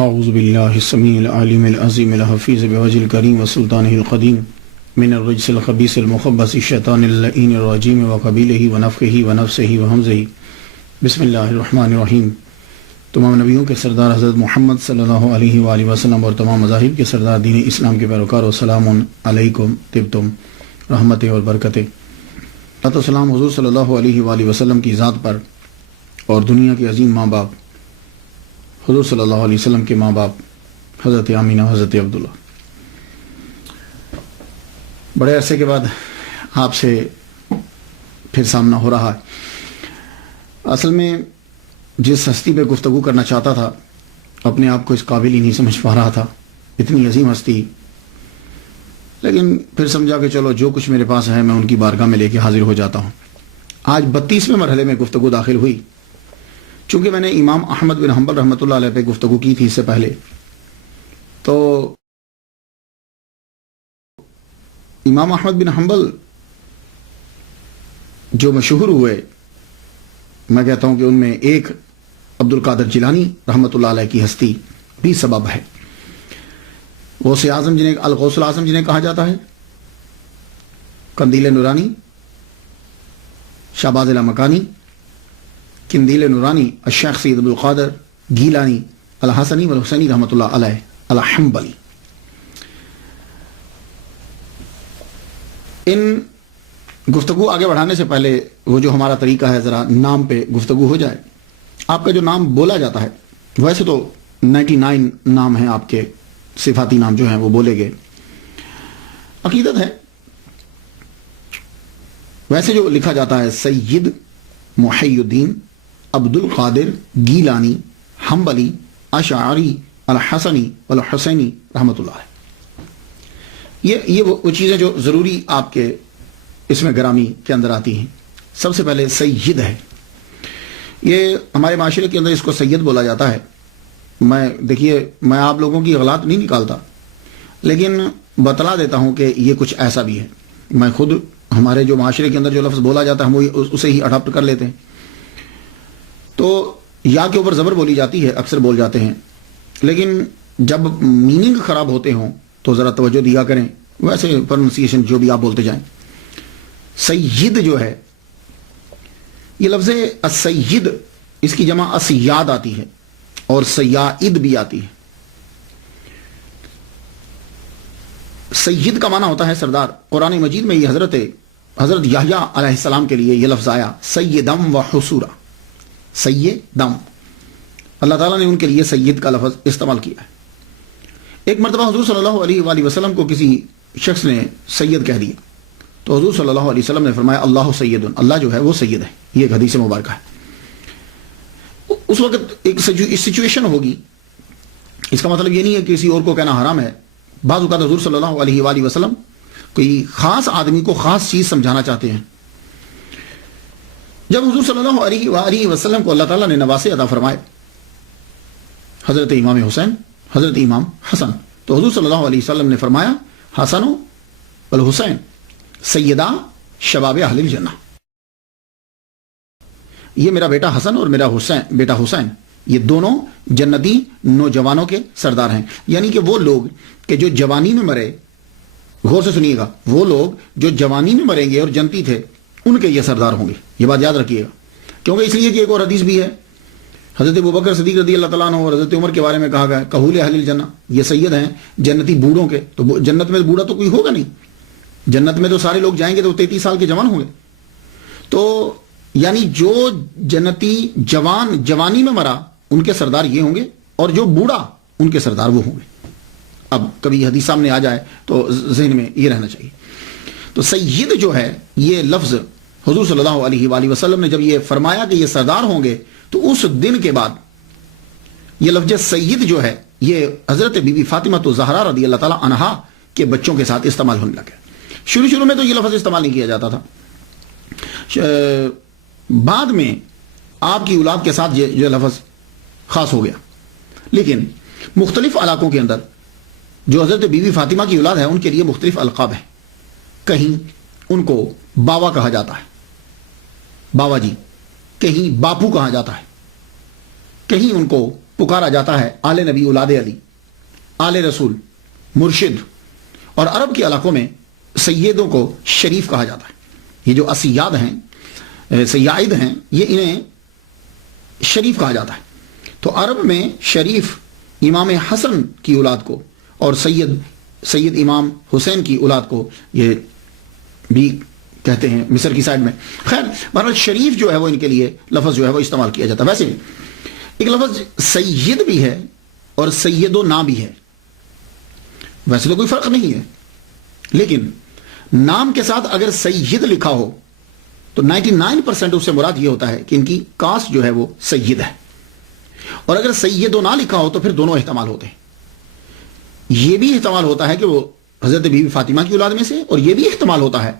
اعوذ باللہ السمیع العلیم العظیم الحفیظ بوجہ الکریم وسلطانہ القدیم من الرجس الخبیث المخبث الشیطان اللعین الرجیم وقبیلہ ونفخہ ونفسہ وہمزہ بسم اللہ الرحمن الرحیم۔ تمام نبیوں کے سردار حضرت محمد صلی اللہ علیہ وآلہ وسلم اور تمام مذاہب کے سردار دین اسلام کے پیروکار و سلام علیکم طبتم رحمت اور برکتیں۔ سلام حضور صلی اللہ علیہ وآلہ وسلم کی ذات پر اور دنیا کے عظیم ماں باپ حضور صلی اللہ علیہ وسلم کے ماں باپ حضرت آمینہ حضرت عبداللہ۔ بڑے عرصے کے بعد آپ سے پھر سامنا ہو رہا ہے۔ اصل میں جس ہستی پہ گفتگو کرنا چاہتا تھا اپنے آپ کو اس قابل ہی نہیں سمجھ پا رہا تھا، اتنی عظیم ہستی، لیکن پھر سمجھا کہ چلو جو کچھ میرے پاس ہے میں ان کی بارگاہ میں لے کے حاضر ہو جاتا ہوں۔ آج 32ویں مرحلے میں گفتگو داخل ہوئی۔ چونکہ میں نے امام احمد بن حنبل رحمۃ اللہ علیہ پہ گفتگو کی تھی اس سے پہلے، تو امام احمد بن حنبل جو مشہور ہوئے، میں کہتا ہوں کہ ان میں ایک عبد القادر جیلانی رحمۃ اللہ علیہ کی ہستی بھی سبب ہے۔ غوث اعظم جنہیں الغوث الاعظم جنہیں کہا جاتا ہے، قندیل نورانی، شہباز لامکانی، قندیل نورانی، الشیخ سید عبد القادر گیلانی الحسنی والحسینی رحمۃ اللہ علیہ الحنبلی۔ ان گفتگو آگے بڑھانے سے پہلے وہ جو ہمارا طریقہ ہے، ذرا نام پہ گفتگو ہو جائے۔ آپ کا جو نام بولا جاتا ہے، ویسے تو 99 نام ہیں آپ کے، صفاتی نام جو ہیں وہ بولے گئے، عقیدت ہے۔ ویسے جو لکھا جاتا ہے سید محی الدین عبد القادر گیلانی حنبلی اشعری الحسنی والحسینی رحمۃ اللہ علیہ۔ یہ وہ چیزیں جو ضروری آپ کے اس میں گرامی کے اندر آتی ہیں۔ سب سے پہلے سید ہے، یہ ہمارے معاشرے کے اندر اس کو سید بولا جاتا ہے۔ دیکھیے میں آپ لوگوں کی غلط نہیں نکالتا، لیکن بتلا دیتا ہوں کہ یہ کچھ ایسا بھی ہے۔ میں خود ہمارے جو معاشرے کے اندر جو لفظ بولا جاتا ہے ہم وہ اسے ہی اڈاپٹ کر لیتے ہیں، تو یا کے اوپر زبر بولی جاتی ہے، اکثر بول جاتے ہیں، لیکن جب میننگ خراب ہوتے ہوں تو ذرا توجہ دیا کریں، ویسے پروننسیشن جو بھی آپ بولتے جائیں۔ سید جو ہے، یہ لفظ السید، اس کی جمع اسیاد آتی ہے اور سیائد بھی آتی ہے۔ سید کا معنی ہوتا ہے سردار۔ قرآن مجید میں یہ حضرت یحییٰ علیہ السلام کے لیے یہ لفظ آیا، سیدم و حسورا، سیدم، اللہ تعالیٰ نے ان کے لیے سید کا لفظ استعمال کیا ہے۔ ایک مرتبہ حضور صلی اللہ علیہ وآلہ وسلم کو کسی شخص نے سید کہہ دیا، تو حضور صلی اللہ علیہ وسلم نے فرمایا اللہ سید، اللہ جو ہے وہ سید ہے۔ یہ ایک حدیث مبارکہ ہے۔ اس وقت ایک سچویشن ہوگی، اس کا مطلب یہ نہیں ہے کہ کسی اور کو کہنا حرام ہے۔ بعض اوقات حضور صلی اللہ علیہ وآلہ وسلم کوئی خاص آدمی کو خاص چیز سمجھانا چاہتے ہیں۔ جب حضور صلی اللہ علیہ وآلہ وسلم کو اللہ تعالیٰ نے نواسے عطا فرمائے، حضرت امام حسین، حضرت امام حسن، تو حضور صلی اللہ علیہ وسلم نے فرمایا حسن والحسین سیدہ شباب اہل الجنہ، یہ میرا بیٹا حسن اور میرا بیٹا حسین، یہ دونوں جنتی نوجوانوں کے سردار ہیں۔ یعنی کہ وہ لوگ کہ جو جوانی میں مرے، غور سے سنیے گا، وہ لوگ جو جوانی میں مریں گے اور جنتی تھے ان کے یہ سردار ہوں گے۔ یہ بات یاد رکھیے گا، کیونکہ اس لیے کہ ایک اور حدیث بھی ہے، حضرت ابوبکر صدیق رضی اللہ تعالیٰ عنہ اور حضرت عمر کے بارے میں کہا گیا کہول اہل الجنہ، یہ سید ہیں جنتی بوڑھوں کے۔ تو جنت میں بوڑھا تو کوئی ہوگا نہیں، جنت میں تو سارے لوگ جائیں گے تو 33 سال کے جوان ہوں گے۔ تو یعنی جو جنتی جوانی میں مرا ان کے سردار یہ ہوں گے، اور جو بوڑھا ان کے سردار وہ ہوں گے۔ اب کبھی حدیث سامنے آ جائے تو ذہن میں یہ رہنا چاہیے۔ تو سید جو ہے یہ لفظ حضور صلی اللہ علیہ وآلہ وسلم نے جب یہ فرمایا کہ یہ سردار ہوں گے، تو اس دن کے بعد یہ لفظ سید جو ہے یہ حضرت بی بی فاطمہ الزہرا رضی اللہ تعالیٰ عنہا کے بچوں کے ساتھ استعمال ہونے لگا۔ شروع میں تو یہ لفظ استعمال نہیں کیا جاتا تھا، بعد میں آپ کی اولاد کے ساتھ یہ لفظ خاص ہو گیا۔ لیکن مختلف علاقوں کے اندر جو حضرت بی بی فاطمہ کی اولاد ہے ان کے لیے مختلف القاب ہیں۔ کہیں ان کو باوا کہا جاتا ہے، باوا جی، کہیں باپو کہا جاتا ہے، کہیں ان کو پکارا جاتا ہے آل نبی، اولاد علی، آل رسول، مرشد، اور عرب کے علاقوں میں سیدوں کو شریف کہا جاتا ہے. یہ جو اسیاد ہیں، سیاد ہیں، یہ انہیں شریف کہا جاتا ہے. تو عرب میں شریف امام حسن کی اولاد کو اور سید امام حسین کی اولاد کو یہ بھی کہتے ہیں مصر کی سائڈ میں. خیر بہرحال شریف جو ہے وہ ان کے لیے لفظ جو ہے وہ استعمال کیا جاتا ہے. ویسے ایک لفظ سید بھی ہے اور سید و نا بھی ہے. ویسے تو کوئی فرق نہیں ہے، لیکن نام کے ساتھ اگر سید لکھا ہو تو 99% اس سے مراد یہ ہوتا ہے کہ ان کی کاسٹ جو ہے وہ سید ہے، اور اگر سید و نا لکھا ہو تو پھر دونوں احتمال ہوتے ہیں. یہ بھی احتمال ہوتا ہے کہ وہ حضرت بی بی فاطمہ کی اولاد میں سے، اور یہ بھی احتمال ہوتا ہے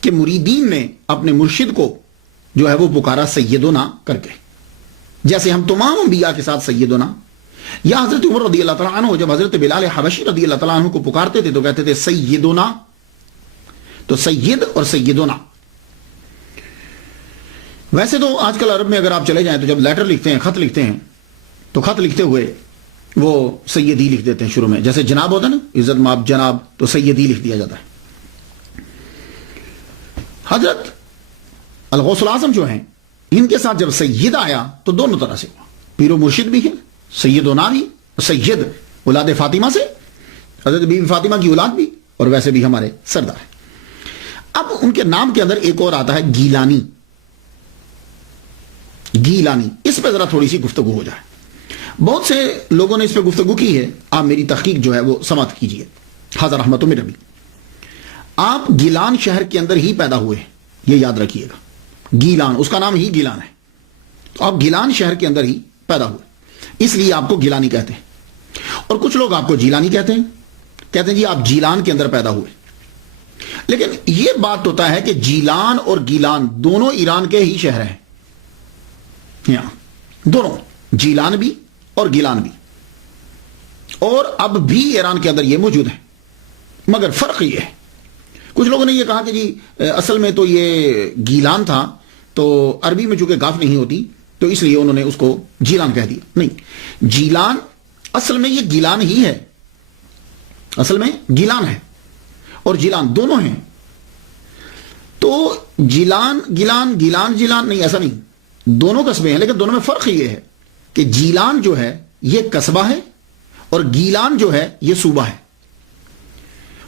کہ مریدین نے اپنے مرشد کو جو ہے وہ پکارا سیدنا کر کے، جیسے ہم تمام انبیاء کے ساتھ سیدنا. یا حضرت عمر رضی اللہ تعالیٰ عنہ جب حضرت بلال حبشی رضی اللہ تعالیٰ عنہ کو پکارتے تھے تو کہتے تھے سیدنا. تو سید اور سیدنا. ویسے تو آج کل عرب میں اگر آپ چلے جائیں تو جب لیٹر لکھتے ہیں، خط لکھتے ہیں، تو خط لکھتے ہوئے وہ سیدی لکھ دیتے ہیں شروع میں. جیسے جناب ہوتا ہے نا، عزت مآب جناب، تو سیدی لکھ دیا جاتا ہے. حضرت الغوث الاعظم جو ہیں، ان کے ساتھ جب سید آیا تو دونوں طرح سے ہوا. پیر و مرشد بھی ہے، سید و نا بھی، سید اولاد فاطمہ سے، حضرت بی بی فاطمہ کی اولاد بھی، اور ویسے بھی ہمارے سردار ہیں. اب ان کے نام کے اندر ایک اور آتا ہے گیلانی. گیلانی، اس پہ ذرا تھوڑی سی گفتگو ہو جائے. بہت سے لوگوں نے اس پہ گفتگو کی ہے، آپ میری تحقیق جو ہے وہ سماعت کیجئے. حاضر رحمت من ربی. آپ گیلان شہر کے اندر ہی پیدا ہوئے، یہ یاد رکھیے گا. گیلان، اس کا نام ہی گیلان ہے. تو آپ گیلان شہر کے اندر ہی پیدا ہوئے، اس لیے آپ کو گیلانی کہتے ہیں. اور کچھ لوگ آپ کو جیلانی کہتے ہیں جی آپ جیلان کے اندر پیدا ہوئے. لیکن یہ بات ہوتا ہے کہ جیلان اور گیلان دونوں ایران کے ہی شہر ہیں. دونوں، جیلان بھی اور گیلان بھی، اور اب بھی ایران کے اندر یہ موجود ہیں. مگر فرق یہ ہے، کچھ لوگوں نے یہ کہا کہ جی اصل میں تو یہ گیلان تھا، تو عربی میں چونکہ گاف نہیں ہوتی تو اس لیے انہوں نے اس کو جیلان کہہ دیا. نہیں، جیلان اصل میں یہ گیلان ہی ہے. اصل میں گیلان ہے اور جیلان دونوں ہیں. تو جیلان گیلان، گیلان جیلان نہیں، ایسا نہیں. دونوں قصبے ہیں، لیکن دونوں میں فرق یہ ہے کہ جیلان جو ہے یہ قصبہ ہے اور گیلان جو ہے یہ صوبہ ہے.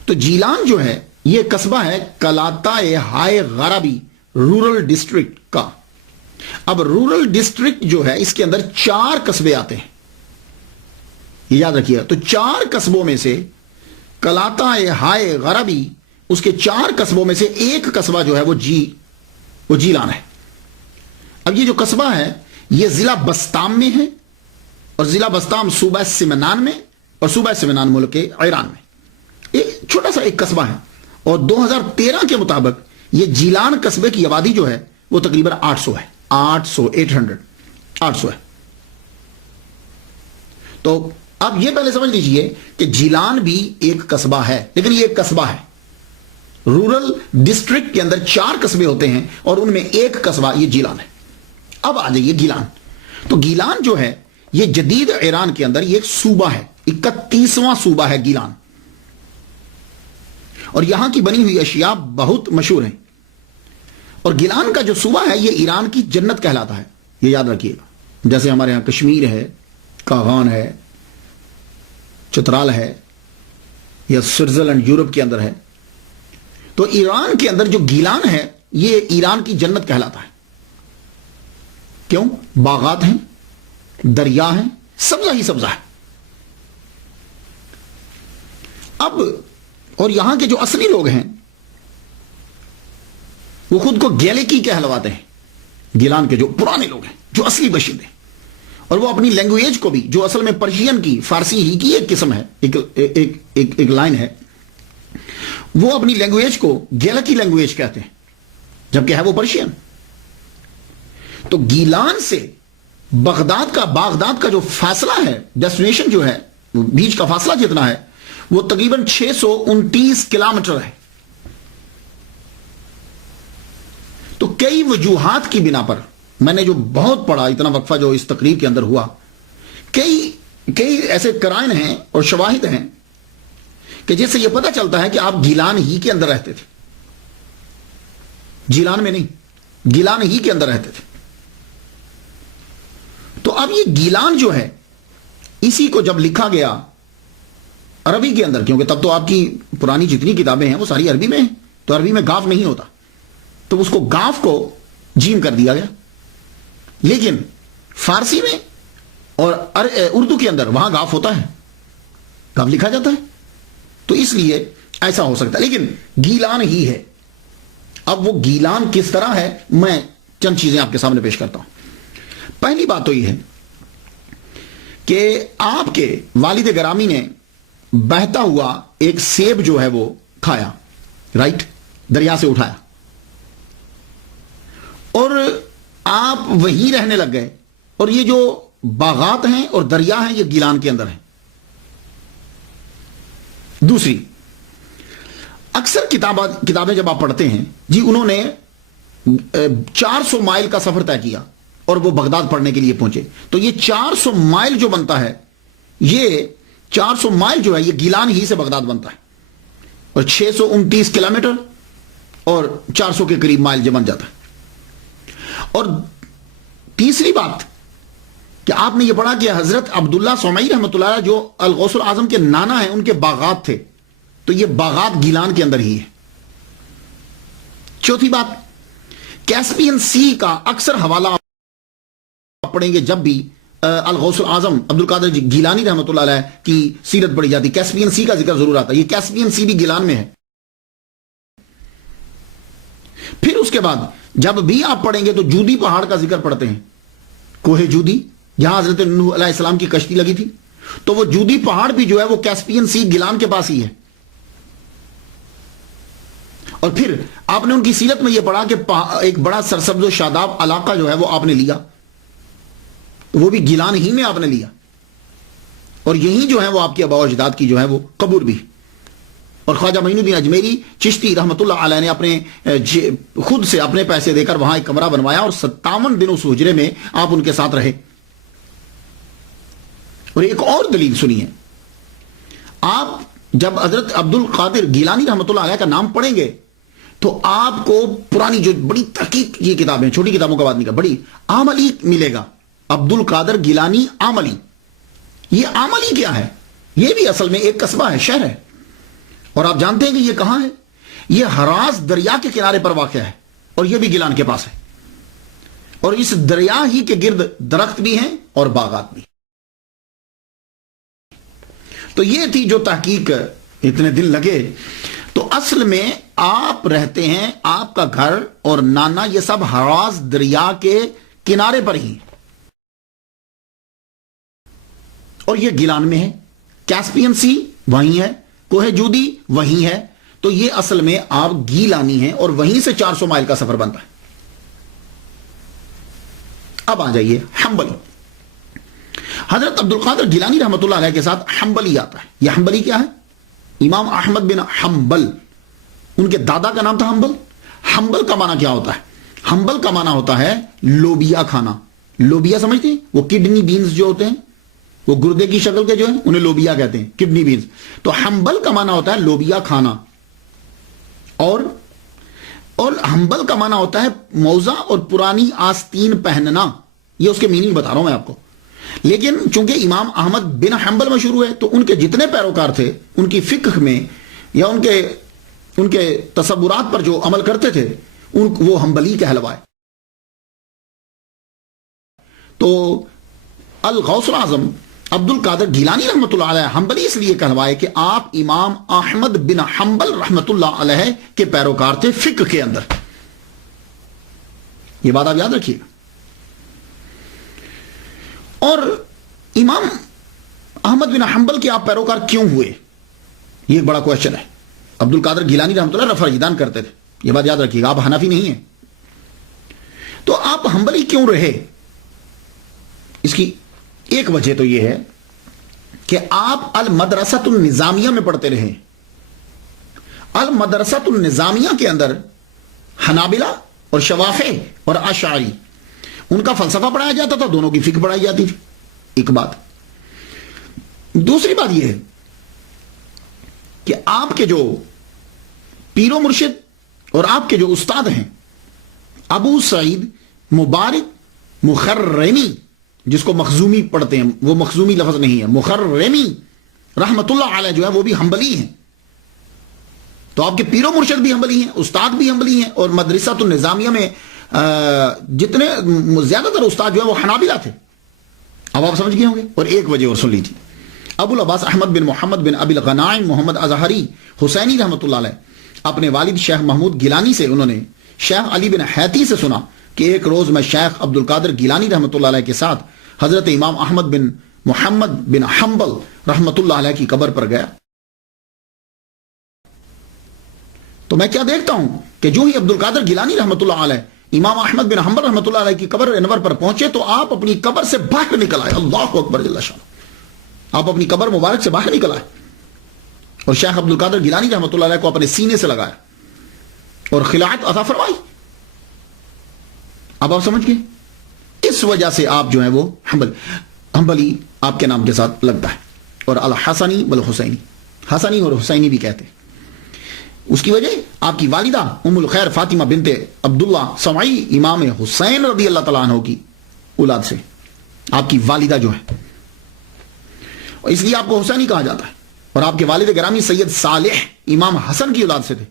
تو جیلان جو ہے یہ قصبہ ہے کلاتائے ہائے غربی رورل ڈسٹرکٹ کا. اب رورل ڈسٹرکٹ جو ہے اس کے اندر 4 قصبے آتے ہیں، یہ یاد رکھیے. تو 4 قصبوں میں سے کلاتائے ہائے غربی، اس کے 4 قصبوں میں سے ایک قصبہ جو ہے وہ جیلان ہے. اب یہ جو قصبہ ہے یہ ضلع بستام میں ہے، اور ضلع بستام صوبہ سمنان میں، اور صوبہ سمنان ملک کے ایران میں. ایک چھوٹا سا ایک قصبہ ہے، اور 2013 کے مطابق یہ جیلان قصبے کی آبادی جو ہے وہ تقریباً 800 ہے. 800 ہے. تو اب یہ پہلے سمجھ لیجئے کہ جیلان بھی ایک قصبہ ہے، لیکن یہ ایک قصبہ ہے. رورل ڈسٹرکٹ کے اندر 4 قصبے ہوتے ہیں اور ان میں ایک قصبہ یہ جیلان ہے. اب آ جائیے گیلان. تو گیلان جو ہے یہ جدید ایران کے اندر یہ ایک صوبہ ہے، 31واں صوبہ ہے گیلان. اور یہاں کی بنی ہوئی اشیاء بہت مشہور ہیں. اور گیلان کا جو صوبہ ہے یہ ایران کی جنت کہلاتا ہے، یہ یاد رکھیے گا. جیسے ہمارے ہاں کشمیر ہے، کاغان ہے، چترال ہے، یا سوئٹزرلینڈ یورپ کے اندر ہے. تو ایران کے اندر جو گیلان ہے یہ ایران کی جنت کہلاتا ہے. کیوں؟ باغات ہیں، دریا ہیں، سبزہ ہی سبزہ ہے. اب اور یہاں کے جو اصلی لوگ ہیں وہ خود کو گیلکی کہلواتے ہیں. گیلان کے جو پرانے لوگ ہیں، جو اصلی باشندے ہیں، اور وہ اپنی لینگویج کو بھی، جو اصل میں پرشین کی، فارسی ہی کی ایک قسم ہے، ایک لائن ہے، وہ اپنی لینگویج کو گیلکی لینگویج کہتے ہیں، جبکہ ہے وہ پرشین. تو گیلان سے بغداد کا جو فاصلہ ہے، ڈیسٹینیشن جو ہے، بیچ کا فاصلہ جتنا ہے وہ تقریباً 629 کلومیٹر ہے. تو کئی وجوہات کی بنا پر میں نے جو بہت پڑھا، اتنا وقفہ جو اس تقریر کے اندر ہوا، کئی ایسے قرائن ہیں اور شواہد ہیں کہ جس سے یہ پتہ چلتا ہے کہ آپ گیلان ہی کے اندر رہتے تھے، جیلان میں نہیں، گیلان ہی کے اندر رہتے تھے۔ تو اب یہ گیلان جو ہے، اسی کو جب لکھا گیا عربی کے اندر، کیونکہ تب تو آپ کی پرانی جتنی کتابیں ہیں وہ ساری عربی میں ہیں، تو عربی میں گاف نہیں ہوتا، تو اس کو گاف کو جیم کر دیا گیا، لیکن فارسی میں اور اردو کے اندر وہاں گاف ہوتا ہے، گاف لکھا جاتا ہے، تو اس لیے ایسا ہو سکتا ہے، لیکن گیلان ہی ہے۔ اب وہ گیلان کس طرح ہے، میں چند چیزیں آپ کے سامنے پیش کرتا ہوں۔ پہلی بات تو یہ ہے کہ آپ کے والد گرامی نے بہتا ہوا ایک سیب جو ہے وہ کھایا، رائٹ، دریا سے اٹھایا، اور آپ وہیں رہنے لگ گئے، اور یہ جو باغات ہیں اور دریا ہیں یہ گیلان کے اندر ہیں۔ دوسری، اکثر کتابیں جب آپ پڑھتے ہیں جی، انہوں نے 400 مائل کا سفر طے کیا اور وہ بغداد پڑھنے کے لیے پہنچے، تو یہ 400 مائل جو بنتا ہے، یہ 400 مائل جو ہے یہ گیلان ہی سے بغداد بنتا ہے، اور 629 کلومیٹر اور 400 کے قریب مائل جو بن جاتا ہے۔ اور تیسری بات کہ آپ نے یہ پڑھا کہ حضرت عبداللہ سومئی رحمۃ اللہ علیہ جو الغوث العظم کے نانا ہیں، ان کے باغات تھے، تو یہ باغات گیلان کے اندر ہی ہے۔ چوتھی بات، کیسپین سی کا اکثر حوالہ آپ پڑھیں گے جب بھی الغوث العظم عبد القادر گیلانی رحمۃ اللہ علیہ کی سیرت پڑھی جاتی، کیسپین سی کا ذکر ضرور آتا ہے، یہ کیسپین سی بھی گیلان میں ہے۔ پھر اس کے بعد جب بھی آپ پڑھیں گے تو جودی پہاڑ کا ذکر پڑھتے ہیں، کوہ جودی جہاں حضرت نوح علیہ السلام کی کشتی لگی تھی، تو وہ جودی پہاڑ بھی جو ہے وہ کیسپین سی گیلان کے پاس ہی ہے۔ اور پھر آپ نے ان کی سیرت میں یہ پڑھا کہ ایک بڑا سرسبز و شاداب علاقہ جو ہے وہ آپ نے لیا، وہ بھی گیلان ہی میں آپ نے لیا، اور یہی جو ہے وہ آپ کے آباء و اجداد کی جو ہے وہ قبر بھی۔ اور خواجہ معین الدین اجمیری چشتی رحمۃ اللہ علیہ نے اپنے خود سے اپنے پیسے دے کر وہاں ایک کمرہ بنوایا، اور 57 دن اس حجرے میں آپ ان کے ساتھ رہے۔ اور ایک اور دلیل سنیے، آپ جب حضرت عبد القادر گیلانی رحمۃ اللہ علیہ کا نام پڑھیں گے تو آپ کو پرانی جو بڑی تحقیق یہ کتابیں، چھوٹی کتابوں کا بات نہیں کا، بڑی عملی ملے گا۔ عبد القادر گیلانی عملی، یہ عملی کیا ہے؟ یہ بھی اصل میں ایک قصبہ ہے، شہر ہے، اور آپ جانتے ہیں کہ یہ کہاں ہے؟ یہ ہراس دریا کے کنارے پر واقع ہے، اور یہ بھی گیلان کے پاس ہے، اور اس دریا ہی کے گرد درخت بھی ہیں اور باغات بھی۔ تو یہ تھی جو تحقیق، اتنے دن لگے۔ تو اصل میں آپ رہتے ہیں، آپ کا گھر اور نانا یہ سب ہراس دریا کے کنارے پر ہی، اور یہ گیلان میں ہے، کیسپین سی وہیں ہے، کوہ جودی وہیں ہے، تو یہ اصل میں آپ گیلانی ہیں، اور وہیں سے 400 مائل کا سفر بنتا ہے۔ اب آ جائیے حنبلی۔ حضرت عبد القادر گیلانی رحمۃ اللہ علیہ کے ساتھ حنبلی آتا ہے۔ یہ حنبلی کیا ہے؟ امام احمد بن حنبل، ان کے دادا کا نام تھا حنبل۔ حنبل کا معنی کیا ہوتا ہے؟ حنبل کا معنی ہوتا ہے لوبیا کھانا۔ لوبیا سمجھتے ہیں؟ وہ کڈنی بینز جو ہوتے ہیں، وہ گردے کی شکل کے جو ہیں، انہیں لوبیا کہتے ہیں، کڈنی بینز۔ تو حنبل کا معنی ہوتا ہے لوبیا کھانا، اور حنبل کا معنی ہوتا ہے موزہ اور پرانی آستین پہننا۔ یہ اس کے میننگ بتا رہا ہوں میں آپ کو، لیکن چونکہ امام احمد بن حنبل مشہور ہوئے تو ان کے جتنے پیروکار تھے ان کی فقہ میں یا ان کے تصورات پر جو عمل کرتے تھے وہ حنبلی کہلوائے۔ تو الغوث العظم عبد القادر گیلانی رحمۃ اللہ علیہ حنبلی اس لیے کہلوائے کہ آپ امام احمد بن حنبل رحمۃ اللہ علیہ کے پیروکار تھے فقہ کے اندر۔ یہ بات آپ یاد رکھیے گا۔ اور امام احمد بن حنبل کے آپ پیروکار کیوں ہوئے، یہ ایک بڑا کوشچن ہے۔ عبد القادر گیلانی رحمۃ اللہ رفع اجدان کرتے تھے، یہ بات یاد رکھیے گا، آپ حنفی نہیں ہیں، تو آپ حنبلی کیوں رہے؟ اس کی ایک وجہ تو یہ ہے کہ آپ المدرسۃ النظامیہ میں پڑھتے رہے۔ المدرسۃ النظامیہ کے اندر حنابلہ اور شوافع اور اشعری ان کا فلسفہ پڑھایا جاتا تھا، دونوں کی فقہ پڑھائی جاتی تھی، ایک بات۔ دوسری بات یہ ہے کہ آپ کے جو پیر و مرشد اور آپ کے جو استاد ہیں ابو سعید مبارک مخرمی، جس کو مخزومی پڑھتے ہیں، وہ مخزومی لفظ نہیں ہے، مخرمی رحمت اللہ علیہ جو ہے وہ بھی حنبلی ہیں. تو آپ کے پیر و مرشد بھی حنبلی ہیں، استاد بھی حنبلی ہیں، اور مدرسۃ النظامیہ میں جتنے زیادہ تر استاد جو ہے وہ حنابلہ تھے. اب آپ سمجھ گئے ہوں گے. اور ایک وجہ اور سن لیجیے، ابو العباس احمد بن محمد بن ابی الغنائم محمد اظہری حسینی رحمۃ اللہ علیہ اپنے والد شیخ محمود گیلانی سے، انہوں نے شیخ علی بن حیتی سے سنا کہ ایک روز میں شیخ عبد القادر گیلانی رحمۃ اللہ علیہ کے ساتھ حضرت امام احمد بن محمد بن حنبل رحمۃ اللہ علیہ کی قبر پر گیا. تو میں کیا دیکھتا ہوں کہ جو ہی عبد القادر گیلانی رحمۃ اللہ علیہ امام احمد بن حنبل رحمۃ اللہ علیہ کی قبر انور پر پہنچے تو آپ اپنی قبر سے باہر نکل آئے. اللہ اکبر جل شانہ. آپ اپنی قبر مبارک سے باہر نکل آئے اور شیخ عبد القادر گیلانی رحمۃ اللہ علیہ کو اپنے سینے سے لگایا اور خلعت عطا فرمائی. اب آپ سمجھ گئے. اس وجہ سے آپ جو ہیں وہ حنبلی آپ کے نام کے ساتھ لگتا ہے. اور الحسنی والحسینی، حسنی اور حسینی بھی کہتے ہیں. اس کی وجہ آپ کی والدہ ام الخیر فاطمہ بنت عبداللہ سمعی امام حسین رضی اللہ تعالیٰ عنہ کی اولاد سے آپ کی والدہ جو ہے، اور اس لیے آپ کو حسینی کہا جاتا ہے. اور آپ کے والد گرامی سید صالح امام حسن کی اولاد سے تھے،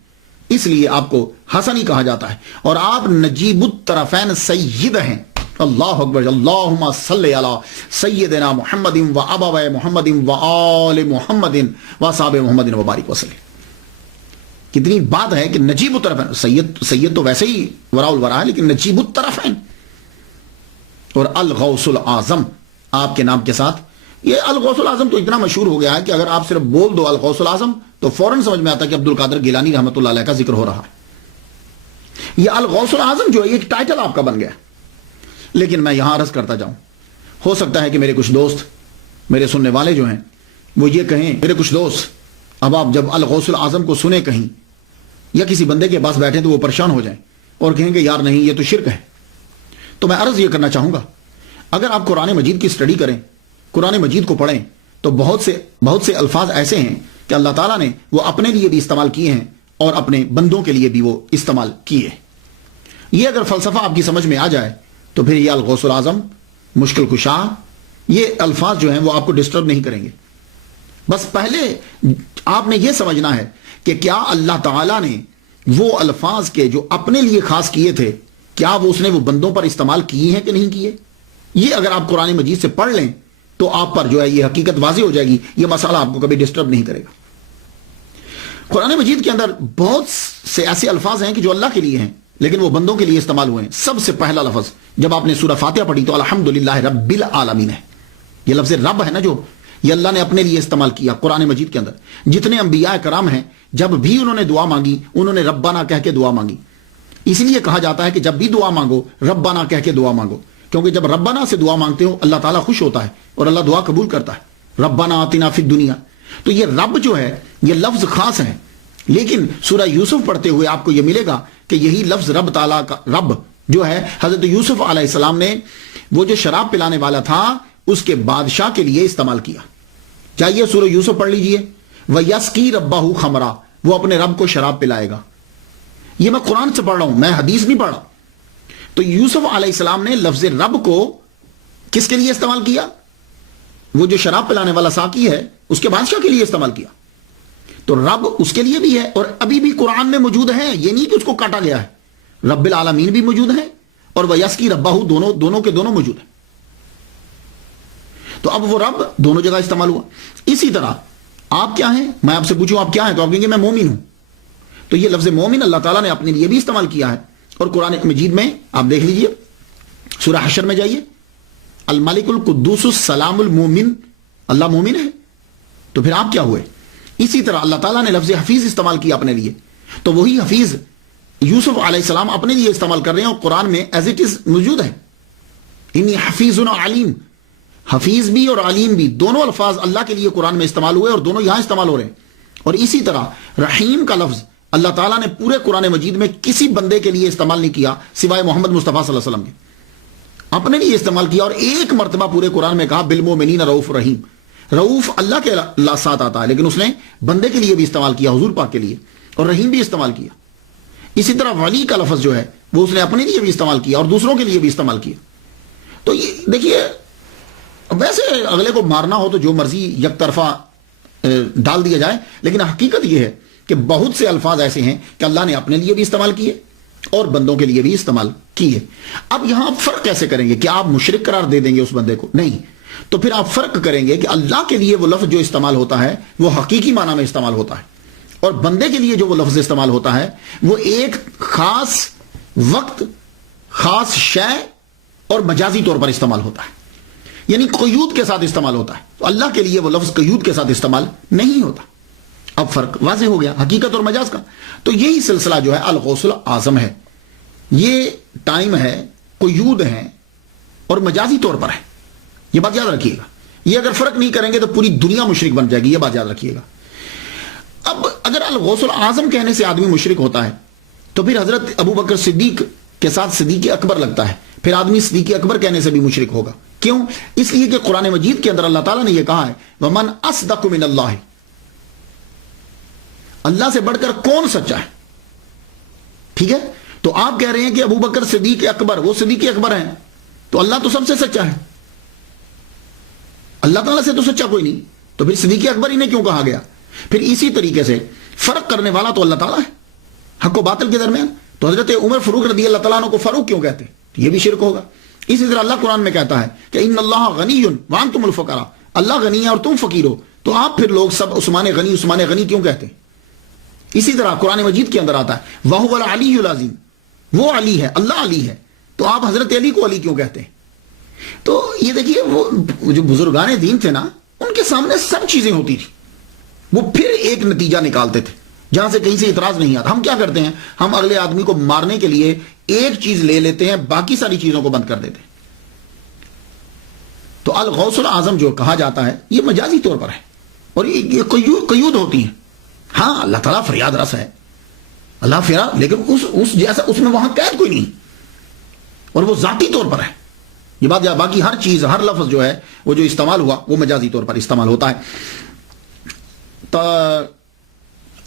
اس لیے آپ کو حسنی کہا جاتا ہے. اور آپ نجیب الطرفین سید ہیں. اللہ اکبر. اللہم صلی علی سیدنا محمد و ابوی محمد و آل محمد و اصحاب محمد وبارک وسلم. کتنی بات ہے کہ نجیب الطرفین، سید تو ویسے ہی وراء الورا ہے، لیکن نجیب الطرفین اور الغوث الاعظم آپ کے نام کے ساتھ. یہ الغوث الاعظم تو اتنا مشہور ہو گیا ہے کہ اگر آپ صرف بول دو الغوث الاعظم تو فوراً سمجھ میں آتا ہے کہ عبد القادر گیلانی رحمۃ اللہ علیہ کا ذکر ہو رہا ہے. یہ الغوث الاعظم جو ہے ایک ٹائٹل آپ کا بن گیا. لیکن میں یہاں عرض کرتا جاؤں، ہو سکتا ہے کہ میرے کچھ دوست، میرے سننے والے جو ہیں وہ یہ کہیں، میرے کچھ دوست اب آپ جب الغوث الاعظم کو سنیں کہیں یا کسی بندے کے پاس بیٹھیں تو وہ پریشان ہو جائیں اور کہیں کہ یار نہیں یہ تو شرک ہے. تو میں عرض یہ کرنا چاہوں گا، اگر آپ قرآن مجید کی اسٹڈی کریں، قرآن مجید کو پڑھیں، تو بہت سے الفاظ ایسے ہیں کہ اللہ تعالیٰ نے وہ اپنے لیے بھی استعمال کیے ہیں اور اپنے بندوں کے لیے بھی وہ استعمال کیے. یہ اگر فلسفہ آپ کی سمجھ میں آ جائے تو پھر یہ الغوث الاعظم، مشکل کشا، یہ الفاظ جو ہیں وہ آپ کو ڈسٹرب نہیں کریں گے. بس پہلے آپ نے یہ سمجھنا ہے کہ کیا اللہ تعالیٰ نے وہ الفاظ کے جو اپنے لیے خاص کیے تھے، کیا وہ اس نے وہ بندوں پر استعمال کیے ہیں کہ نہیں کیے. یہ اگر آپ قرآن مجید سے پڑھ لیں تو آپ پر جو ہے یہ حقیقت واضح ہو جائے گی. یہ مسئلہ آپ کو کبھی ڈسٹرب نہیں کرے گا. قرآن مجید کے اندر بہت سے ایسے الفاظ ہیں کہ جو اللہ کے لیے ہیں لیکن وہ بندوں کے لیے استعمال ہوئے ہیں. سب سے پہلا لفظ جب آپ نے سورہ فاتحہ پڑھی تو الحمدللہ رب العالمین ہے. یہ لفظ رب ہے نا، جو یہ اللہ نے اپنے لیے استعمال کیا قرآن مجید کے اندر. جتنے انبیاء کرام ہیں جب بھی انہوں نے دعا مانگی انہوں نے ربنا کہہ کے دعا مانگی. اس لیے کہا جاتا ہے کہ جب بھی دعا مانگو ربنا کہہ کے دعا مانگو، کیونکہ جب ربنا سے دعا مانگتے ہو اللہ تعالیٰ خوش ہوتا ہے اور اللہ دعا قبول کرتا ہے. ربنا آتنا فی الدنیا. تو یہ رب جو ہے یہ لفظ خاص ہے، لیکن سورہ یوسف پڑھتے ہوئے آپ کو یہ ملے گا کہ یہی لفظ رب تعالیٰ کا رب جو ہے حضرت یوسف علیہ السلام نے وہ جو شراب پلانے والا تھا اس کے بادشاہ کے لیے استعمال کیا. چاہیے سورہ یوسف پڑھ لیجئے. وَيَسْقِي رَبَّهُ خَمْرًا، وہ اپنے رب کو شراب پلائے گا. یہ میں قرآن سے پڑھ رہا ہوں، میں حدیث نہیں پڑھ رہا. تو یوسف علیہ السلام نے لفظ رب کو کس کے لیے استعمال کیا؟ وہ جو شراب پلانے والا ساقی ہے اس کے بادشاہ کے لیے استعمال کیا. تو رب اس کے لیے بھی ہے اور ابھی بھی قرآن میں موجود ہے. یہ نہیں کہ اس کو کاٹا گیا ہے. رب العالمین بھی موجود ہے اور وَيَسْقِي رَبَّهُ دونوں کے دونوں موجود ہیں. تو اب وہ رب دونوں جگہ استعمال ہوا. اسی طرح آپ کیا ہیں، میں آپ سے پوچھوں آپ کیا ہیں تو آپ کہیں گے میں مومن ہوں. تو یہ لفظ مومن اللہ تعالیٰ نے اپنے لیے بھی استعمال کیا ہے. اور قرآن مجید میں آپ دیکھ لیجئے، سورہ حشر میں جائیے، الملک القدوس السلام المومن، اللہ مومن ہے. تو پھر آپ کیا ہوئے؟ اسی طرح اللہ تعالیٰ نے لفظ حفیظ استعمال کیا اپنے لیے. تو وہی حفیظ یوسف علیہ السلام اپنے لیے استعمال کر رہے ہیں اور قرآن میں ایز اٹ از موجود ہے. انی حفیظ علیم، حفیظ بھی اور علیم بھی دونوں الفاظ اللہ کے لیے قرآن میں استعمال ہوئے اور دونوں یہاں استعمال ہو رہے ہیں. اور اسی طرح رحیم کا لفظ اللہ تعالیٰ نے پورے قرآن مجید میں کسی بندے کے لیے استعمال نہیں کیا سوائے محمد مصطفیٰ صلی اللہ علیہ وسلم کے. اپنے لیے استعمال کیا اور ایک مرتبہ پورے قرآن میں کہا بالمؤمنین رؤوف رحیم. رؤوف اللہ کے ساتھ آتا ہے، لیکن اس نے بندے کے لیے بھی استعمال کیا، حضور پاک کے لیے، اور رحیم بھی استعمال کیا۔ اسی طرح ولی کا لفظ جو ہے وہ اس نے اپنے لیے بھی استعمال کیا اور دوسروں کے لیے بھی استعمال کیا۔ تو یہ دیکھیے، ویسے اگلے کو مارنا ہو تو جو مرضی یک طرفہ ڈال دیا جائے، لیکن حقیقت یہ ہے کہ بہت سے الفاظ ایسے ہیں کہ اللہ نے اپنے لیے بھی استعمال کیے اور بندوں کے لیے بھی استعمال کیے۔ اب یہاں آپ فرق کیسے کریں گے؟ کہ آپ مشرک قرار دے دیں گے اس بندے کو؟ نہیں، تو پھر آپ فرق کریں گے کہ اللہ کے لیے وہ لفظ جو استعمال ہوتا ہے وہ حقیقی معنی میں استعمال ہوتا ہے، اور بندے کے لیے جو وہ لفظ استعمال ہوتا ہے وہ ایک خاص وقت، خاص شے اور مجازی طور پر استعمال ہوتا ہے، یعنی قیود کے ساتھ استعمال ہوتا ہے۔ تو اللہ کے لیے وہ لفظ قیود کے ساتھ استعمال نہیں ہوتا۔ اب فرق واضح ہو گیا حقیقت اور مجاز کا۔ تو یہی سلسلہ جو ہے الغوث الاعظم ہے، یہ ٹائم ہے، قیود ہے اور مجازی طور پر ہے، یہ بات یاد رکھیے گا۔ یہ اگر فرق نہیں کریں گے تو پوری دنیا مشرک بن جائے گی، یہ بات یاد رکھیے گا۔ اب اگر الغوث الاعظم کہنے سے آدمی مشرک ہوتا ہے تو پھر حضرت ابو بکر صدیق کے ساتھ صدیق اکبر لگتا ہے، پھر آدمی صدیق اکبر کہنے سے بھی مشرک ہوگا۔ کیوں؟ اس لیے کہ قرآن مجید کے اندر اللہ تعالیٰ نے یہ کہا ہے وَمَنْ أَصْدَقُ مِنَ اللَّهِ، اللہ سے بڑھ کر کون سچا ہے؟ ٹھیک ہے، تو آپ کہہ رہے ہیں کہ ابو بکر صدیق اکبر، وہ صدیق اکبر ہیں، تو اللہ تو سب سے سچا ہے، اللہ تعالیٰ سے تو سچا کوئی نہیں، تو پھر صدیق اکبر انہیں کیوں کہا گیا؟ پھر اسی طریقے سے فرق کرنے والا تو اللہ تعالیٰ ہے حق و باطل کے درمیان، تو حضرت عمر فاروق رضی اللہ تعالیٰ عنہ کو فاروق کیوں کہتے ہیں؟ یہ بھی شرک ہوگا۔ اسی طرح اللہ قرآن میں کہتا ہے کہ ان اللہ غنی وانتم الفقراء، اللہ غنی ہے اور تم فقیر ہو، تو آپ پھر لوگ سب عثمان غنی عثمان غنی کیوں کہتے ہیں؟ اسی طرح قرآن مجید کے اندر آتا ہے وَهُوَ الْعَلِيُّ الْعَظِيمُ، وہ علی ہے، اللہ علی ہے، تو آپ حضرت علی کو علی کیوں کہتے ہیں؟ تو یہ دیکھیے، وہ جو بزرگان دین تھے نا، ان کے سامنے سب چیزیں ہوتی تھی، وہ پھر ایک نتیجہ نکالتے تھے جہاں سے کہیں سے اعتراض نہیں آتا۔ ہم کیا کرتے ہیں؟ ہم اگلے آدمی کو مارنے کے لیے ایک چیز لے لیتے ہیں، باقی ساری چیزوں کو بند کر دیتے ہیں۔ تو الغوث الاعظم جو کہا جاتا ہے یہ مجازی طور پر ہے، اور یہ قیود ہوتی ہیں۔ ہاں، اللہ تعالیٰ فریاد رس ہے، اللہ فریاد، لیکن اس جیسا اس میں وہاں قید کوئی نہیں، اور وہ ذاتی طور پر ہے، یہ بات۔ باقی ہر چیز، ہر لفظ جو ہے وہ جو استعمال ہوا وہ مجازی طور پر استعمال ہوتا ہے۔ تو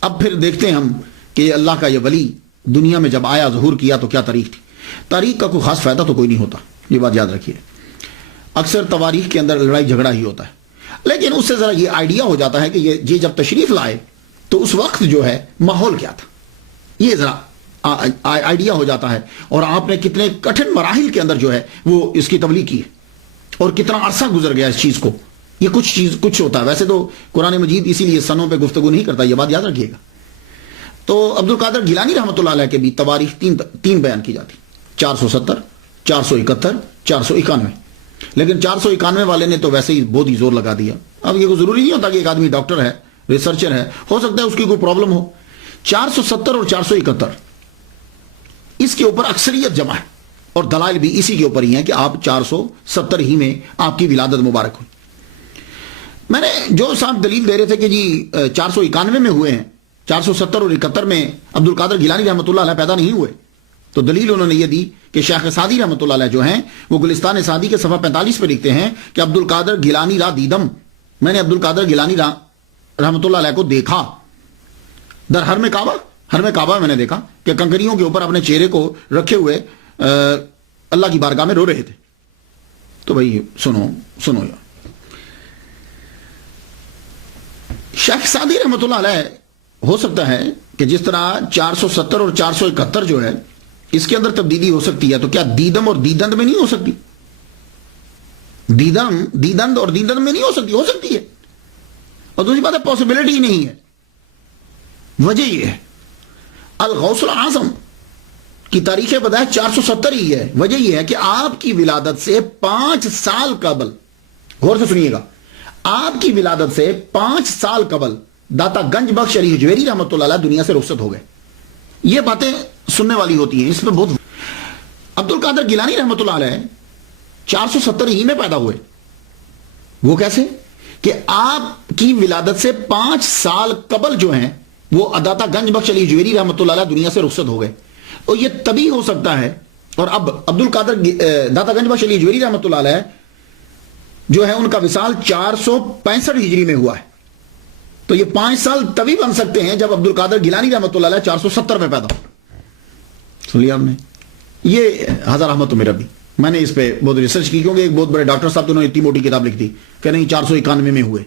اب پھر دیکھتے ہیں ہم کہ اللہ کا یہ ولی دنیا میں جب آیا، ظہور کیا، تو کیا تاریخ تھی؟ تاریخ کا کوئی خاص فائدہ تو کوئی نہیں ہوتا، یہ بات یاد رکھیے۔ اکثر تواریخ کے اندر لڑائی جھگڑا ہی ہوتا ہے، لیکن اس سے ذرا یہ آئیڈیا ہو جاتا ہے کہ یہ جب تشریف لائے تو اس وقت جو ہے ماحول کیا تھا، یہ ذرا آئیڈیا ہو جاتا ہے، اور آپ نے کتنے کٹھن مراحل کے اندر جو ہے وہ اس کی تبلیغ کی ہے، اور کتنا عرصہ گزر گیا اس چیز کو۔ یہ کچھ ہوتا ہے، ویسے تو قرآن مجید اسی لیے سنوں پہ گفتگو نہیں کرتا، یہ بات یاد رکھیے گا۔ تو عبد القادر گیلانی رحمۃ اللہ علیہ کے بھی تواریخ تین بیان کی جاتی، 470، 471، 491، لیکن 491 والے نے تو ویسے ہی بہت ہی زور لگا دیا۔ اب یہ کوئی ضروری نہیں ہوتا کہ ایک آدمی ڈاکٹر ہے، ریسرچر ہے، ہو سکتا ہے اس کی کوئی پرابلم ہو۔ 470 اور 471 اس کے اوپر اکثریت جمع ہے، اور دلائل بھی اسی کے اوپر ہی ہیں کہ آپ 470 ہی میں آپ کی ولادت مبارک ہوئی۔ میں نے جو صاحب دلیل دے رہے تھے کہ جی 491 میں ہوئے ہیں، 470 اور 71 میں عبد القادر گیلانی رحمۃ اللہ علیہ پیدا نہیں ہوئے، تو دلیل انہوں نے یہ دی کہ شیخ سعدی رحمۃ اللہ علیہ جو ہیں وہ گلستان سعدی کے صفحہ 45 پہ لکھتے ہیں کہ عبد القادر گیلانی را دیدم، میں نے عبد القادر گیلانی رحمۃ اللہ علیہ کو دیکھا در حرم کعبہ میں نے دیکھا کہ کنکریوں کے اوپر اپنے چہرے کو رکھے ہوئے اللہ کی بارگاہ میں رو رہے تھے۔ تو بھائی سنو یار، شیخ سعدی رحمۃ اللہ علیہ ہو سکتا ہے کہ جس طرح 470 اور 471 جو ہے اس کے اندر تبدیلی ہو سکتی ہے، تو کیا دیدم اور دیدند میں نہیں ہو سکتی؟ دیدند اور دیدند میں نہیں ہو سکتی ہے۔ اور دوسری بات ہے پاسبلٹی ہی نہیں ہے۔ وجہ یہ ہے الغوث الاعظم کی تاریخ پیدائش 470 ہی ہے۔ وجہ یہ ہے کہ آپ کی ولادت سے 5 سال قبل، غور سے سنیے گا، آپ کی ولادت سے 5 سال قبل داتا گنج بخش علی حجویری رحمۃ اللہ علیہ دنیا سے رخصت ہو گئے۔ یہ باتیں سننے والی ہوتی ہیں، اس پہ بہت۔ عبد القادر گیلانی رحمۃ اللہ علیہ 470 ہی میں پیدا ہوئے۔ وہ کیسے؟ کہ آپ کی ولادت سے 5 سال قبل جو ہیں وہ داتا گنج بخش علی حجویری رحمۃ اللہ علیہ دنیا سے رخصت ہو گئے۔ اور یہ تبھی ہو سکتا ہے، اور اب عبد القادر داتا گنج بخش علی حجویری رحمۃ اللہ علیہ جو ہے ان کا وصال 465 ہجری میں ہوا ہے. تو یہ 5 سال تبھی بن سکتے ہیں جب عبد القادر گیلانی رحمۃ اللہ علیہ 470 میں پیدا ہو. سن لیا آپ نے؟ یہ ہزار احمد تو میرا بھی، میں نے اس پہ بہت ریسرچ کی، کیونکہ ایک بہت بڑے ڈاکٹر صاحب تو انہوں نے اتنی موٹی کتاب لکھ دی کہ نہیں 491 میں ہوئے،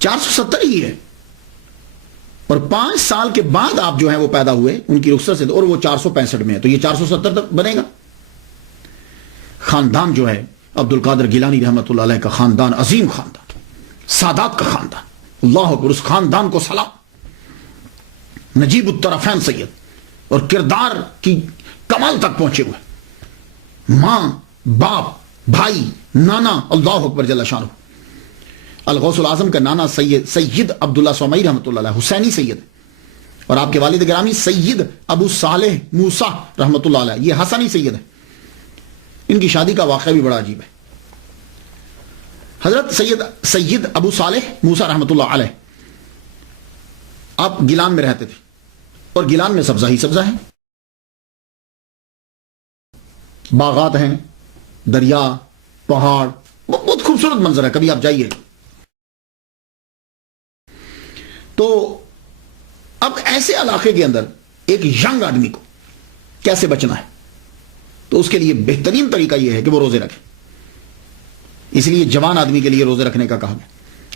470 ہی ہے. اور 5 سال کے بعد آپ جو ہیں وہ پیدا ہوئے ان کی رخصت سے، اور وہ 465 میں ہے، تو یہ 470 تک بنے گا. خاندان جو ہے عبد القادر گیلانی رحمۃ اللہ علیہ کا خاندان، عظیم خاندان، سادات کا خاندان، اللہ اکبر، اس خاندان کو سلام. نجیب الطرفین سید، اور کردار کی کمال تک پہنچے ہوئے، ماں باپ بھائی نانا، اللہ اکبر جل شانہ. الغوث العظم کا نانا سید عبداللہ سومئی رحمۃ اللہ علیہ حسینی سید، اور آپ کے والد گرامی سید ابو صالح موسیٰ رحمۃ اللہ علیہ یہ حسنی سید ہے. ان کی شادی کا واقعہ بھی بڑا عجیب ہے. حضرت سید ابو صالح موسیٰ رحمۃ اللہ علیہ آپ گیلان میں رہتے تھے، اور گیلان میں سبزہ ہی سبزہ ہے، باغات ہیں، دریا، پہاڑ، بہت خوبصورت منظر ہے، کبھی آپ جائیے. تو اب ایسے علاقے کے اندر ایک ینگ آدمی کو کیسے بچنا ہے؟ تو اس کے لیے بہترین طریقہ یہ ہے کہ وہ روزے رکھے. اس لیے جوان آدمی کے لیے روزے رکھنے کا کہا گیا.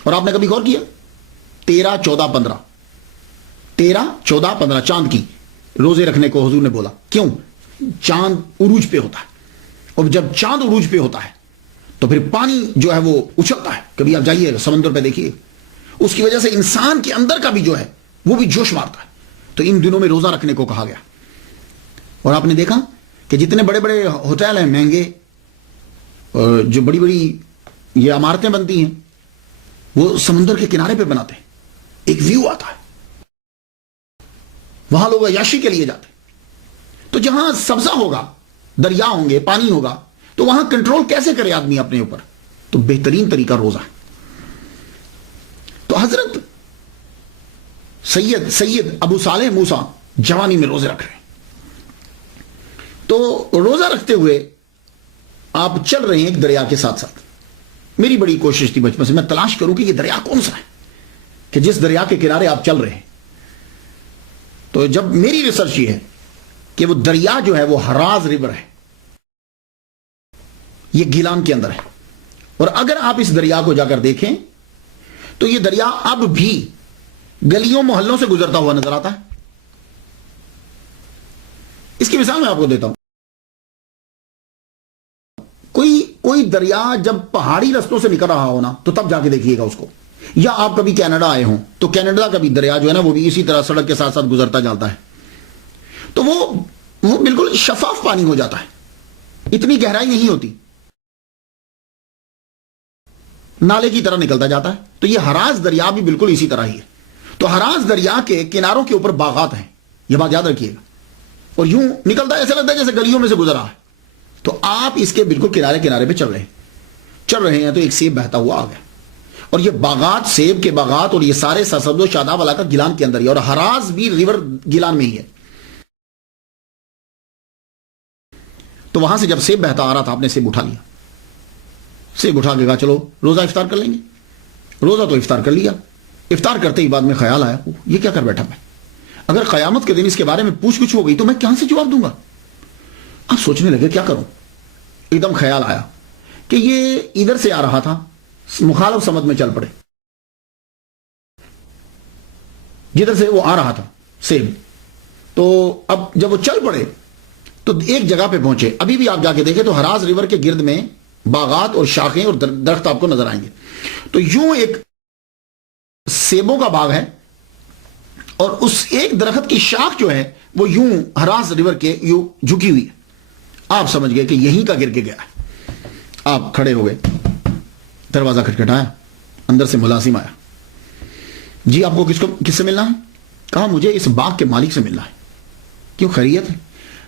اور آپ نے کبھی غور کیا 13 14 15 13 14 15 چاند کی روزے رکھنے کو حضور نے بولا؟ کیوں؟ چاند عروج پہ ہوتا ہے، اور جب چاند عروج پہ ہوتا ہے تو پھر پانی جو ہے وہ اچھلتا ہے. کبھی آپ جائیے سمندر پہ دیکھیے، اس کی وجہ سے انسان کے اندر کا بھی جو ہے وہ بھی جوش مارتا ہے. تو ان دنوں میں روزہ رکھنے کو کہا گیا. اور آپ نے دیکھا کہ جتنے بڑے بڑے ہوٹل ہیں مہنگے، جو بڑی بڑی یہ عمارتیں بنتی ہیں، وہ سمندر کے کنارے پہ بناتے ہیں. ایک ویو آتا ہے، وہاں لوگ عیاشی کے لیے جاتے ہیں. تو جہاں سبزہ ہوگا، دریا ہوں گے، پانی ہوگا، تو وہاں کنٹرول کیسے کرے آدمی اپنے اوپر؟ تو بہترین طریقہ روزہ ہے. تو حضرت سید ابو صالح موسیٰ جوانی میں روزے رکھ رہے ہیں. تو روزہ رکھتے ہوئے آپ چل رہے ہیں ایک دریا کے ساتھ ساتھ. میری بڑی کوشش تھی بچپن سے میں تلاش کروں کہ یہ دریا کون سا ہے کہ جس دریا کے کنارے آپ چل رہے ہیں. تو جب میری ریسرچ یہ ہے کہ وہ دریا جو ہے وہ ہراز ریور ہے، یہ گیلان کے اندر ہے. اور اگر آپ اس دریا کو جا کر دیکھیں تو یہ دریا اب بھی گلیوں محلوں سے گزرتا ہوا نظر آتا ہے. اس کی مثال میں آپ کو دیتا ہوں. کوئی دریا جب پہاڑی رستوں سے نکل رہا ہو نا تو تب جا کے دیکھیے گا اس کو. یا آپ کبھی کینیڈا آئے ہوں تو کینیڈا کا بھی دریا جو ہے نا وہ بھی اسی طرح سڑک کے ساتھ ساتھ گزرتا جاتا ہے. تو وہ بالکل شفاف پانی ہو جاتا ہے، اتنی گہرائی نہیں ہوتی، نالے کی طرح نکلتا جاتا ہے. تو یہ ہراز دریا بھی بالکل اسی طرح ہی ہے. تو ہراز دریا کے کناروں کے اوپر باغات ہیں، یہ بات یاد رکھیے گا. اور یوں نکلتا ہے، ایسا لگتا ہے جیسے گلیوں میں سے گزر رہا ہے. تو آپ اس کے بالکل کنارے پہ چل رہے ہیں تو ایک سیب بہتا ہوا آ گیا. اور یہ باغات، سیب کے باغات اور یہ سارے سرسبز و شاداب علاقہ گیلان کے اندر ہی، اور ہراز بھی ریور گیلان میں ہی ہے. تو وہاں سے جب سیب بہتا آ رہا تھا، آپ نے سیب اٹھا لیا. سیب اٹھا کے کہا چلو روزہ افطار کر لیں گے. روزہ تو افطار کر لیا. افطار کرتے ہی بعد میں خیال آیا یہ کیا کر بیٹھا میں، اگر قیامت کے دن اس کے بارے میں پوچھ گچھ ہو گئی تو میں کہاں سے جواب دوں گا. اب سوچنے لگے کیا کروں. ایک دم خیال آیا کہ یہ ادھر سے آ رہا تھا، مخالف سمت میں چل پڑے. جدھر سے وہ آ رہا تھا سیب، تو اب جب وہ چل پڑے تو ایک جگہ پہ پہنچے. ابھی بھی آپ جا کے دیکھیں تو ہراز ریور کے گرد میں باغات اور شاخیں اور درخت آپ کو نظر آئیں گے. تو یوں ایک سیبوں کا باغ ہے، اور اس ایک درخت کی شاخ جو ہے وہ یوں ہراز ریور کے یوں جھکی ہوئی ہے. آپ سمجھ گئے کہ یہیں کا گر کے گیا ہے. آپ کھڑے ہو گئے، دروازہ کھٹکھٹایا، اندر سے ملازم آیا. جی آپ کو کس سے ملنا ہے؟ کہا مجھے اس باغ کے مالک سے ملنا ہے. کیوں خیریت ہے؟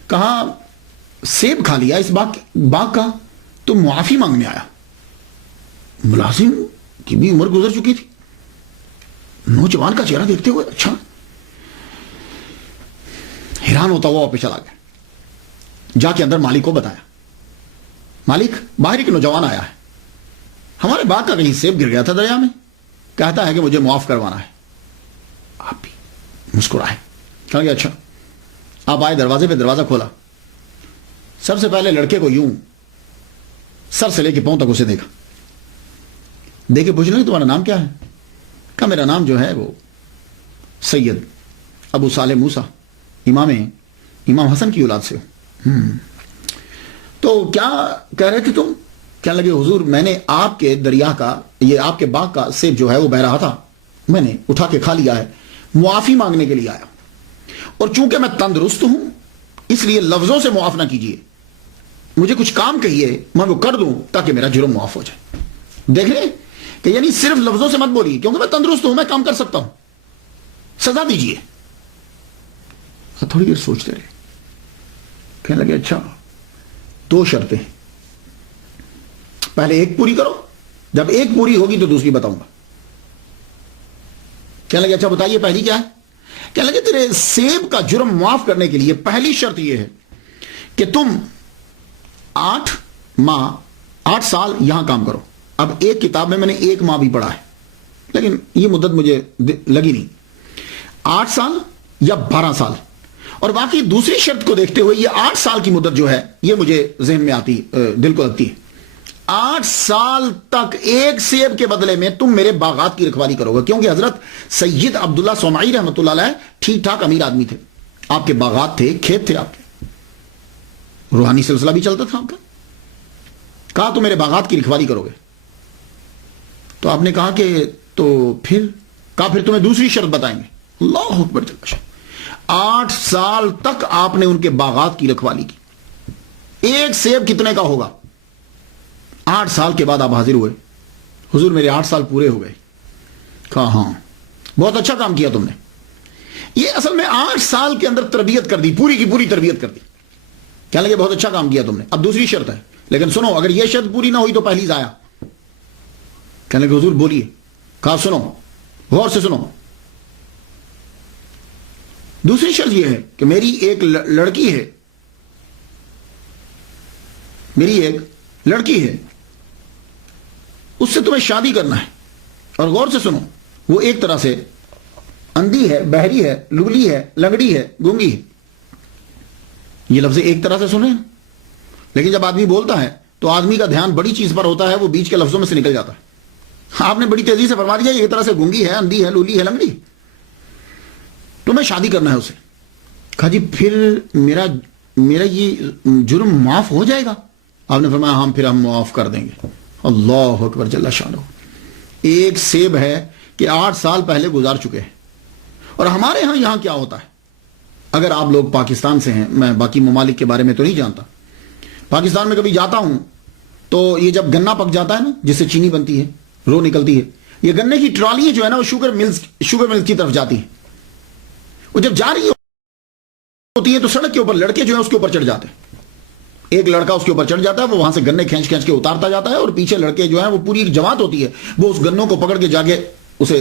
کہا سیب کھا لیا اس باغ کا تو معافی مانگنے آیا. ملازم کی بھی عمر گزر چکی تھی، نوجوان کا چہرہ دیکھتے ہوئے اچھا حیران ہوتا ہوا واپس چلا گیا. جا کے اندر مالک کو بتایا، مالک باہر ایک نوجوان آیا ہے، ہمارے باغ کا کہیں سیب گر گیا تھا دریا میں، کہتا ہے کہ مجھے معاف کروانا ہے۔ آپ بھی مسکرائے، کہا کہ اچھا۔ آپ آئے دروازے پہ، دروازہ کھولا، سب سے پہلے لڑکے کو یوں سر سے لے کے پاؤں تک اسے دیکھا، دیکھے پوچھنے لگے تمہارا نام کیا ہے؟ کہا میرا نام جو ہے وہ سید ابو صالح موسیٰ، امام حسن کی اولاد سے ہوں۔ تو کیا کہہ رہے تھے تم؟ کہنے لگے حضور میں نے آپ کے دریا کا، یہ آپ کے باغ کا سیب جو ہے وہ بہ رہا تھا، میں نے اٹھا کے کھا لیا ہے، معافی مانگنے کے لیے آیا، اور چونکہ میں تندرست ہوں اس لیے لفظوں سے معاف نہ کیجیے، مجھے کچھ کام کہیے میں وہ کر دوں تاکہ میرا جرم معاف ہو جائے۔ دیکھ رہے کہ یعنی صرف لفظوں سے مت بولیے، کیونکہ میں تندرست ہوں، میں کام کر سکتا ہوں، سزا دیجیے۔ تھوڑی دیر سوچتے رہے، کہنے لگے اچھا 2 شرطیں، پہلے ایک پوری کرو، جب ایک پوری ہوگی تو دوسری بتاؤں گا۔ کہنے لگے اچھا بتائیے پہلی کیا ہے؟ کہنے لگے تیرے سیب کا جرم معاف کرنے کے لیے پہلی شرط یہ ہے کہ تم 8 سال یہاں کام کرو۔ اب ایک کتاب میں نے 1 ماہ بھی پڑھا ہے، لیکن یہ مدت مجھے لگی نہیں، 8 سال یا 12 سال، اور باقی دوسری شرط کو دیکھتے ہوئے یہ 8 سال کی مدت جو ہے یہ مجھے ذہن میں آتی، دل کو لگتی ہے۔ 8 سال تک ایک سیب کے بدلے میں تم میرے باغات کی رکھوالی کرو گے، کیونکہ حضرت سید عبداللہ صومعی رحمۃ اللہ علیہ ٹھیک ٹھاک امیر آدمی تھے، آپ کے باغات تھے، کھیت تھے، آپ کے روحانی سلسلہ بھی چلتا تھا آپ کا۔ کہا تو میرے باغات کی رکھوالی کرو گے، تو آپ نے کہا کہ تو پھر تمہیں دوسری شرط بتائیں گے۔ اللہ اکبر جل شانہ، 8 سال تک آپ نے ان کے باغات کی رکھوالی کی۔ ایک سیب کتنے کا ہوگا؟ 8 سال کے بعد آپ حاضر ہوئے، حضور میرے 8 سال پورے ہو گئے۔ کہا ہاں بہت اچھا کام کیا تم نے، یہ اصل میں 8 سال کے اندر تربیت کر دی، پوری کی پوری تربیت کر دی۔ کہنے لگے بہت اچھا کام کیا تم نے، اب دوسری شرط ہے، لیکن سنو اگر یہ شرط پوری نہ ہوئی تو پہلی ضائع۔ کہنے لگے حضور بولیے۔ کہا سنو، غور سے سنو، دوسری شرط یہ ہے کہ میری ایک لڑکی ہے، اس سے تمہیں شادی کرنا ہے، اور غور سے سنو وہ ایک طرح سے اندھی ہے، بہری ہے، لولی ہے، لنگڑی ہے، گونگی ہے۔ یہ لفظ ایک طرح سے سنیں، لیکن جب آدمی بولتا ہے تو آدمی کا دھیان بڑی چیز پر ہوتا ہے، وہ بیچ کے لفظوں میں سے نکل جاتا ہے۔ آپ نے بڑی تیزی سے فرما دیا ایک طرح سے گونگی ہے، اندھی ہے، لولی ہے، لنگڑی، تمہیں شادی کرنا ہے اسے۔ کہا جی پھر میرا یہ جرم معاف ہو جائے گا؟ آپ نے فرمایا ہاں پھر ہم معاف کر دیں گے۔ اللہ اکبر جل شانہ۔ ایک سیب ہے کہ 8 سال پہلے گزار چکے ہیں، اور ہمارے ہاں یہاں کیا ہوتا ہے، اگر آپ لوگ پاکستان سے ہیں، میں باقی ممالک کے بارے میں تو نہیں جانتا، پاکستان میں کبھی جاتا ہوں تو یہ جب گنا پک جاتا ہے نا، جس سے چینی بنتی ہے، رو نکلتی ہے، یہ گنے کی ٹرالیاں جو ہے نا وہ شوگر ملز کی طرف جاتی ہیں، وہ جب جا رہی ہوتی ہے تو سڑک کے اوپر لڑکے جو ہیں اس کے اوپر چڑھ جاتے ہیں، ایک لڑکا اس کے اوپر چڑھ جاتا ہے، وہ وہاں سے گنے کھینچ کے اتارتا جاتا ہے، اور پیچھے لڑکے جو ہیں وہ پوری ایک جماعت ہوتی ہے، وہ اس گنوں کو پکڑ کے جا کے اسے۔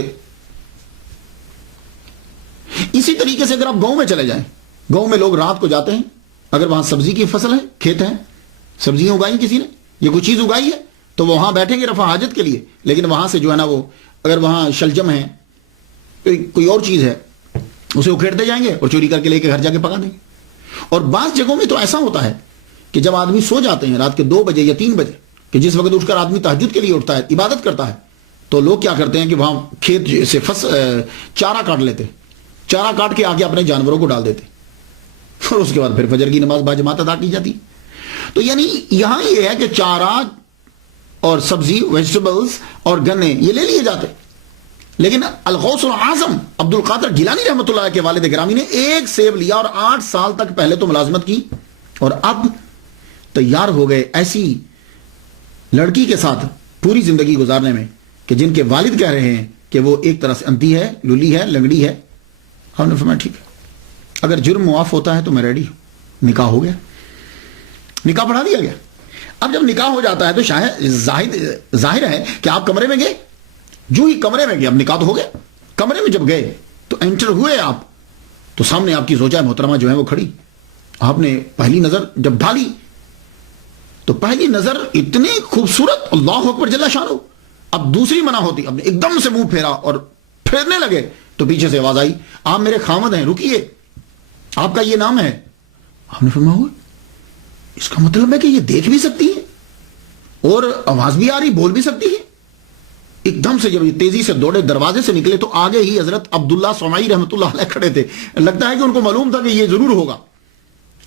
اسی طریقے سے اگر آپ گاؤں میں چلے جائیں، گاؤں میں لوگ رات کو جاتے ہیں، اگر وہاں سبزی کی فصل ہے، کھیت ہیں، سبزیاں اگائی کسی نے، یہ کوئی چیز اگائی ہے، تو وہ وہاں بیٹھیں گے رفع حاجت کے لیے، لیکن وہاں سے جو ہے نا وہ اگر وہاں شلجم ہے، کوئی اور چیز ہے، اسے اکھیڑتے جائیں گے اور چوری کر کے لے کے گھر جا کے پکا دیں گے۔ اور بعض جگہوں میں تو ایسا ہوتا ہے کہ جب آدمی سو جاتے ہیں رات کے 2 بجے یا 3 بجے، کہ جس وقت اٹھ کر آدمی تہجد کے لیے اٹھتا ہے، عبادت کرتا ہے، تو لوگ کیا کرتے ہیں کہ وہاں کھیت سے چارہ کاٹ لیتے، چارہ کاٹ کے آگے اپنے جانوروں کو ڈال دیتے، اور اس کے بعد پھر فجر کی نماز باجماعت ادا کی جاتی۔ تو یعنی یہاں یہ ہے کہ چارہ اور سبزی، ویجیٹیبلز اور گنے یہ لے لیے جاتے، لیکن الغوث العظم عبد القادر گیلانی رحمۃ اللہ کے والد گرامی نے ایک سیب لیا اور 8 سال تک پہلے تو ملازمت کی، اور اب تیار ہو گئے ایسی لڑکی کے ساتھ پوری زندگی گزارنے میں کہ جن کے والد کہہ رہے ہیں کہ وہ ایک طرح سے اندھی ہے، لولی ہے، لنگڑی ہے۔ ہم نے فرمایا ٹھیک ہے، اگر جرم معاف ہوتا ہے تو میں ریڈی ہوں۔ نکاح ہو گیا، نکاح پڑھا دیا گیا۔ اب جب نکاح ہو جاتا ہے تو شاید ظاہر ہے کہ آپ کمرے میں گئے، جو ہی کمرے میں گئے، اب نکاح تو ہو گیا، کمرے میں جب گئے تو انٹر ہوئے آپ، تو سامنے آپ کی زوجہ محترمہ جو ہے وہ کھڑی، آپ نے پہلی نظر جب ڈالی تو پہلی نظر اتنی خوبصورت، اللہ اکبر جل شانہ، اب دوسری منع ہوتی، اب ایک دم سے منہ پھیرا اور پھیرنے لگے تو پیچھے سے آواز آئی، آپ میرے خامد ہیں، رکیے، آپ کا یہ نام ہے۔ آپ نے فرمایا اس کا مطلب ہے کہ یہ دیکھ بھی سکتی ہے اور آواز بھی آ رہی، بول بھی سکتی ہے۔ ایک دم سے جب یہ تیزی سے دوڑے، دروازے سے نکلے تو آگے ہی حضرت عبداللہ سمعی رحمۃ اللہ علیہ کھڑے تھے۔ لگتا ہے کہ ان کو معلوم تھا کہ یہ ضرور ہوگا،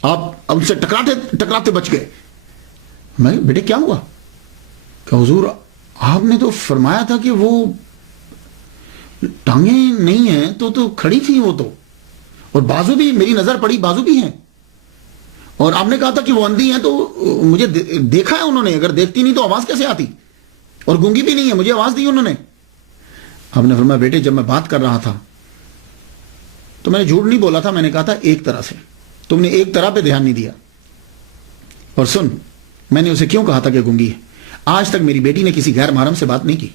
آپ ان سے ٹکراتے بچ گئے۔ میں بیٹے کیا ہوا؟ کہ حضور آپ نے تو فرمایا تھا کہ وہ ٹانگیں نہیں ہیں تو کھڑی تھی وہ تو، اور بازو بھی، میری نظر پڑی بازو بھی ہیں، اور آپ نے کہا تھا کہ وہ اندھی ہیں، تو مجھے دیکھا ہے انہوں نے، اگر دیکھتی نہیں تو آواز کیسے آتی، اور گونگی بھی نہیں ہے، مجھے آواز دی انہوں نے۔ آپ نے فرمایا بیٹے جب میں بات کر رہا تھا تو میں نے جھوٹ نہیں بولا تھا، میں نے کہا تھا ایک طرح سے، تم نے ایک طرح پہ دھیان نہیں دیا۔ اور سن، میں نے اسے کیوں کہا تھا کہ گونگی ہے؟ آج تک میری بیٹی نے کسی غیر محرم سے بات نہیں کی،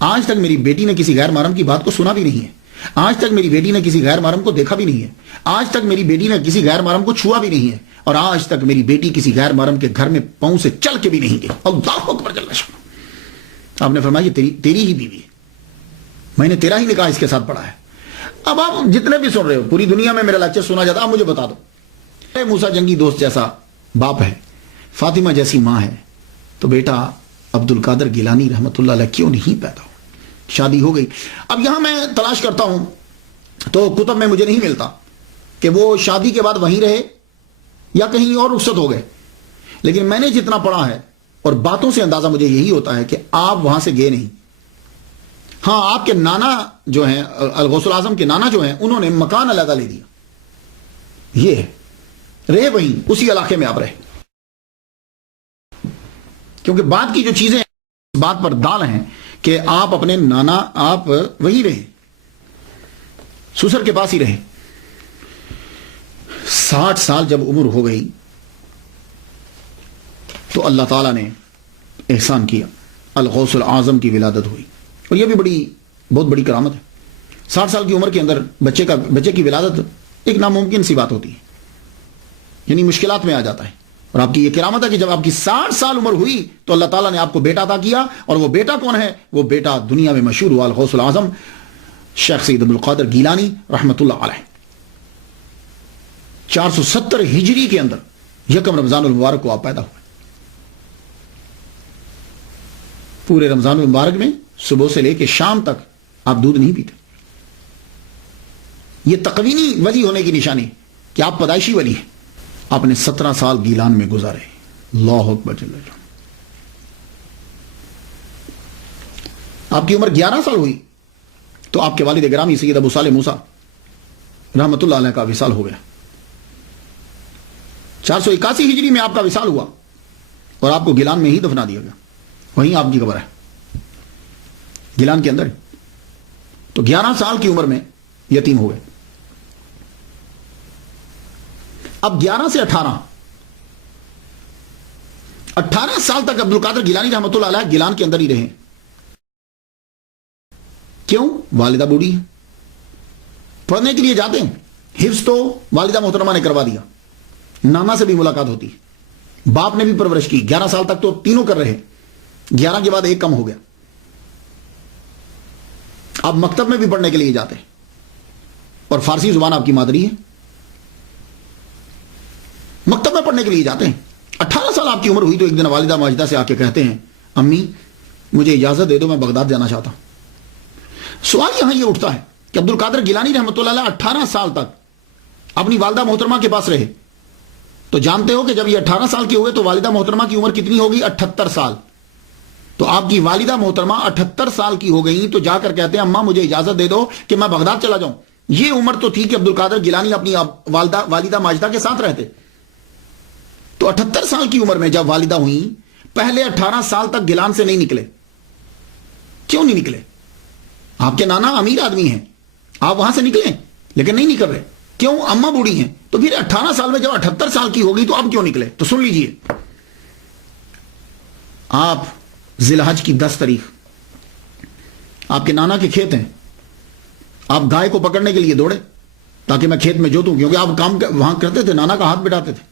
آج تک میری بیٹی نے کسی غیر محرم کی بات کو سنا بھی نہیں ہے، آج تک میری بیٹی نے کسی غیر محرم کو دیکھا بھی نہیں ہے، آج تک میری بیٹی نے کسی غیر محرم کو چھوا بھی نہیں ہے، اور آج تک میری بیٹی کسی غیر محرم کے گھر میں پاؤں سے چل کے بھی نہیں گئی۔ اللہ اکبر جل شانہ۔ آپ نے فرمایا یہ تیری ہی بیوی ہے، میں نے تیرا ہی نکاح اس کے ساتھ پڑھا ہے۔ اب آپ جتنے بھی سن رہے ہو، پوری دنیا میں میرا لیکچر سنا جاتا، آپ مجھے بتا دو، موسیٰ جنگی دوست جیسا باپ ہے، فاطمہ جیسی ماں ہے، تو بیٹا عبد القادر گیلانی رحمۃ اللہ علیہ کیوں نہیں پیدا ہو؟ شادی ہو گئی۔ اب یہاں میں تلاش کرتا ہوں تو کتب میں مجھے نہیں ملتا کہ وہ شادی کے بعد وہیں رہے یا کہیں اور رخصت ہو گئے، لیکن میں نے جتنا پڑھا ہے اور باتوں سے اندازہ مجھے یہی ہوتا ہے کہ آپ وہاں سے گئے نہیں۔ ہاں، آپ کے نانا جو ہیں، الغوث الاعظم کے نانا جو ہیں، انہوں نے مکان علیحدہ لے دیا، یہ ہے، رہے وہیں، اسی علاقے میں آپ رہے، کیونکہ بات کی جو چیزیں اس بات پر دال ہیں کہ آپ اپنے نانا، آپ وہی رہے، سسر کے پاس ہی رہے۔ 60 سال جب عمر ہو گئی تو اللہ تعالیٰ نے احسان کیا، الغوث الاعظم کی ولادت ہوئی، اور یہ بھی بہت بڑی کرامت ہے۔ 60 سال کی عمر کے اندر بچے کی ولادت ایک ناممکن سی بات ہوتی ہے، یعنی مشکلات میں آ جاتا ہے، اور آپ کی یہ کرامت ہے کہ جب آپ کی 60 سال عمر ہوئی تو اللہ تعالیٰ نے آپ کو بیٹا عطا کیا، اور وہ بیٹا کون ہے؟ وہ بیٹا دنیا میں مشہور ہوا، الغوث الاعظم شیخ سید عبد القادر گیلانی رحمۃ اللہ علیہ۔ 470 ہجری کے اندر 1 رمضان المبارک کو آپ پیدا ہوئے۔ پورے رمضان المبارک میں صبح سے لے کے شام تک آپ دودھ نہیں پیتے۔ یہ تقوینی ولی ہونے کی نشانی کہ آپ پیدائشی ولی ہیں۔ آپ نے 17 سال گیلان میں گزارے، اللہ اکبر جل جلالہ۔ آپ کی عمر 11 سال ہوئی تو آپ کے والد گرامی سید ابو صالح موسیٰ رحمۃ اللہ علیہ کا وصال ہو گیا۔ 481 ہجری میں آپ کا وصال ہوا اور آپ کو گیلان میں ہی دفنا دیا گیا، وہیں آپ کی قبر ہے، گیلان کے اندر۔ تو 11 سال کی عمر میں یتیم ہو گئے۔ اب 11 سے 18 سال تک عبد القادر گیلانی رحمۃ اللہ علیہ گیلان کے اندر ہی رہے۔ کیوں؟ والدہ بوڑھی ہے، پڑھنے کے لیے جاتے ہیں، حفظ تو والدہ محترمہ نے کروا دیا، نانا سے بھی ملاقات ہوتی، باپ نے بھی پرورش کی۔ 11 سال تک تو تینوں کر رہے، 11 کے بعد ایک کم ہو گیا۔ آپ مکتب میں بھی پڑھنے کے لیے جاتے ہیں، اور فارسی زبان آپ کی مادری ہے، مکتب میں پڑھنے کے لیے جاتے ہیں۔ 18 سال آپ کی عمر ہوئی تو ایک دن والدہ ماجدہ سے آ کے کہتے ہیں، امی مجھے اجازت دے دو، میں بغداد جانا چاہتا ہوں۔ سوال یہاں یہ اٹھتا ہے کہ عبد القادر گیلانی رحمۃ اللہ علیہ 18 سال تک اپنی والدہ محترمہ کے پاس رہے، تو جانتے ہو کہ جب یہ 18 سال کے ہوئے تو والدہ محترمہ کی عمر کتنی ہوگی؟ 78 سال۔ تو آپ کی والدہ محترمہ 78 سال کی ہو گئی تو جا کر کہتے ہیں، اماں مجھے اجازت دے دو کہ میں بغداد چلا جاؤں۔ یہ عمر تو تھی کہ عبد القادر گیلانی اپنی والدہ ماجدہ کے ساتھ رہتے۔ تو 78 سال کی عمر میں جب والدہ ہوئی، پہلے 18 سال تک گیلان سے نہیں نکلے۔ کیوں نہیں نکلے؟ آپ کے نانا امیر آدمی ہیں، آپ وہاں سے نکلیں، لیکن نہیں نکل رہے۔ کیوں؟ اماں بوڑھی ہیں۔ تو پھر 18 سال میں جب 78 سال کی ہوگی تو اب کیوں نکلے؟ تو سن لیجئے، آپ ذی الحج کی 10 تاریخ آپ کے نانا کے کھیت ہیں، آپ گائے کو پکڑنے کے لیے دوڑے تاکہ میں کھیت میں جوتوں، کیونکہ آپ کام وہاں کرتے تھے، نانا کا ہاتھ بٹاتے تھے۔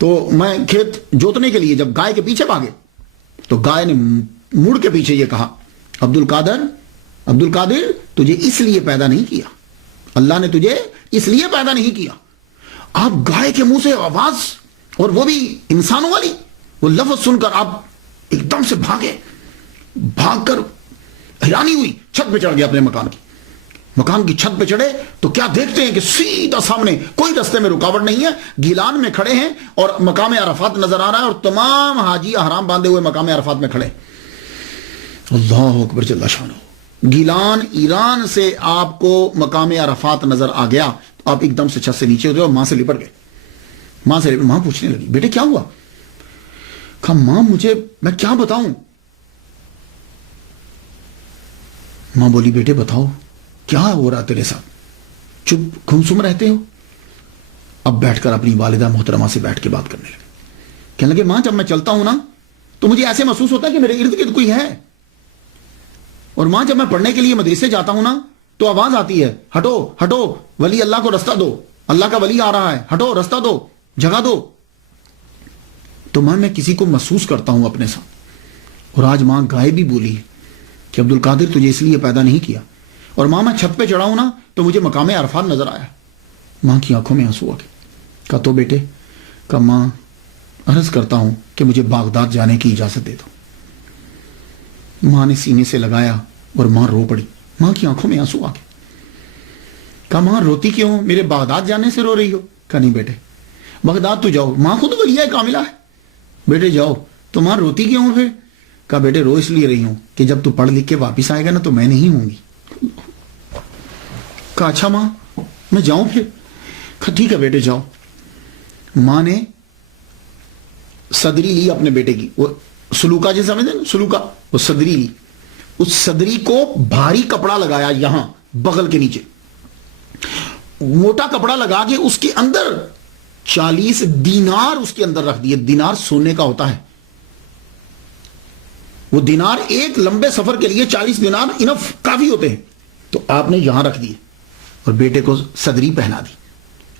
تو میں کھیت جوتنے کے لیے جب گائے کے پیچھے بھاگے تو گائے نے مڑ کے پیچھے یہ کہا، عبد القادر تجھے اس لیے پیدا نہیں کیا، اللہ نے تجھے اس لیے پیدا نہیں کیا۔ آپ گائے کے منہ سے آواز، اور وہ بھی انسانوں والی، وہ لفظ سن کر آپ ایک دم سے بھاگ کر حیرانی ہوئی، چھت پہ چڑھ گیا اپنے مکان کی چھت پہ چڑھے تو کیا دیکھتے ہیں کہ سیدھا سامنے کوئی رستے میں رکاوٹ نہیں ہے، گیلان میں کھڑے ہیں اور مقام عرفات نظر آ رہا ہے، اور تمام حاجی احرام باندھے ہوئے مقام عرفات میں کھڑے۔ اللہ اکبر جل شانہ، گیلان ایران سے آپ کو مقام عرفات نظر آ گیا، آپ ایک دم سے چھت سے نیچے اترے اور ماں سے لپٹ گئے۔ ماں پوچھنے لگی، بیٹے کیا ہوا؟ کہا ماں میں کیا بتاؤں؟ ماں بولی بیٹے بتاؤ کیا ہو رہا تیرے ساتھ، چپ گمسم رہتے ہو؟ اب بیٹھ کر اپنی والدہ محترمہ سے بیٹھ کے بات کرنے لگے، کہنے لگے ماں جب میں چلتا ہوں نا تو مجھے ایسے محسوس ہوتا ہے کہ میرے ارد گرد کوئی ہے، اور ماں جب میں پڑھنے کے لیے مدرسے جاتا ہوں نا تو آواز آتی ہے، ہٹو ہٹو ولی اللہ کو رستہ دو، اللہ کا ولی آ رہا ہے، ہٹو رستہ دو، جگہ دو۔ تو ماں میں کسی کو محسوس کرتا ہوں اپنے ساتھ، اور آج ماں گائے بھی بولی کہ عبد القادر تجھے اس لیے پیدا نہیں کیا، اور ماں میں چھت پہ چڑھا ہوں نا تو مجھے مقام عرفات نظر آیا۔ ماں کی آنکھوں میں آنسو آ گئے۔ کہا تو بیٹے، کہا ماں عرض کرتا ہوں کہ مجھے بغداد جانے کی اجازت دے دو۔ ماں نے سینے سے لگایا اور ماں رو پڑی، ماں کی آنکھوں میں آنسو آ گئے۔ کہا ماں روتی کیوں، میرے بغداد جانے سے رو رہی ہو؟ کہا نہیں بیٹے بغداد تو جاؤ، ماں خود ولیہ کاملہ ہے، بیٹے جاؤ۔ تو ماں روتی کیوں ہو پھر؟ کہا بیٹے رو اس لیے رہی ہوں کہ جب تو پڑھ لکھ کے واپس آئے گا نا تو میں نہیں ہوں گی۔ کہا اچھا ماں میں جاؤں پھر؟ کہا ٹھیک ہے بیٹے جاؤ۔ ماں نے صدری لی اپنے بیٹے کی، وہ سلوکا جیسے سمجھتے ہیں سلوکا، وہ صدری لی، اس صدری کو بھاری کپڑا لگایا یہاں بغل کے نیچے، موٹا کپڑا لگا کے اس کے اندر 40 دینار اس کے اندر رکھ دیے۔ دینار سونے کا ہوتا ہے، وہ دینار ایک لمبے سفر کے لیے 40 دینار انف کافی ہوتے ہیں، تو آپ نے یہاں رکھ دیے اور بیٹے کو صدری پہنا دی،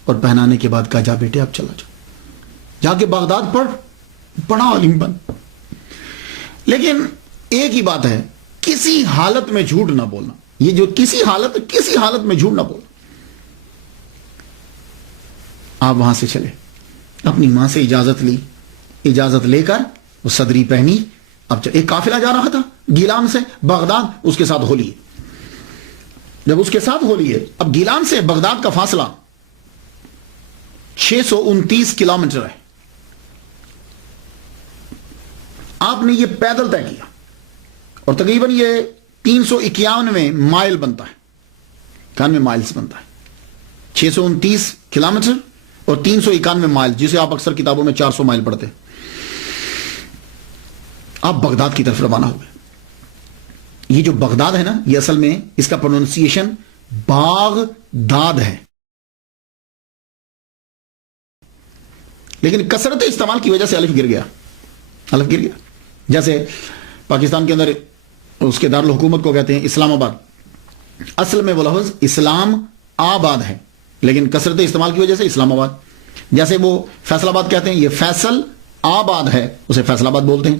اور پہنانے کے بعد کہا جا بیٹے اب چلا جاؤ، جا کے بغداد پڑھ، بڑا عالم بن۔ لیکن ایک ہی بات ہے، کسی حالت میں جھوٹ نہ بولنا، یہ جو کسی حالت میں جھوٹ نہ بولنا۔ آپ وہاں سے چلے، اپنی ماں سے اجازت لی، اجازت لے کر وہ صدری پہنی، اب ایک قافلہ جا رہا تھا گیلان سے بغداد، اس کے ساتھ ہو لیے۔ جب اس کے ساتھ ہو لیے، اب گیلان سے بغداد کا فاصلہ 629 کلومیٹر ہے۔ آپ نے یہ پیدل طے کیا، اور تقریباً یہ 391 مائل بنتا ہے، 91 مائلز بنتا ہے، 629 کلومیٹر اور 391 مائل، جسے آپ اکثر کتابوں میں 400 مائل پڑھتے ہیں۔ آپ بغداد کی طرف روانہ ہوئے۔ یہ جو بغداد ہے نا، یہ اصل میں اس کا پروننسیشن باغداد ہے، لیکن کثرت استعمال کی وجہ سے الف گر گیا۔ جیسے پاکستان کے اندر اس کے دارالحکومت کو کہتے ہیں اسلام آباد، اصل میں وہ لفظ اسلام آباد ہے، لیکن کثرت استعمال کی وجہ سے اسلام آباد۔ جیسے وہ فیصل آباد کہتے ہیں، یہ فیصل آباد ہے، اسے فیصل آباد بولتے ہیں۔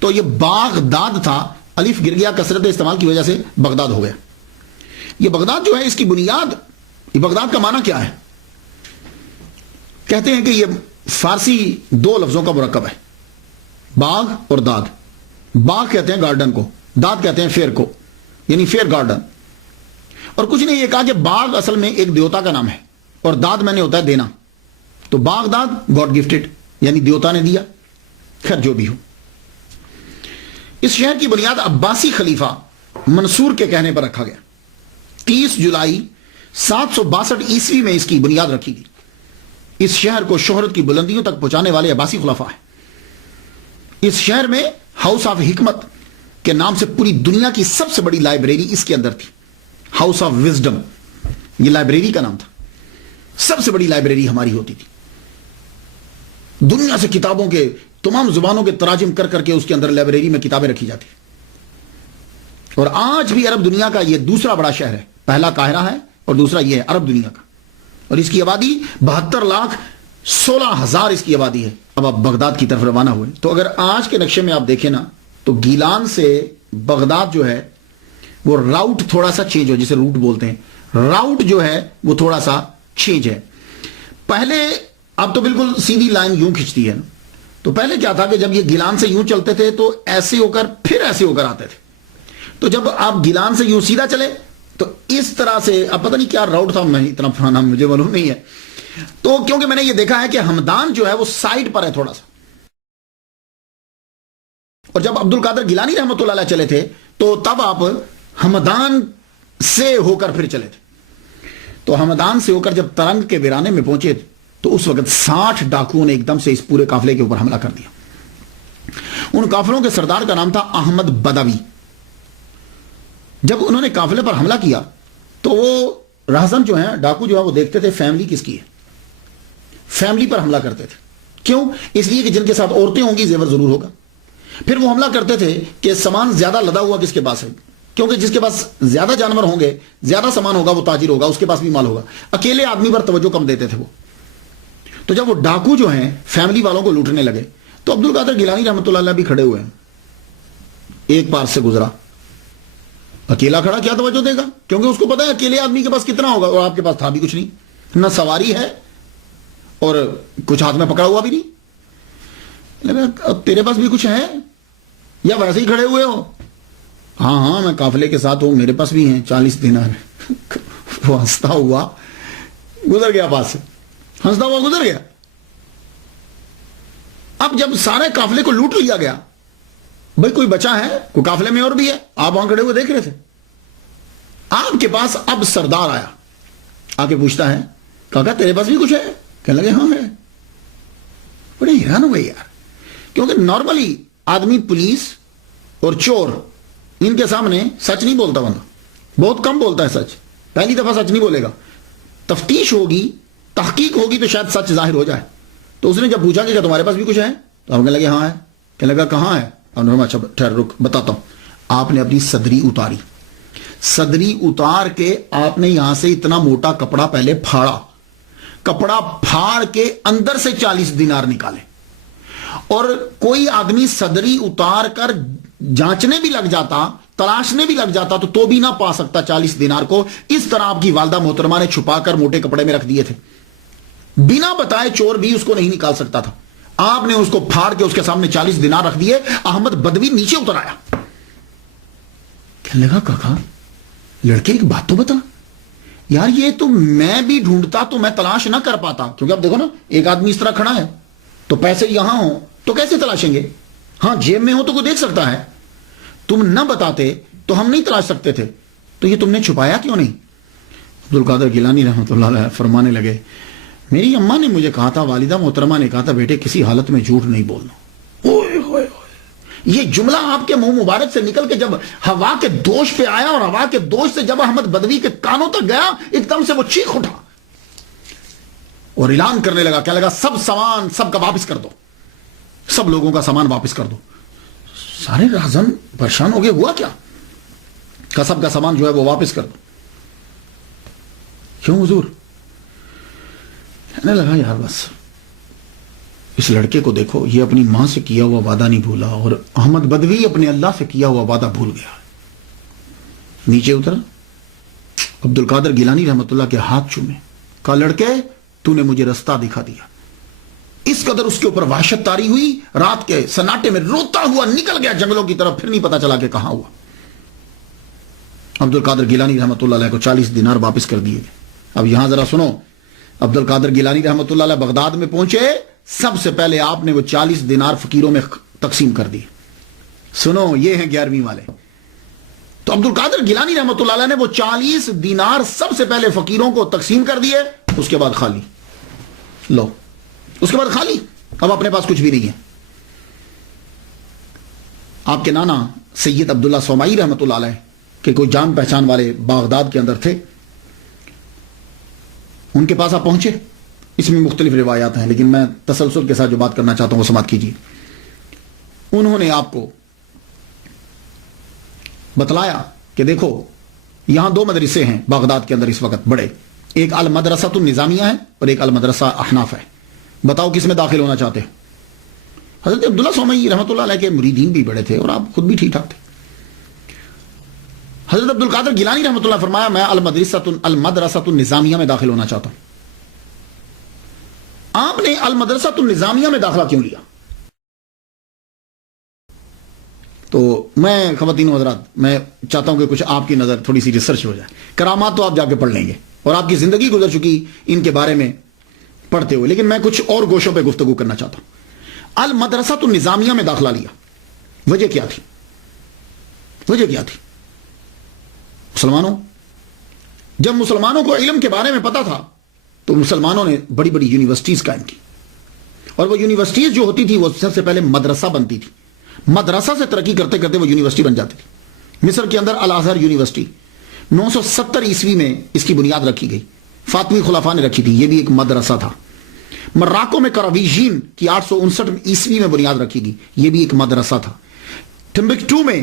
تو یہ باغداد تھا، الف گر گیا، کثرت استعمال کی وجہ سے بغداد ہو گیا۔ یہ بغداد جو ہے، اس کی بنیاد، یہ بغداد کا معنی کیا ہے؟ کہتے ہیں کہ یہ فارسی 2 لفظوں کا مرکب ہے، باغ اور داد۔ باغ کہتے ہیں گارڈن کو، داد کہتے ہیں فیر کو، یعنی فیر گارڈن۔ اور کچھ نہیں، یہ کہا کہ باغ اصل میں ایک دیوتا کا نام ہے، اور داد میں نے ہوتا ہے دینا، تو باغ داد گاڈ گفٹڈ، یعنی دیوتا نے دیا۔ خیر جو بھی ہو، اس شہر کی بنیاد عباسی خلیفہ منصور کے کہنے پر رکھا گیا۔ 30 جولائی 762 عیسوی میں اس کی بنیاد رکھی گئی۔ اس شہر کو شہرت کی بلندیوں تک پہنچانے والے عباسی خلفاء ہیں۔ اس شہر میں ہاؤس آف حکمت کے نام سے پوری دنیا کی سب سے بڑی لائبریری اس کے اندر تھی، ہاؤس آف وزڈم، یہ لائبریری کا نام تھا۔ سب سے بڑی لائبریری ہماری ہوتی تھی، دنیا سے کتابوں کے تمام زبانوں کے تراجم کر کر کے اس کے اندر لائبریری میں کتابیں رکھی جاتی۔ اور آج بھی عرب دنیا کا یہ دوسرا بڑا شہر ہے، پہلا قاہرہ ہے اور دوسرا یہ ہے عرب دنیا کا، اور اس کی آبادی 72 لاکھ 16,000 اس کی آبادی ہے. اب آپ بغداد کی طرف روانہ ہوئے تو اگر آج کے نقشے میں آپ دیکھیں نا تو گیلان سے بغداد جو ہے وہ راؤٹ تھوڑا سا چینج ہو, جسے روٹ بولتے ہیں, راؤٹ جو ہے وہ تھوڑا سا چینج ہے. پہلے اب تو بالکل سیدھی لائن یوں کھچتی ہے نا, تو پہلے کیا تھا کہ جب یہ گیلان سے یوں چلتے تھے تو ایسے ہو کر پھر ایسے ہو کر آتے تھے. تو جب آپ گیلان سے یوں سیدھا چلے تو اس طرح سے, اب پتہ نہیں کیا راؤٹ تھا, میں اتنا پرانا مجھے معلوم نہیں ہے. تو کیونکہ میں نے یہ دیکھا ہے کہ ہمدان جو ہے وہ سائڈ پر ہے تھوڑا سا, اور جب عبد القادر گیلانی رحمۃ اللہ علیہ چلے تھے تو تب آپ ہمدان سے ہو کر پھر چلے تھے. تو ہمدان سے ہو کر جب ترنگ کے ویرانے میں پہنچے تو اس وقت 60 ڈاکوؤں نے ایک دم سے اس پورے قافلے کے اوپر حملہ کر دیا. ان قافلوں کے سردار کا نام تھا احمد بدوی. جب انہوں نے قافلے پر حملہ کیا تو وہ راہزن جو ہیں, ڈاکو جو ہے, وہ دیکھتے تھے فیملی کس کی ہے, فیملی پر حملہ کرتے تھے. کیوں؟ اس لیے کہ جن کے ساتھ عورتیں ہوں گی زیور ضرور ہوگا. پھر وہ حملہ کرتے تھے کہ سامان زیادہ لدا ہوا کس کے پاس ہے, کیونکہ جس کے پاس زیادہ جانور ہوں گے, زیادہ سامان ہوگا, وہ تاجر ہوگا, اس کے پاس بھی مال ہوگا. اکیلے آدمی پر توجہ کم دیتے تھے وہ. تو جب وہ ڈاکو جو ہیں فیملی والوں کو لوٹنے لگے تو عبد القادر گیلانی رحمۃ اللہ علیہ بھی کھڑے ہوئے ہیں. ایک پار سے گزرا, اکیلا کھڑا کیا توجہ دے گا, کیونکہ اس کو پتا ہے اکیلے آدمی کے پاس کتنا ہوگا, اور آپ کے پاس تھا بھی کچھ نہیں, نہ سواری ہے اور کچھ ہاتھ میں پکڑا ہوا بھی نہیں. لگا تیرے پاس بھی کچھ ہے یا ویسے ہی کھڑے ہوئے ہو؟ ہاں ہاں میں قافلے کے ساتھ ہوں, میرے پاس بھی ہیں 40 دینار. وہ ہنستا ہوا گزر گیا, پاس سے ہنستا ہوا گزر گیا. اب جب سارے قافلے کو لوٹ لیا گیا, بھائی کوئی بچا ہے, کوئی قافلے میں اور بھی ہے, آپ وہاں کھڑے ہوئے دیکھ رہے تھے. آپ کے پاس اب سردار آیا, آ کے پوچھتا ہے کہا تیرے پاس بھی کچھ ہے؟ کہنے لگے ہاں ہے. بڑے حیران ہوئے یار, کیونکہ نارملی آدمی پولیس اور چور ان کے سامنے سچ نہیں بولتا, بندہ بہت کم بولتا ہے سچ, پہلی دفعہ سچ نہیں بولے گا. تفتیش ہوگی, تحقیق ہوگی تو شاید سچ ظاہر ہو جائے. تو اس نے جب پوچھا کہ کیا تمہارے پاس بھی کچھ ہے, تو ہم کہنے لگے ہاں ہے. کہنے لگا کہاں ہے؟ اچھا ٹھہر رک بتاتا ہوں. آپ نے اپنی صدری اتاری, صدری اتار کے آپ نے یہاں سے اتنا موٹا کپڑا پہلے پھاڑا, کپڑا پھاڑ کے اندر سے 40 دینار نکالے. اور کوئی آدمی صدری اتار کر جانچنے بھی لگ جاتا, تلاشنے بھی لگ جاتا تو بھی نہ پا سکتا 40 دینار کو. اس طرح آپ کی والدہ محترمہ نے چھپا کر موٹے کپڑے میں رکھ دیے تھے, بنا بتائے چور بھی اس کو نہیں نکال سکتا تھا. آپ نے اس کو پھاڑ کے اس کے سامنے 40 دینار رکھ دیے. احمد بدوی نیچے اتر آیا, کہنے لگا کاکا لڑکے ایک بات تو بتا یار, یہ تو میں بھی ڈھونڈتا تو میں تلاش نہ کر پاتا, کیونکہ اب دیکھو نا ایک آدمی اس طرح کھڑا ہے تو پیسے یہاں ہوں تو کیسے تلاشیں گے, ہاں جیب میں ہو تو کوئی دیکھ سکتا ہے, تم نہ بتاتے تو ہم نہیں تلاش سکتے تھے, تو یہ تم نے چھپایا کیوں نہیں؟ عبد القادر گیلانی رحمۃ اللہ علیہ فرمانے لگے میری اماں نے مجھے کہا تھا, والدہ محترمہ نے کہا تھا بیٹے کسی حالت میں جھوٹ نہیں بولنا. اوئے ہوئے یہ جملہ آپ کے منہ مبارک سے نکل کے جب ہوا کے دوش پہ آیا, اور ہوا کے دوش سے جب احمد بدوی کے کانوں تک گیا, ایک دم سے وہ چیخ اٹھا اور اعلان کرنے لگا, کہنے لگا سب سامان سب کا واپس کر دو, سب لوگوں کا سامان واپس کر دو. سارے راہزن پریشان ہو گئے, ہوا کیا؟ کہ سب کا سامان جو ہے وہ واپس کر دو. کیوں حضور؟ کہنے لگا یار بس اس لڑکے کو دیکھو, یہ اپنی ماں سے کیا ہوا وعدہ نہیں بھولا, اور احمد بدوی اپنے اللہ سے کیا ہوا وعدہ بھول گیا. نیچے اترا, عبد القادر گیلانی رحمۃ اللہ کے ہاتھ چومے, کہا لڑکے تو نے مجھے رستہ دکھا دیا. اس قدر اس کے اوپر وحشت طاری ہوئی, رات کے سناٹے میں روتا ہوا نکل گیا جنگلوں کی طرف, پھر نہیں پتا چلا کہ کہاں ہوا. عبد القادر گیلانی رحمۃ اللہ علیہ کو 40 دینار واپس کر دیے. اب یہاں ذرا سنو, عبد القادر گیلانی رحمۃ اللہ علیہ بغداد میں پہنچے, سب سے پہلے آپ نے وہ 40 دینار فقیروں میں تقسیم کر دی. سنو یہ ہیں 11ویں والے. تو عبد القادر گیلانی رحمۃ اللہ علیہ نے وہ 40 دینار سب سے پہلے فقیروں کو تقسیم کر دیے, اس کے بعد خالی. لو اس کے بعد خالی, اب اپنے پاس کچھ بھی نہیں ہے. آپ کے نانا سید عبداللہ سومائی رحمۃ اللہ علیہ کہ کوئی جان پہچان والے بغداد کے اندر تھے, ان کے پاس آپ پہنچے. اس میں مختلف روایات ہیں, لیکن میں تسلسل کے ساتھ جو بات کرنا چاہتا ہوں وہ سماعت کیجیے. انہوں نے آپ کو بتلایا کہ دیکھو یہاں 2 مدرسے ہیں بغداد کے اندر اس وقت بڑے, ایک المدرسۃ النظامیہ ہے اور ایک المدرسہ احناف ہے. بتاؤ کس میں داخل ہونا چاہتے ہو؟ حضرت عبداللہ سومئی رحمۃ اللہ علیہ کے مریدین بھی بڑے تھے اور آپ خود بھی ٹھیک ٹھاک تھے. حضرت عبد القادر گیلانی رحمۃ اللہ فرمایا میں المدرسۃ النظامیہ میں داخل ہونا چاہتا ہوں. آپ نے المدرسۃ النظامیہ میں داخلہ کیوں لیا؟ تو میں خواتین و حضرات میں چاہتا ہوں کہ کچھ آپ کی نظر تھوڑی سی ریسرچ ہو جائے. کرامات تو آپ جا کے پڑھ لیں گے اور آپ کی زندگی گزر چکی ان کے بارے میں پڑھتے ہوئے، لیکن میں کچھ اور گوشوں پہ گفتگو کرنا چاہتا ہوں. المدرسۃ النظامیہ میں داخلہ لیا، وجہ کیا تھی؟ وجہ کیا تھی؟ مسلمانوں، جب مسلمانوں کو علم کے بارے میں پتا تھا تو مسلمانوں نے بڑی بڑی یونیورسٹیز قائم کی، اور وہ یونیورسٹیز جو ہوتی تھی وہ سب سے پہلے مدرسہ بنتی تھی. مدرسہ سے ترقی کرتے کرتے وہ یونیورسٹی بن جاتی تھی. مصر کے اندر الازہر یونیورسٹی 970 عیسوی میں اس کی بنیاد رکھی گئی. فاطمی خلفاء نے رکھی تھی، یہ بھی ایک مدرسہ تھا. مراکو میں کراویجین کی 859 عیسوی میں بنیاد رکھی گئی، یہ بھی ایک مدرسہ تھا. ٹمبکٹو میں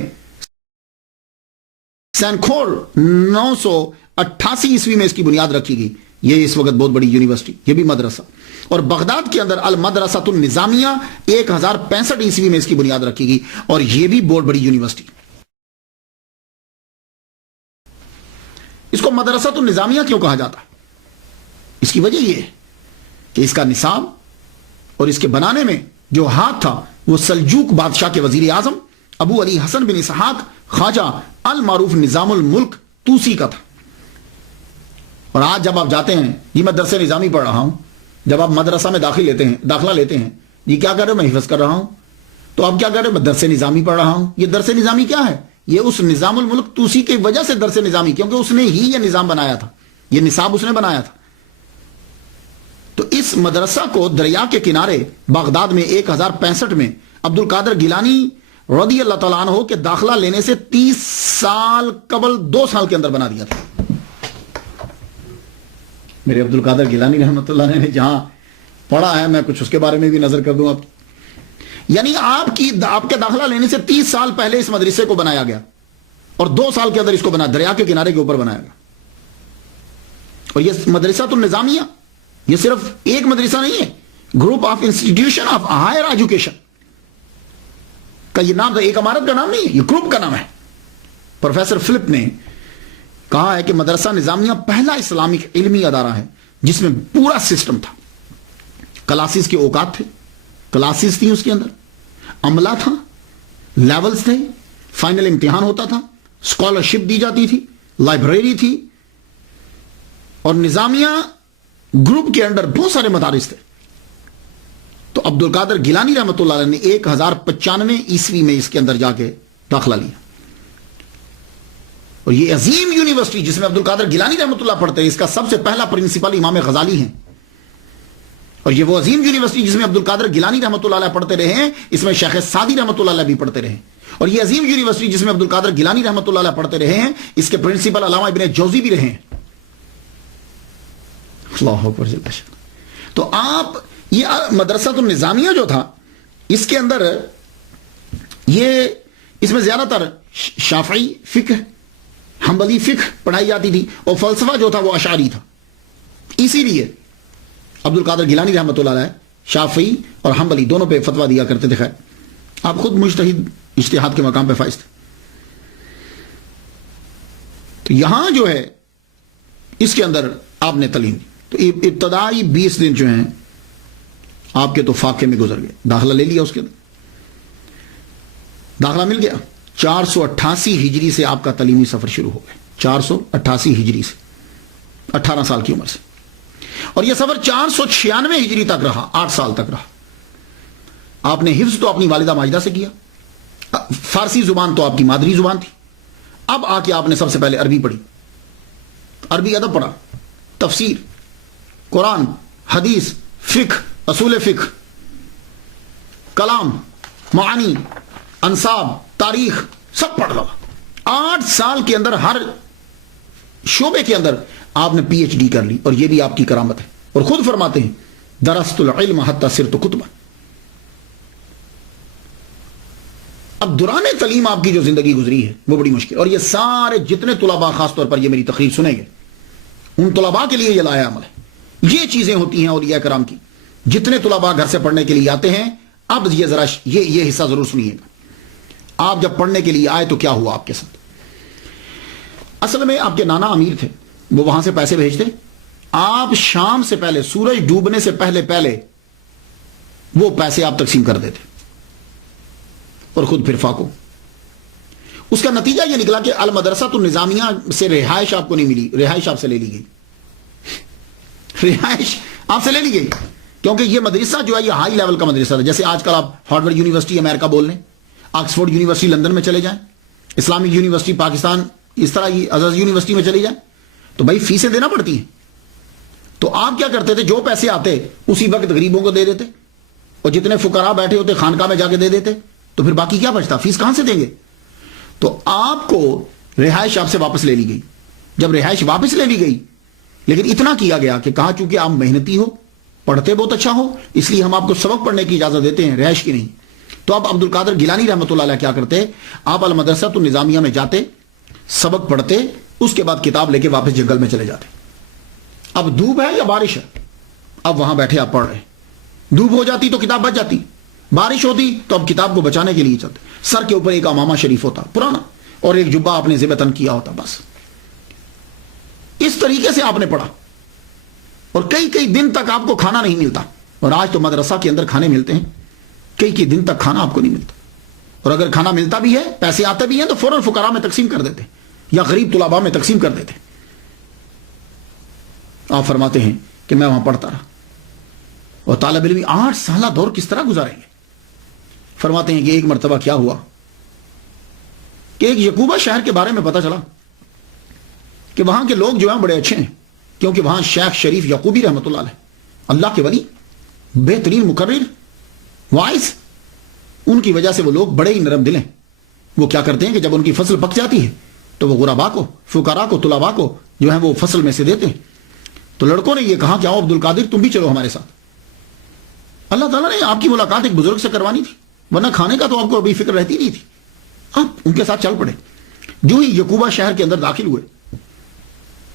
سینکھور 988 عیسوی میں اس کی بنیاد رکھی گئی، یہ اس وقت بہت بڑی یونیورسٹی، یہ بھی مدرسہ. اور بغداد کے اندر المدرسۃ النظامیہ 1065 عیسوی میں اس کی بنیاد رکھی گئی، اور یہ بھی بہت بڑی یونیورسٹی. اس کو مدرسۃ النظامیہ کیوں کہا جاتا ہے؟ اس کی وجہ یہ ہے کہ اس کا نصاب اور اس کے بنانے میں جو ہاتھ تھا وہ سلجوق بادشاہ کے وزیر اعظم ابو علی حسن بن اسحاق خواجہ المعروف نظام الملک توسی کا تھا. اور آج جب آپ جاتے ہیں، یہ میں درس نظامی پڑھ رہا ہوں، جب آپ مدرسہ میں داخلہ لیتے ہیں، یہ کیا کر رہے ہو؟ میں حفظ کر رہا ہوں. تو آپ کیا کر رہے ہو؟ میں درس نظامی پڑھ رہا ہوں. یہ درس نظامی کیا ہے؟ یہ اس نظام الملک توسی کی وجہ سے درس نظامی، کیونکہ اس نے ہی یہ نظام بنایا تھا، یہ نصاب اس نے بنایا تھا. تو اس مدرسہ کو دریا کے کنارے بغداد میں 1065 میں عبد القادر گیلانی رضی اللہ تعالیٰ عنہ کے داخلہ لینے سے 30 سال قبل 2 سال کے اندر بنا دیا تھا. میرے عبد القادر گیلانی رحمۃ اللہ نے جہاں پڑھا ہے، میں کچھ اس کے بارے میں بھی نظر کر دوں آپ. یعنی آپ کے داخلہ لینے سے 30 سال پہلے اس مدرسے کو بنایا گیا، اور 2 سال کے اندر اس کو بنا دریا کے کنارے کے اوپر بنایا گیا. اور یہ مدرسۃ النظامیہ یہ صرف ایک مدرسہ نہیں ہے، group of institution of higher education کا یہ نام تھا. ایک عمارت کا نام نہیں ہے، یہ گروپ کا نام ہے. پروفیسر فلپ نے کہا ہے کہ مدرسہ نظامیہ پہلا اسلامک علمی ادارہ ہے جس میں پورا سسٹم تھا. کلاسز کے اوقات تھے، کلاسز تھی، اس کے اندر عملہ تھا، لیولز تھے، فائنل امتحان ہوتا تھا، اسکالرشپ دی جاتی تھی، لائبریری تھی، اور نظامیہ گروپ کے اندر بہت سارے مدارس تھے. تو عبد القادر گیلانی رحمۃ اللہ علیہ نے 1095 عیسوی میں اس کے اندر جا کے داخلہ لیا. اور یہ عظیم یونیورسٹی جس میں عبد القادر گیلانی رحمۃ اللہ پڑھتے ہیں، اس کا سب سے پہلا پرنسپل امام غزالی ہیں. اور یہ وہ عظیم یونیورسٹی جس میں عبد القادر گیلانی رحمۃ اللہ علیہ پڑھتے رہے ہیں، اس میں شیخ سعدی رحمۃ اللہ علیہ بھی پڑھتے رہے. اور یہ عظیم یونیورسٹی جس میں عبد القادر گیلانی رحمۃ اللہ علیہ پڑھتے رہے ہیں، اس کے پرنسپل علامہ ابن جوزی بھی رہے ہیں. اللہ اکبر. تو آپ یہ مدرسۃ النظامیہ جو تھا، اس کے اندر اس میں زیادہ تر شافعی فقہ، حنبلی فقہ پڑھائی جاتی تھی، اور فلسفہ جو تھا وہ اشعری تھا. اسی لیے عبد القادر گیلانی رحمۃ اللہ علیہ شافعی اور حنبلی دونوں پہ فتویٰ دیا کرتے تھے. خیر، آپ خود مجتہد اجتہاد کے مقام پہ فائز تھے. تو یہاں جو ہے اس کے اندر آپ نے تعلیم دی. تو ابتدائی 20 دن جو ہیں آپ کے تو فاقے میں گزر گئے. داخلہ لے لیا، اس کے اندر داخلہ مل گیا. 488 ہجری سے آپ کا تعلیمی سفر شروع ہو گیا. 488 ہجری سے 18 سال کی عمر سے. اور یہ سفر 496 ہجری تک رہا، 8 سال تک رہا. آپ نے حفظ تو اپنی والدہ ماجدہ سے کیا، فارسی زبان تو آپ کی مادری زبان تھی. اب آ کے آپ نے سب سے پہلے عربی پڑھی، عربی ادب پڑھا، تفسیر، قرآن، حدیث، فقہ، اصول فقہ، کلام، معانی، انصاب، تاریخ، سب پڑھ لو. 8 سال کے اندر ہر شعبے کے اندر آپ نے پی ایچ ڈی کر لی، اور یہ بھی آپ کی کرامت ہے. اور خود فرماتے ہیں درست العلم حتی صرت کتبا. اب دوران تعلیم آپ کی جو زندگی گزری ہے وہ بڑی مشکل. اور یہ سارے جتنے طلباء خاص طور پر یہ میری تقریر سنیں گے، ان طلباء کے لیے یہ لایا عمل ہے. یہ چیزیں ہوتی ہیں اولیاء کرام کی جتنے طلباء گھر سے پڑھنے کے لیے آتے ہیں، اب یہ ذرا یہ حصہ ضرور سنیے گا. آپ جب پڑھنے کے لیے آئے تو کیا ہوا آپ کے ساتھ؟ اصل میں آپ کے نانا امیر تھے، وہ وہاں سے پیسے بھیجتے، آپ شام سے پہلے، سورج ڈوبنے سے پہلے وہ پیسے آپ تقسیم کر دیتے اور خود پھر فاقو. اس کا نتیجہ یہ نکلا کہ المدرسہ النظامیہ سے رہائش آپ کو نہیں ملی، رہائش آپ سے لے لی گئی. رہائش آپ سے لے لی گئی کیونکہ یہ مدرسہ جو ہے یہ ہائی لیول کا مدرسہ تھا. جیسے آج کل آپ ہارورڈ یونیورسٹی امریکہ بول لیں، آکسفورڈ یونیورسٹی لندن میں چلے جائیں، اسلامک یونیورسٹی پاکستان، اس طرح یہ عزز یونیورسٹی میں چلے جائیں، تو بھائی فیسیں دینا پڑتی ہیں. تو آپ کیا کرتے تھے، جو پیسے آتے اسی وقت غریبوں کو دے دیتے، اور جتنے فقراء بیٹھے ہوتے خانقاہ میں جا کے دے دیتے، تو پھر باقی کیا بچتا، فیس کہاں سے دیں گے؟ تو آپ کو رہائش آپ سے واپس لے لی گئی. جب رہائش واپس لے لی گئی، لیکن اتنا کیا گیا کہ کہا چونکہ آپ محنتی ہو، پڑھتے بہت اچھا ہو، اس لیے ہم آپ کو سبق پڑھنے کی اجازت دیتے ہیں، رہائش کی نہیں. تو اب عبد القادر گیلانی رحمۃ اللہ علیہ کیا کرتے، آپ المدرسہ النظامیہ میں جاتے، سبق پڑھتے، اس کے بعد کتاب لے کے واپس جنگل میں چلے جاتے. اب دھوپ ہے یا بارش ہے، اب وہاں بیٹھے آپ پڑھ رہے ہیں، دھوپ ہو جاتی تو کتاب بچ جاتی، بارش ہوتی تو اب کتاب کو بچانے کے لیے چلتے. سر کے اوپر ایک امامہ شریف ہوتا پرانا، اور ایک جبہ آپ نے ذبح تن کیا ہوتا، بس اس طریقے سے آپ نے پڑھا. اور کئی دن تک آپ کو کھانا نہیں ملتا. اور آج تو مدرسہ کے اندر کھانے ملتے ہیں، کئی دن تک کھانا آپ کو نہیں ملتا. اور اگر کھانا ملتا بھی ہے، پیسے آتے بھی ہیں، تو فوراً فقراء میں تقسیم کر دیتے یا غریب طلباء میں تقسیم کر دیتے. آپ فرماتے ہیں کہ میں وہاں پڑھتا رہا، اور طالب علم 8 سالہ دور کس طرح گزاریں گے. فرماتے ہیں کہ ایک مرتبہ کیا ہوا کہ ایک یعقوبہ شہر کے بارے میں پتا چلا کہ وہاں کے لوگ جو ہیں بڑے اچھے ہیں، کیونکہ وہاں شیخ شریف یعقوبی رحمۃ اللہ علیہ، اللہ کے ولی، بہترین مقرر، وائس، ان کی وجہ سے وہ لوگ بڑے ہی نرم دل ہیں. وہ کیا کرتے ہیں کہ جب ان کی فصل پک جاتی ہے تو وہ غرباء کو، فقراء کو، طلباء کو جو ہے وہ فصل میں سے دیتے ہیں. تو لڑکوں نے یہ کہا کہ آؤ عبد القادر تم بھی چلو ہمارے ساتھ. اللہ تعالیٰ نے آپ کی ملاقات ایک بزرگ سے کروانی تھی، ورنہ کھانے کا تو آپ کو ابھی فکر رہتی نہیں تھی. آپ ان کے ساتھ چل پڑے. جو ہی یعقوبہ شہر کے اندر داخل ہوئے،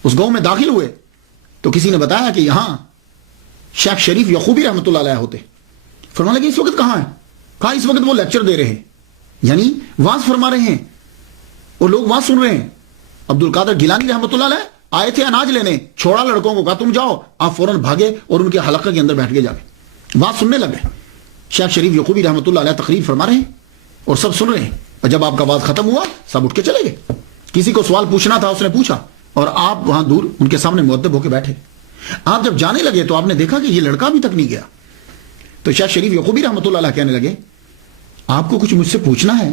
اس گاؤں میں داخل ہوئے، تو کسی نے بتایا کہ یہاں شیخ شریف یعقوبی رحمۃ اللہ علیہ ہوتے. فرمانے لگے اس وقت کہاں ہیں؟ کہا اس وقت وہ لیکچر دے رہے ہیں، یعنی واز فرما رہے ہیں، اور لوگ واز سن رہے ہیں. عبد القادر گیلانی رحمۃ اللہ علیہ آئے تھے اناج لینے، چھوڑا لڑکوں کو، کہا تم جاؤ. آپ فوراً بھاگے اور ان کے حلقہ کے اندر بیٹھ کے جا کے بات سننے لگے. شیخ شریف یعقوبی رحمۃ اللہ علیہ تقریر فرما رہے ہیں اور سب سن رہے ہیں. اور جب آپ کا بات ختم ہوا، سب اٹھ کے چلے گئے. کسی کو سوال پوچھنا تھا، اس نے پوچھا، اور آپ وہاں دور ان کے سامنے مؤدب ہو کے بیٹھے. آپ جب جانے لگے تو آپ نے دیکھا کہ یہ لڑکا ابھی تک نہیں گیا. تو شیخ شریف یعقوبی رحمۃ اللہ علیہ کہنے لگے آپ کو کچھ مجھ سے پوچھنا ہے؟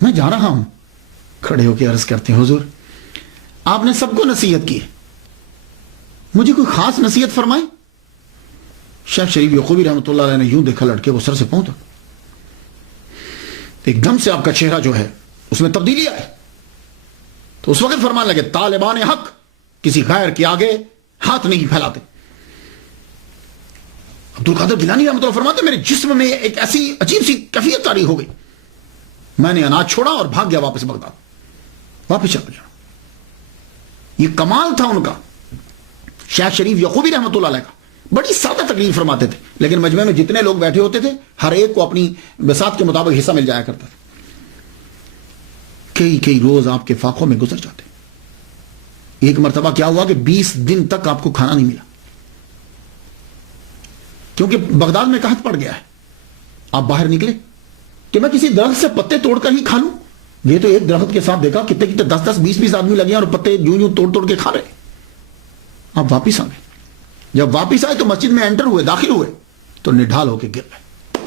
میں جا رہا ہوں. کھڑے ہو کے عرض کرتے ہیں حضور آپ نے سب کو نصیحت کی، مجھے کوئی خاص نصیحت فرمائے. شیخ شریف یعقوبی رحمۃ اللہ علیہ نے یوں دیکھا لڑکے کو سر سے پاؤں تک. ایک دم سے آپ کا چہرہ جو ہے اس میں تبدیلی آئے. تو اس وقت فرمانے لگے طالبان حق کسی غیر کے آگے ہاتھ نہیں پھیلاتے. عبد القادر گیلانی رحمۃ اللہ فرماتے میرے جسم میں ایک ایسی عجیب سی کیفیت طاری ہو گئی. میں نے اناج چھوڑا اور بھاگ گیا واپس بغداد، واپس چلا گیا. یہ کمال تھا ان کا. شیخ شریف یعقوبی رحمۃ اللہ علیہ کا بڑی سادہ تقریر فرماتے تھے، لیکن مجمع میں جتنے لوگ بیٹھے ہوتے تھے ہر ایک کو اپنی بساط کے مطابق حصہ مل جایا کرتا تھا. کئی روز آپ کے فاقوں میں گزر جاتے. ایک مرتبہ کیا ہوا کہ 20 دن تک آپ کو کھانا نہیں ملا، کیونکہ بغداد میں قحط پڑ گیا ہے. آپ باہر نکلے کہ میں کسی درخت سے پتے توڑ کر ہی کھا لوں. یہ تو ایک درخت کے ساتھ دیکھا کتنے 10-20 آدمی لگے اور پتے یوں توڑ کے کھا رہے. آپ واپس آ گئے. جب واپس آئے تو مسجد میں انٹر ہوئے، داخل ہوئے تو نڈھال ہو کے گر گئے،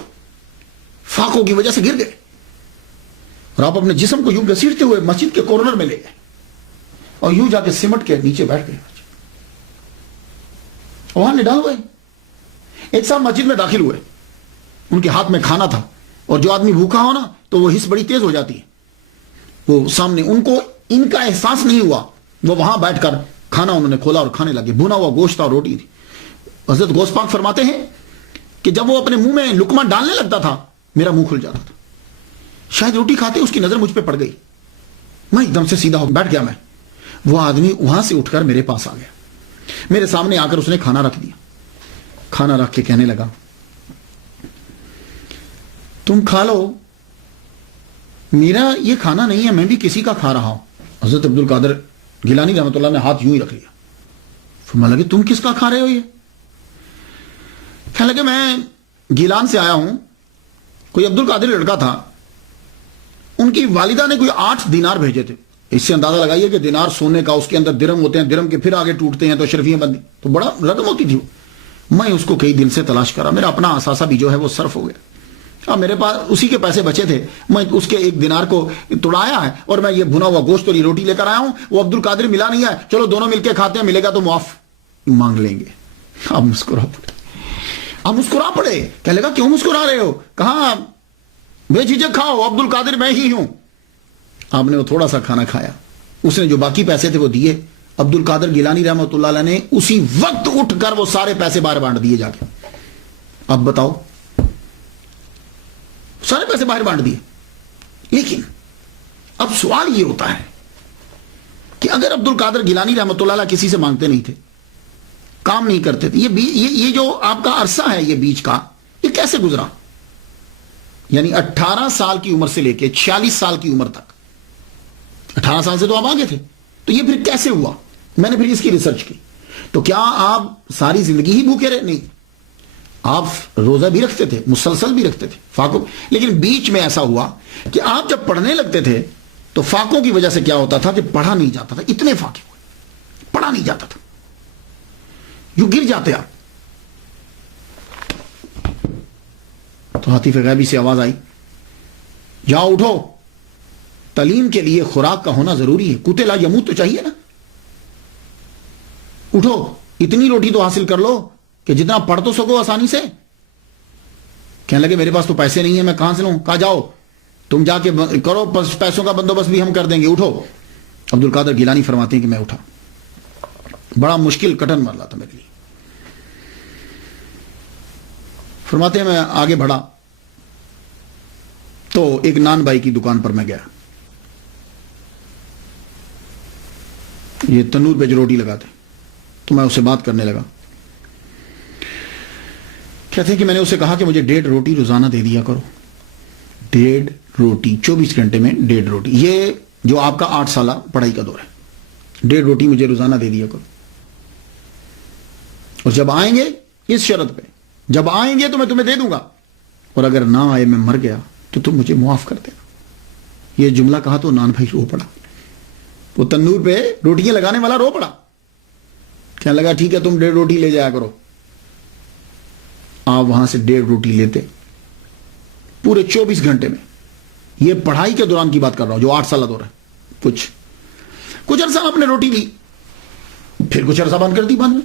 فاقوں کی وجہ سے گر گئے. اور آپ اپنے جسم کو یوں گھسیٹتے ہوئے مسجد کے کارنر میں لے گئے اور یوں جا کے سمٹ کے نیچے بیٹھ گئے. وہاں نڈھال ہوئے. ایک صاحب مسجد میں داخل ہوئے، ان کے ہاتھ میں کھانا تھا، اور جو آدمی بھوکا ہو نا تو وہ حس بڑی تیز ہو جاتی ہے. وہ سامنے ان کو ان کا احساس نہیں ہوا، وہ وہاں بیٹھ کر کھانا انہوں نے کھولا اور کھانے لگے. بھونا ہوا گوشت اور روٹی تھی. حضرت غوث پاک فرماتے ہیں کہ جب وہ اپنے منہ میں لقمہ ڈالنے لگتا تھا میرا منہ کھل جاتا تھا. شاید روٹی کھاتے اس کی نظر مجھ پہ پڑ گئی. میں ایک دم سے سیدھا ہو بیٹھ گیا. میں وہ آدمی وہاں سے اٹھ کر میرے پاس آ گیا، میرے سامنے آ کر اس نے کھانا رکھ دیا. کھانا رکھ کے کہنے لگا تم کھا لو، میرا یہ کھانا نہیں ہے، میں بھی کسی کا کھا رہا ہوں۔ حضرت عبد القادر گیلانی رحمۃ اللہ نے ہاتھ یوں ہی رکھ لیا، فرمانے لگے تم کس کا کھا رہے ہو؟ یہ کہنے لگے میں گیلان سے آیا ہوں، کوئی عبد القادر لڑکا تھا، ان کی والدہ نے کوئی 8 دینار بھیجے تھے۔ اس سے اندازہ لگائیے کہ دینار سونے کا، اس کے اندر درم ہوتے ہیں، درم کے پھر آگے ٹوٹتے ہیں تو اشرفیاں بندی، تو بڑا رقم ہوتی تھی۔ میں اس کو کئی دن سے تلاش کرا، میرا اپنا اثاثہ بھی جو ہے وہ صرف ہو گیا، اب میرے پاس اسی کے پیسے بچے تھے، میں اس کے 1 دینار کو توڑایا ہے اور میں یہ بھنا ہوا گوشت اور یہ روٹی لے کر آیا ہوں، وہ عبد القادر ملا نہیں ہے، چلو دونوں مل کے کھاتے ہیں، ملے گا تو معاف مانگ لیں گے۔ اب مسکرا پڑے، کہنے لگا کیوں مسکرا رہے ہو؟ کہا بے جھجک کھاؤ، عبد القادر میں ہی ہوں۔ آپ نے وہ تھوڑا سا کھانا کھایا، اس نے جو باقی پیسے تھے وہ دیے، عبد القادر گیلانی رحمۃ اللہ علیہ نے اسی وقت اٹھ کر وہ سارے پیسے باہر بانٹ دیے جا کے۔ اب بتاؤ، سارے پیسے باہر بانٹ دیے۔ لیکن اب سوال یہ ہوتا ہے کہ اگر عبد القادر گیلانی رحمۃ اللہ علیہ کسی سے مانگتے نہیں تھے، کام نہیں کرتے تھے، یہ جو آپ کا عرصہ ہے یہ بیچ کا، یہ کیسے گزرا؟ یعنی 18 سال کی عمر سے لے کے 46 سال کی عمر تک، 18 سال سے تو آپ آگے تھے، تو یہ پھر کیسے ہوا؟ میں نے پھر اس کی ریسرچ کی، تو کیا آپ ساری زندگی ہی بھوکے رہے؟ نہیں، آپ روزہ بھی رکھتے تھے، مسلسل بھی رکھتے تھے، فاقوں، لیکن بیچ میں ایسا ہوا کہ آپ جب پڑھنے لگتے تھے تو فاقوں کی وجہ سے کیا ہوتا تھا کہ پڑھا نہیں جاتا تھا، اتنے فاقے ہوئے پڑھا نہیں جاتا تھا، یوں گر جاتے آپ۔ تو حتیف غیبی سے آواز آئی، جاؤ اٹھو، تعلیم کے لیے خوراک کا ہونا ضروری ہے، کوتے لا یموت تو چاہیے نا، اٹھو، اتنی روٹی تو حاصل کر لو کہ جتنا پڑھ تو سکو آسانی سے۔ کہنے لگے میرے پاس تو پیسے نہیں ہیں، میں کہاں سے لوں؟ کہا جاؤ تم جا کے کرو، پیسوں کا بندوبست بھی ہم کر دیں گے، اٹھو۔ عبد القادر گیلانی فرماتے ہیں کہ میں اٹھا، بڑا مشکل کٹن مرلا تھا میرے لیے۔ فرماتے ہیں میں آگے بڑھا تو ایک نان بھائی کی دکان پر میں گیا، یہ تنور پہ جو روٹی لگاتے، تو میں اس سے بات کرنے لگا۔ کہتے ہیں کہ میں نے اسے کہا کہ مجھے 1.5 روٹی روزانہ دے دیا کرو، 1.5 روٹی 24 گھنٹے میں 1.5 روٹی، یہ جو آپ کا 8 سالہ پڑھائی کا دور ہے، 1.5 روٹی مجھے روزانہ دے دیا کرو، اور جب آئیں گے اس شرط پہ، جب آئیں گے تو میں تمہیں دے دوں گا، اور اگر نہ آئے میں مر گیا تو تم مجھے معاف کر دینا۔ یہ جملہ کہا تو نان بھائی رو پڑا، وہ تنور پہ روٹیاں لگانے والا رو پڑا، کہنے لگا ٹھیک ہے تم 1.5 روٹی لے جایا کرو۔ آپ وہاں سے 1.5 روٹی لیتے، پورے 24 گھنٹے میں، یہ پڑھائی کے دوران کی بات کر رہا ہوں جو 8 سالہ دور ہے، کچھ عرصہ آپ نے روٹی لی، پھر کچھ عرصہ بند کر دی بند میں،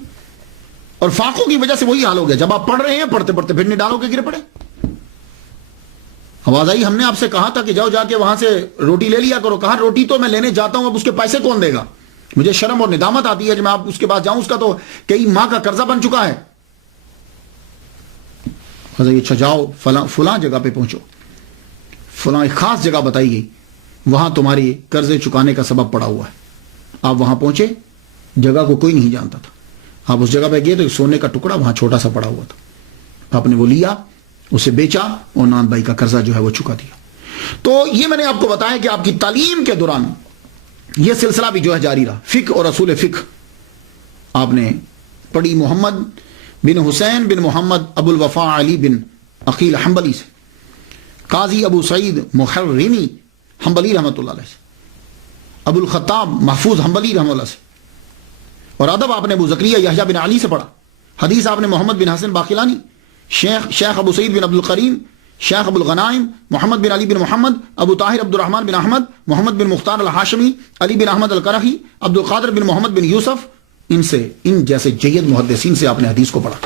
اور فاقوں کی وجہ سے وہی حال ہو گیا، جب آپ پڑھ رہے ہیں پڑھتے پڑھتے پھر نہیں ڈالو کے گرے پڑے۔ آواز آئی، ہم نے آپ سے کہا تھا کہ جاؤ جا کے وہاں سے روٹی لے لیا کرو، کہا روٹی تو میں لینے جاتا ہوں، اب اس کے پیسے کون دے گا؟ مجھے شرم اور ندامت آتی ہے جب میں آپ اس کے پاس جاؤں، اس کا تو کئی ماہ کا قرضہ بن چکا ہے۔ اچھا جاؤ فلاں جگہ پہ پہنچو، فلاں ایک خاص جگہ بتائی گئی، وہاں تمہاری قرضے چکانے کا سبب پڑا ہوا ہے۔ آپ وہاں پہنچے، جگہ کو کوئی نہیں جانتا تھا، آپ اس جگہ پہ گئے تو سونے کا ٹکڑا وہاں چھوٹا سا پڑا ہوا تھا، آپ نے وہ لیا، اسے بیچا اور نان بھائی کا قرضہ جو ہے وہ چکا دیا۔ تو یہ میں نے آپ کو بتایا کہ آپ کی تعلیم کے دوران یہ سلسلہ بھی جو ہے جاری رہا، فقہ اور اصول فقہ آپ نے پڑھی، محمد بن حسین بن محمد ابو الوفا علی بن عقیل حنبلی سے، قاضی ابو سعید محرمی حنبلی رحمۃ اللہ علیہ سے، ابو الخطاب محفوظ حنبلی رحمۃ اللہ سے، اور ادب آپ نے ابو زکریا یحییٰ بن علی سے پڑھا، حدیث آپ نے محمد بن حسن باقلانی، شیخ ابو سعید بن عبد القریم، شیخ ابو الغنائم محمد بن علی بن محمد، ابو طاہر عبد الرحمن بن احمد، محمد بن مختار الحاشمی، علی بن احمد القرخی، عبد القادر بن محمد بن یوسف، ان جیسے جید محدثین سے آپ نے حدیث کو پڑھا۔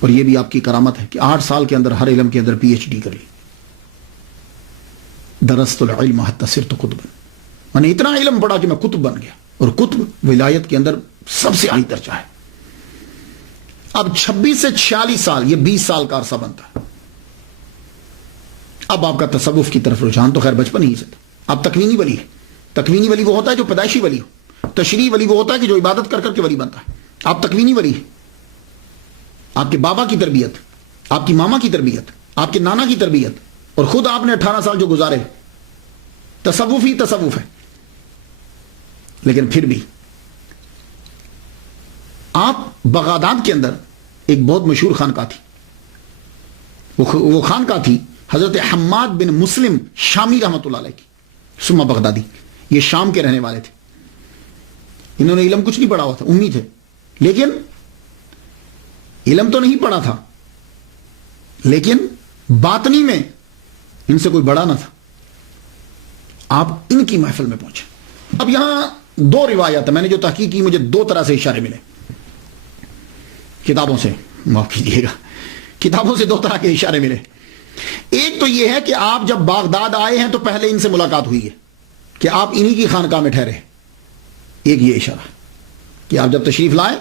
اور یہ بھی آپ کی کرامت ہے کہ 8 سال کے اندر ہر علم کے اندر PhD کر لی۔ درست العلم حتی صرت قطبا، میں نے اتنا علم پڑھا کہ میں قطب بن گیا، اور قطب ولایت کے اندر سب سے اعلی درجہ ہے۔ اب 26 سے 46 سال، یہ 20 سال کا عرصہ بنتا ہے۔ اب آپ کا تصوف کی طرف رجحان تو خیر بچپن ہی سے تھا، آپ تکوینی ولی ہے۔ تکوینی ولی وہ ہوتا ہے جو پیدائشی ولی ہو، تشریعی ولی وہ ہوتا ہے کہ جو عبادت کر کر کے ولی بنتا ہے۔ آپ تکوینی ولی ہیں، آپ کے بابا کی تربیت، آپ کی ماما کی تربیت، آپ کے نانا کی تربیت، اور خود آپ نے 18 سال جو گزارے، تصوف ہی تصوف ہے. لیکن پھر بھی آپ بغداد کے اندر ایک بہت مشہور خانقاہ تھی، وہ خانقاہ تھی حضرت حماد بن مسلم شامی رحمۃ اللہ علیہ کی، سما بغدادی. یہ شام کے رہنے والے تھے. انہوں نے علم کچھ نہیں پڑھا ہوا تھا، امی تھے، لیکن علم تو نہیں پڑھا تھا، لیکن باطنی میں ان سے کوئی بڑا نہ تھا. آپ ان کی محفل میں پہنچے. اب یہاں دو روایات ہیں، میں نے جو تحقیق کی مجھے دو طرح سے اشارے ملے کتابوں سے، معاف کیجیے گا، کتابوں سے دو طرح کے اشارے ملے. ایک تو یہ ہے کہ آپ جب بغداد آئے ہیں تو پہلے ان سے ملاقات ہوئی ہے کہ آپ انہی کی خانقاہ میں ٹھہرے. ایک یہ اشارہ کہ آپ جب تشریف لائے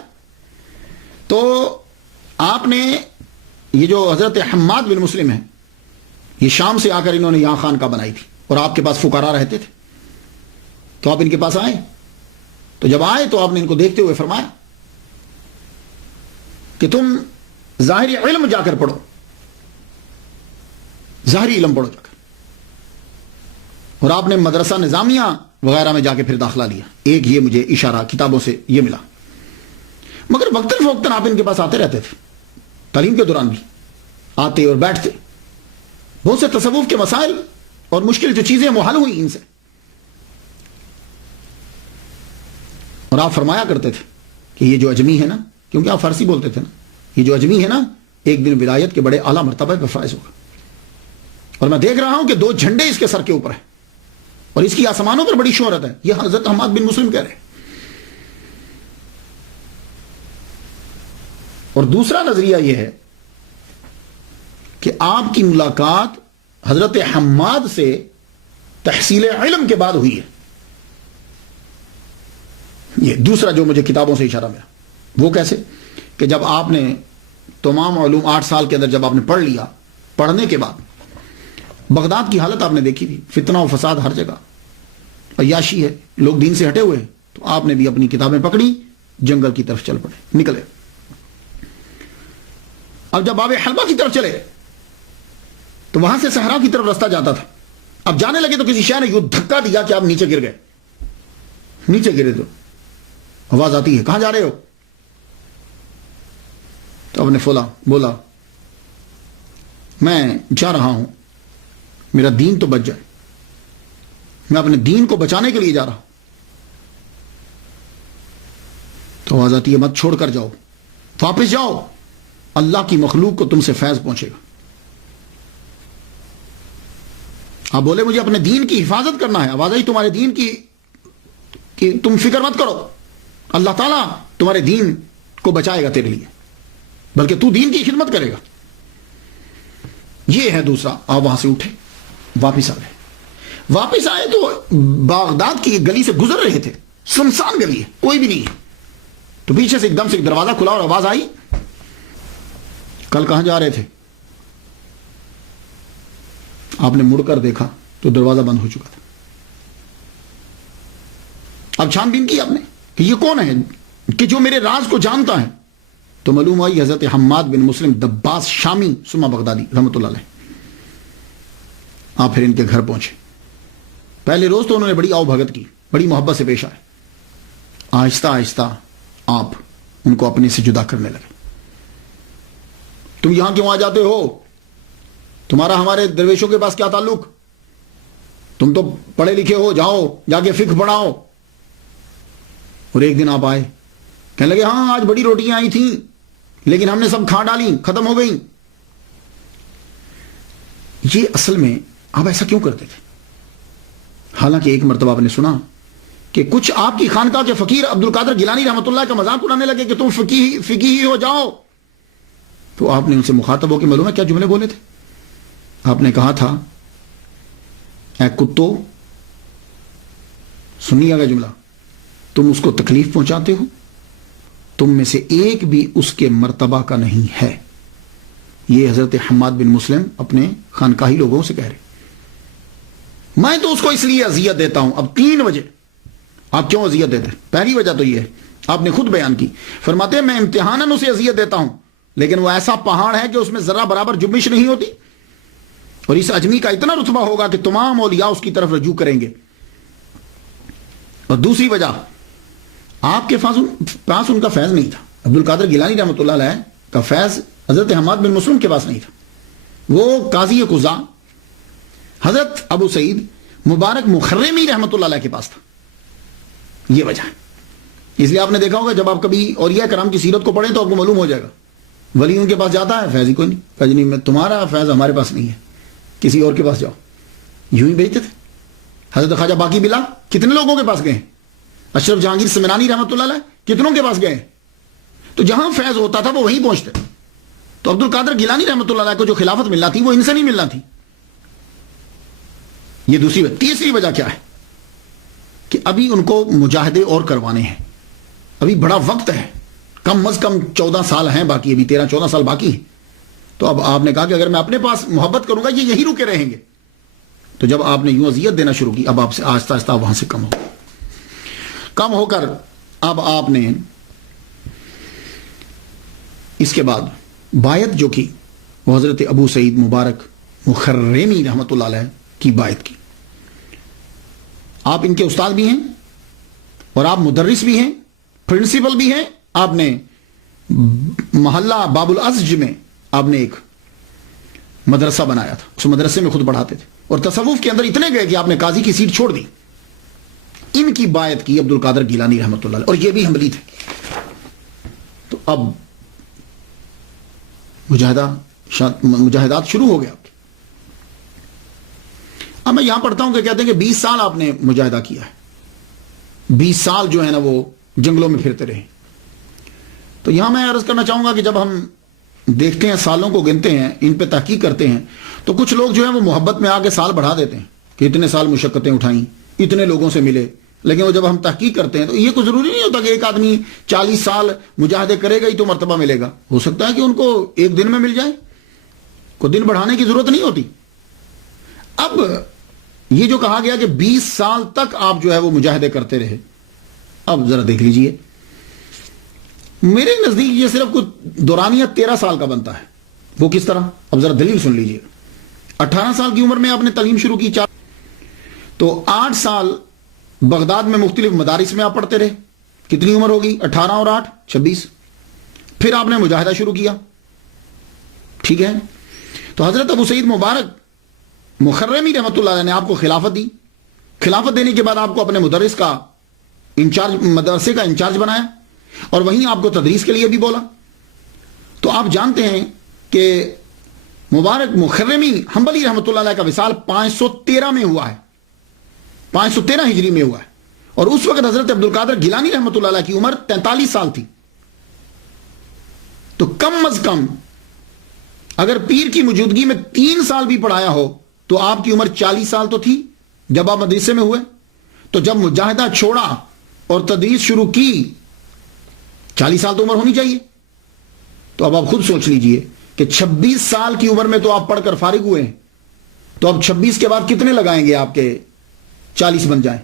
تو آپ نے یہ جو حضرت حماد بن مسلم ہے، یہ شام سے آ کر انہوں نے یہاں خانقاہ بنائی تھی، اور آپ کے پاس فقراء رہتے تھے، تو آپ ان کے پاس آئے. تو جب آئے تو آپ نے ان کو دیکھتے ہوئے فرمایا کہ تم ظاہری علم جا کر پڑھو، ظاہری علم پڑھو جا کر. اور آپ نے مدرسہ نظامیہ وغیرہ میں جا کے پھر داخلہ لیا. ایک یہ مجھے اشارہ کتابوں سے یہ ملا. مگر وقتاً فوقتاً آپ ان کے پاس آتے رہتے تھے، تعلیم کے دوران بھی آتے اور بیٹھتے. بہت سے تصوف کے مسائل اور مشکل جو چیزیں وہ حل ہوئی ان سے. اور آپ فرمایا کرتے تھے کہ یہ جو اجمی ہے نا، کیونکہ آپ فارسی بولتے تھے نا، یہ جو اجمی ہے نا ایک دن ولایت کے بڑے اعلیٰ مرتبہ پہ فائز ہوگا. اور میں دیکھ رہا ہوں کہ 2 جھنڈے اس کے سر کے اوپر ہیں اور اس کی آسمانوں پر بڑی شہرت ہے. یہ حضرت حماد بن مسلم کہہ رہے ہیں. اور دوسرا نظریہ یہ ہے کہ آپ کی ملاقات حضرت حماد سے تحصیل علم کے بعد ہوئی ہے. یہ دوسرا جو مجھے کتابوں سے اشارہ ملا. وہ کیسے کہ جب آپ نے تمام علوم 8 سال کے اندر جب آپ نے پڑھ لیا، پڑھنے کے بعد بغداد کی حالت آپ نے دیکھی تھی، فتنہ و فساد ہر جگہ، عیاشی ہے، لوگ دین سے ہٹے ہوئے ہیں. تو آپ نے بھی اپنی کتابیں پکڑی، جنگل کی طرف چل پڑے، نکلے. اب جب باب حلبہ کی طرف چلے تو وہاں سے صحرا کی طرف رستہ جاتا تھا. اب جانے لگے تو کسی شے نے یوں دھکا دیا کہ آپ نیچے گر گئے. نیچے گرے تو آواز آتی ہے کہاں جا رہے ہو؟ تو آپ نے بولا میں جا رہا ہوں، میرا دین تو بچ جائے، میں اپنے دین کو بچانے کے لیے جا رہا ہوں. تو آواز آتی ہے مت چھوڑ کر جاؤ، واپس جاؤ، اللہ کی مخلوق کو تم سے فیض پہنچے گا. آپ بولے مجھے اپنے دین کی حفاظت کرنا ہے. آواز آئی تمہارے دین کی کہ تم فکر مت کرو، اللہ تعالیٰ تمہارے دین کو بچائے گا تیرے لیے، بلکہ تو دین کی خدمت کرے گا. یہ ہے دوسرا. آپ وہاں سے اٹھے، واپس آ گئے. واپس آئے تو بغداد کی ایک گلی سے گزر رہے تھے، سنسان گلی ہے، کوئی بھی نہیں ہے. تو پیچھے سے ایک دم سے ایک دروازہ کھلا اور آواز آئی کل کہاں جا رہے تھے؟ آپ نے مڑ کر دیکھا تو دروازہ بند ہو چکا تھا. اب چھان بین کی آپ نے کہ یہ کون ہے کہ جو میرے راز کو جانتا ہے. تو معلوم ہوئی حضرت حماد بن مسلم دباس شامی سما بغدادی رحمۃ اللہ علیہ. آپ پھر ان کے گھر پہنچے. پہلے روز تو انہوں نے بڑی آؤ بھگت کی، بڑی محبت سے پیش آئے. آہستہ آہستہ آپ ان کو اپنے سے جدا کرنے لگے. تم یہاں کیوں آ جاتے ہو؟ تمہارا ہمارے درویشوں کے پاس کیا تعلق؟ تم تو پڑھے لکھے ہو، جاؤ جا کے فقہ پڑھاؤ. اور ایک دن آپ آئے، کہنے لگے ہاں آج بڑی روٹیاں آئی تھیں لیکن ہم نے سب کھا ڈالی، ختم ہو گئی. یہ اصل میں آپ ایسا کیوں کرتے تھے؟ حالانکہ ایک مرتبہ آپ نے سنا کہ کچھ آپ کی خانقاہ کے فقیر عبد القادر گیلانی رحمۃ اللہ کا مذاق اڑانے لگے کہ تم فقیہی ہو جاؤ. تو آپ نے ان سے مخاطب ہو کے معلوم ہے کیا جملے بولے تھے؟ آپ نے کہا تھا اے کتو، سنیے گا جملہ، تم اس کو تکلیف پہنچاتے ہو، تم میں سے ایک بھی اس کے مرتبہ کا نہیں ہے. یہ حضرت حماد بن مسلم اپنے خانقاہی لوگوں سے کہہ رہے. میں تو اس کو اس لیے اذیت دیتا ہوں. اب 3 وجہ. آپ کیوں اذیت دیتے؟ پہلی وجہ تو یہ ہے آپ نے خود بیان کی. فرماتے ہیں میں امتحاناً اسے اذیت دیتا ہوں لیکن وہ ایسا پہاڑ ہے کہ اس میں ذرا برابر جنبش نہیں ہوتی, اور اس اجمی کا اتنا رتبہ ہوگا کہ تمام اولیاء اس کی طرف رجوع کریں گے. اور دوسری وجہ, آپ کے پاس ان کا فیض نہیں تھا. عبد القادر گیلانی رحمۃ اللہ علیہ کا فیض حضرت حماد بن مسلم کے پاس نہیں تھا. وہ قاضی قضا حضرت ابو سعید مبارک مخرمی رحمۃ اللہ علیہ کے پاس تھا. یہ وجہ ہے. اس لیے آپ نے دیکھا ہوگا جب آپ کبھی اولیاء کرام کی سیرت کو پڑھیں تو آپ کو معلوم ہو جائے گا, ولی ان کے پاس جاتا ہے فیض ہی کوئی نہیں, کہا جی نہیں میں تمہارا فیض ہمارے پاس نہیں ہے, کسی اور کے پاس جاؤ. یوں ہی بھیجتے تھے. حضرت خواجہ باقی بلا کتنے لوگوں کے پاس گئے, اشرف جہانگیر سمنانی رحمۃ اللہ علیہ کتنوں کے پاس گئے. تو جہاں فیض ہوتا تھا وہ وہیں پہنچتے. تو عبد القادر گیلانی رحمۃ اللہ علیہ کو جو خلافت ملنا تھی وہ ان سے نہیں ملنا تھی. یہ دوسری وجہ. تیسری وجہ کیا ہے کہ ابھی ان کو مجاہدے اور کروانے ہیں, ابھی بڑا وقت ہے, کم از کم 14 سال ہیں باقی, ابھی 13-14 سال باقی ہیں. تو اب آپ نے کہا کہ اگر میں اپنے پاس محبت کروں گا یہ یہی رکے رہیں گے. تو جب آپ نے یوں اذیت دینا شروع کی, اب آپ سے آہستہ آہستہ وہاں سے کم ہو کر اب آپ نے اس کے بعد بایت جو کی وہ حضرت ابو سعید مبارک مخرمی رحمۃ اللہ علیہ کی بایت کی. آپ ان کے استاد بھی ہیں اور آپ مدرس بھی ہیں, پرنسپل بھی ہیں. آپ نے محلہ باب الازج میں آپ نے ایک مدرسہ بنایا تھا, اس مدرسے میں خود پڑھاتے تھے, اور تصوف کے اندر اتنے گئے کہ آپ نے قاضی کی سیٹ چھوڑ دی. ان کی بایت کی عبد القادر گیلانی رحمۃ اللہ علیہ, اور یہ بھی حنبلی تھے. تو اب مجاہدات شروع ہو گیا. اب میں یہاں پڑھتا ہوں کہ کہتے ہیں کہ 20 سال آپ نے مجاہدہ کیا ہے, 20 سال جو ہے نا وہ جنگلوں میں پھرتے رہے. تو یہاں میں عرض کرنا چاہوں گا کہ جب ہم دیکھتے ہیں, سالوں کو گنتے ہیں, ان پہ تحقیق کرتے ہیں, تو کچھ لوگ جو ہیں وہ محبت میں آ کے سال بڑھا دیتے ہیں کہ اتنے سال مشقتیں اٹھائیں, اتنے لوگوں سے ملے. لیکن وہ جب ہم تحقیق کرتے ہیں تو یہ کوئی ضروری نہیں ہوتا کہ ایک آدمی 40 سال مجاہدے کرے گا ہی تو مرتبہ ملے گا. ہو سکتا ہے کہ ان کو ایک دن میں مل جائے, کوئی دن بڑھانے کی ضرورت نہیں ہوتی. اب یہ جو کہا گیا کہ 20 سال تک آپ جو ہے وہ مجاہدے کرتے رہے, اب ذرا دیکھ لیجئے, میرے نزدیک یہ صرف کچھ دورانیہ 13 سال کا بنتا ہے. وہ کس طرح؟ اب ذرا دلیل سن لیجئے. 18 سال کی عمر میں آپ نے تعلیم شروع کی, تو 8 سال بغداد میں مختلف مدارس میں آپ پڑھتے رہے. کتنی عمر ہوگی؟ 18 اور 8 26. پھر آپ نے مجاہدہ شروع کیا, ٹھیک ہے. تو حضرت ابو سعید مبارک مخرمی رحمۃ اللہ علیہ نے آپ کو خلافت دی. خلافت دینے کے بعد آپ کو اپنے مدرس کا انچارج, مدرسے کا انچارج بنایا, اور وہیں آپ کو تدریس کے لیے بھی بولا. تو آپ جانتے ہیں کہ مبارک مخرمی حنبلی رحمۃ اللہ علیہ کا وصال 513 میں ہوا ہے, 513 ہجری میں ہوا ہے. اور اس وقت حضرت عبد القادر گیلانی رحمۃ اللہ علیہ کی عمر 43 سال تھی. تو کم از کم اگر پیر کی موجودگی میں 3 سال بھی پڑھایا ہو تو آپ کی عمر 40 سال تو تھی جب آپ مدرسے میں ہوئے. تو جب مجاہدہ چھوڑا اور تدریس شروع کی 40 سال تو عمر ہونی چاہیے. تو اب آپ خود سوچ لیجئے کہ 26 سال کی عمر میں تو آپ پڑھ کر فارغ ہوئے ہیں, تو اب 26 کے بعد کتنے لگائیں گے آپ کے 40 بن جائیں.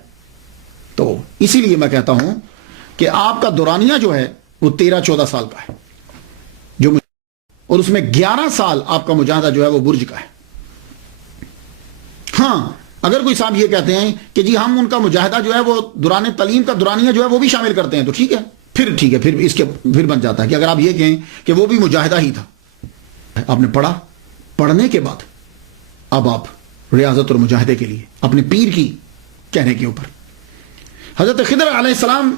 تو اسی لیے میں کہتا ہوں کہ آپ کا دورانیہ جو ہے وہ 13-14 سال کا ہے, اور اس میں 11 سال آپ کا مجاہدہ جو ہے وہ برج کا ہے. ہاں اگر کوئی صاحب یہ کہتے ہیں کہ جی ہم ان کا مجاہدہ جو ہے وہ دوران تعلیم کا دورانیہ جو ہے وہ بھی شامل کرتے ہیں, تو ٹھیک ہے, پھر اس کے پھر بن جاتا ہے کہ اگر آپ یہ کہیں کہ وہ بھی مجاہدہ ہی تھا. آپ نے پڑھا, پڑھنے کے بعد اب آپ ریاضت اور مجاہدے کے لیے اپنے پیر کی کہنے کے اوپر حضرت خضر علیہ السلام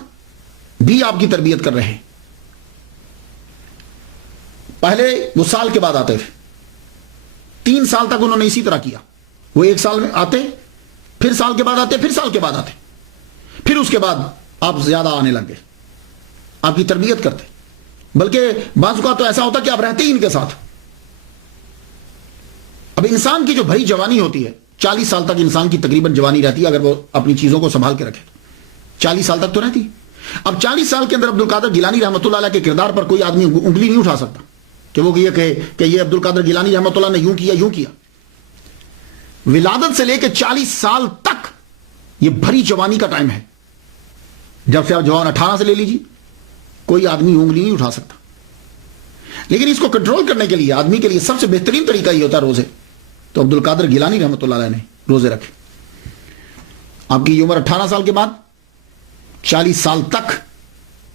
بھی آپ کی تربیت کر رہے ہیں. پہلے وہ سال کے بعد آتے تھے, 3 سال تک انہوں نے اسی طرح کیا. وہ 1 سال میں آتے, پھر سال کے بعد آتے, پھر سال کے بعد آتے, پھر اس کے بعد آپ زیادہ آنے لگ گئے, آپ کی تربیت کرتے. بلکہ بعض اوقات تو ایسا ہوتا کہ آپ رہتے ہی ان کے ساتھ. اب انسان کی جو بھری جوانی ہوتی ہے, 40 سال تک انسان کی تقریباً جوانی رہتی ہے اگر وہ اپنی چیزوں کو سنبھال کے رکھے. 40 سال تک تو رہتی. اب 40 سال کے اندر عبد القادر گیلانی رحمۃ اللہ علیہ کے کردار پر کوئی آدمی انگلی نہیں اٹھا سکتا کہ وہ یہ کہے کہ یہ عبد القادر گیلانی رحمۃ اللہ نے یوں کیا یوں کیا. ولادت سے لے کے 40 سال تک یہ بھری جوانی کا ٹائم ہے. جب سے آپ جوان 18 سے لے لیجیے, کوئی آدمی انگلی نہیں اٹھا سکتا. لیکن اس کو کنٹرول کرنے کے لیے آدمی کے لیے سب سے بہترین طریقہ یہ ہوتا ہے روزے. تو عبد القادر گیلانی رحمۃ اللہ علیہ نے روزے رکھے. آپ کی عمر 18 سال کے بعد 40 سال تک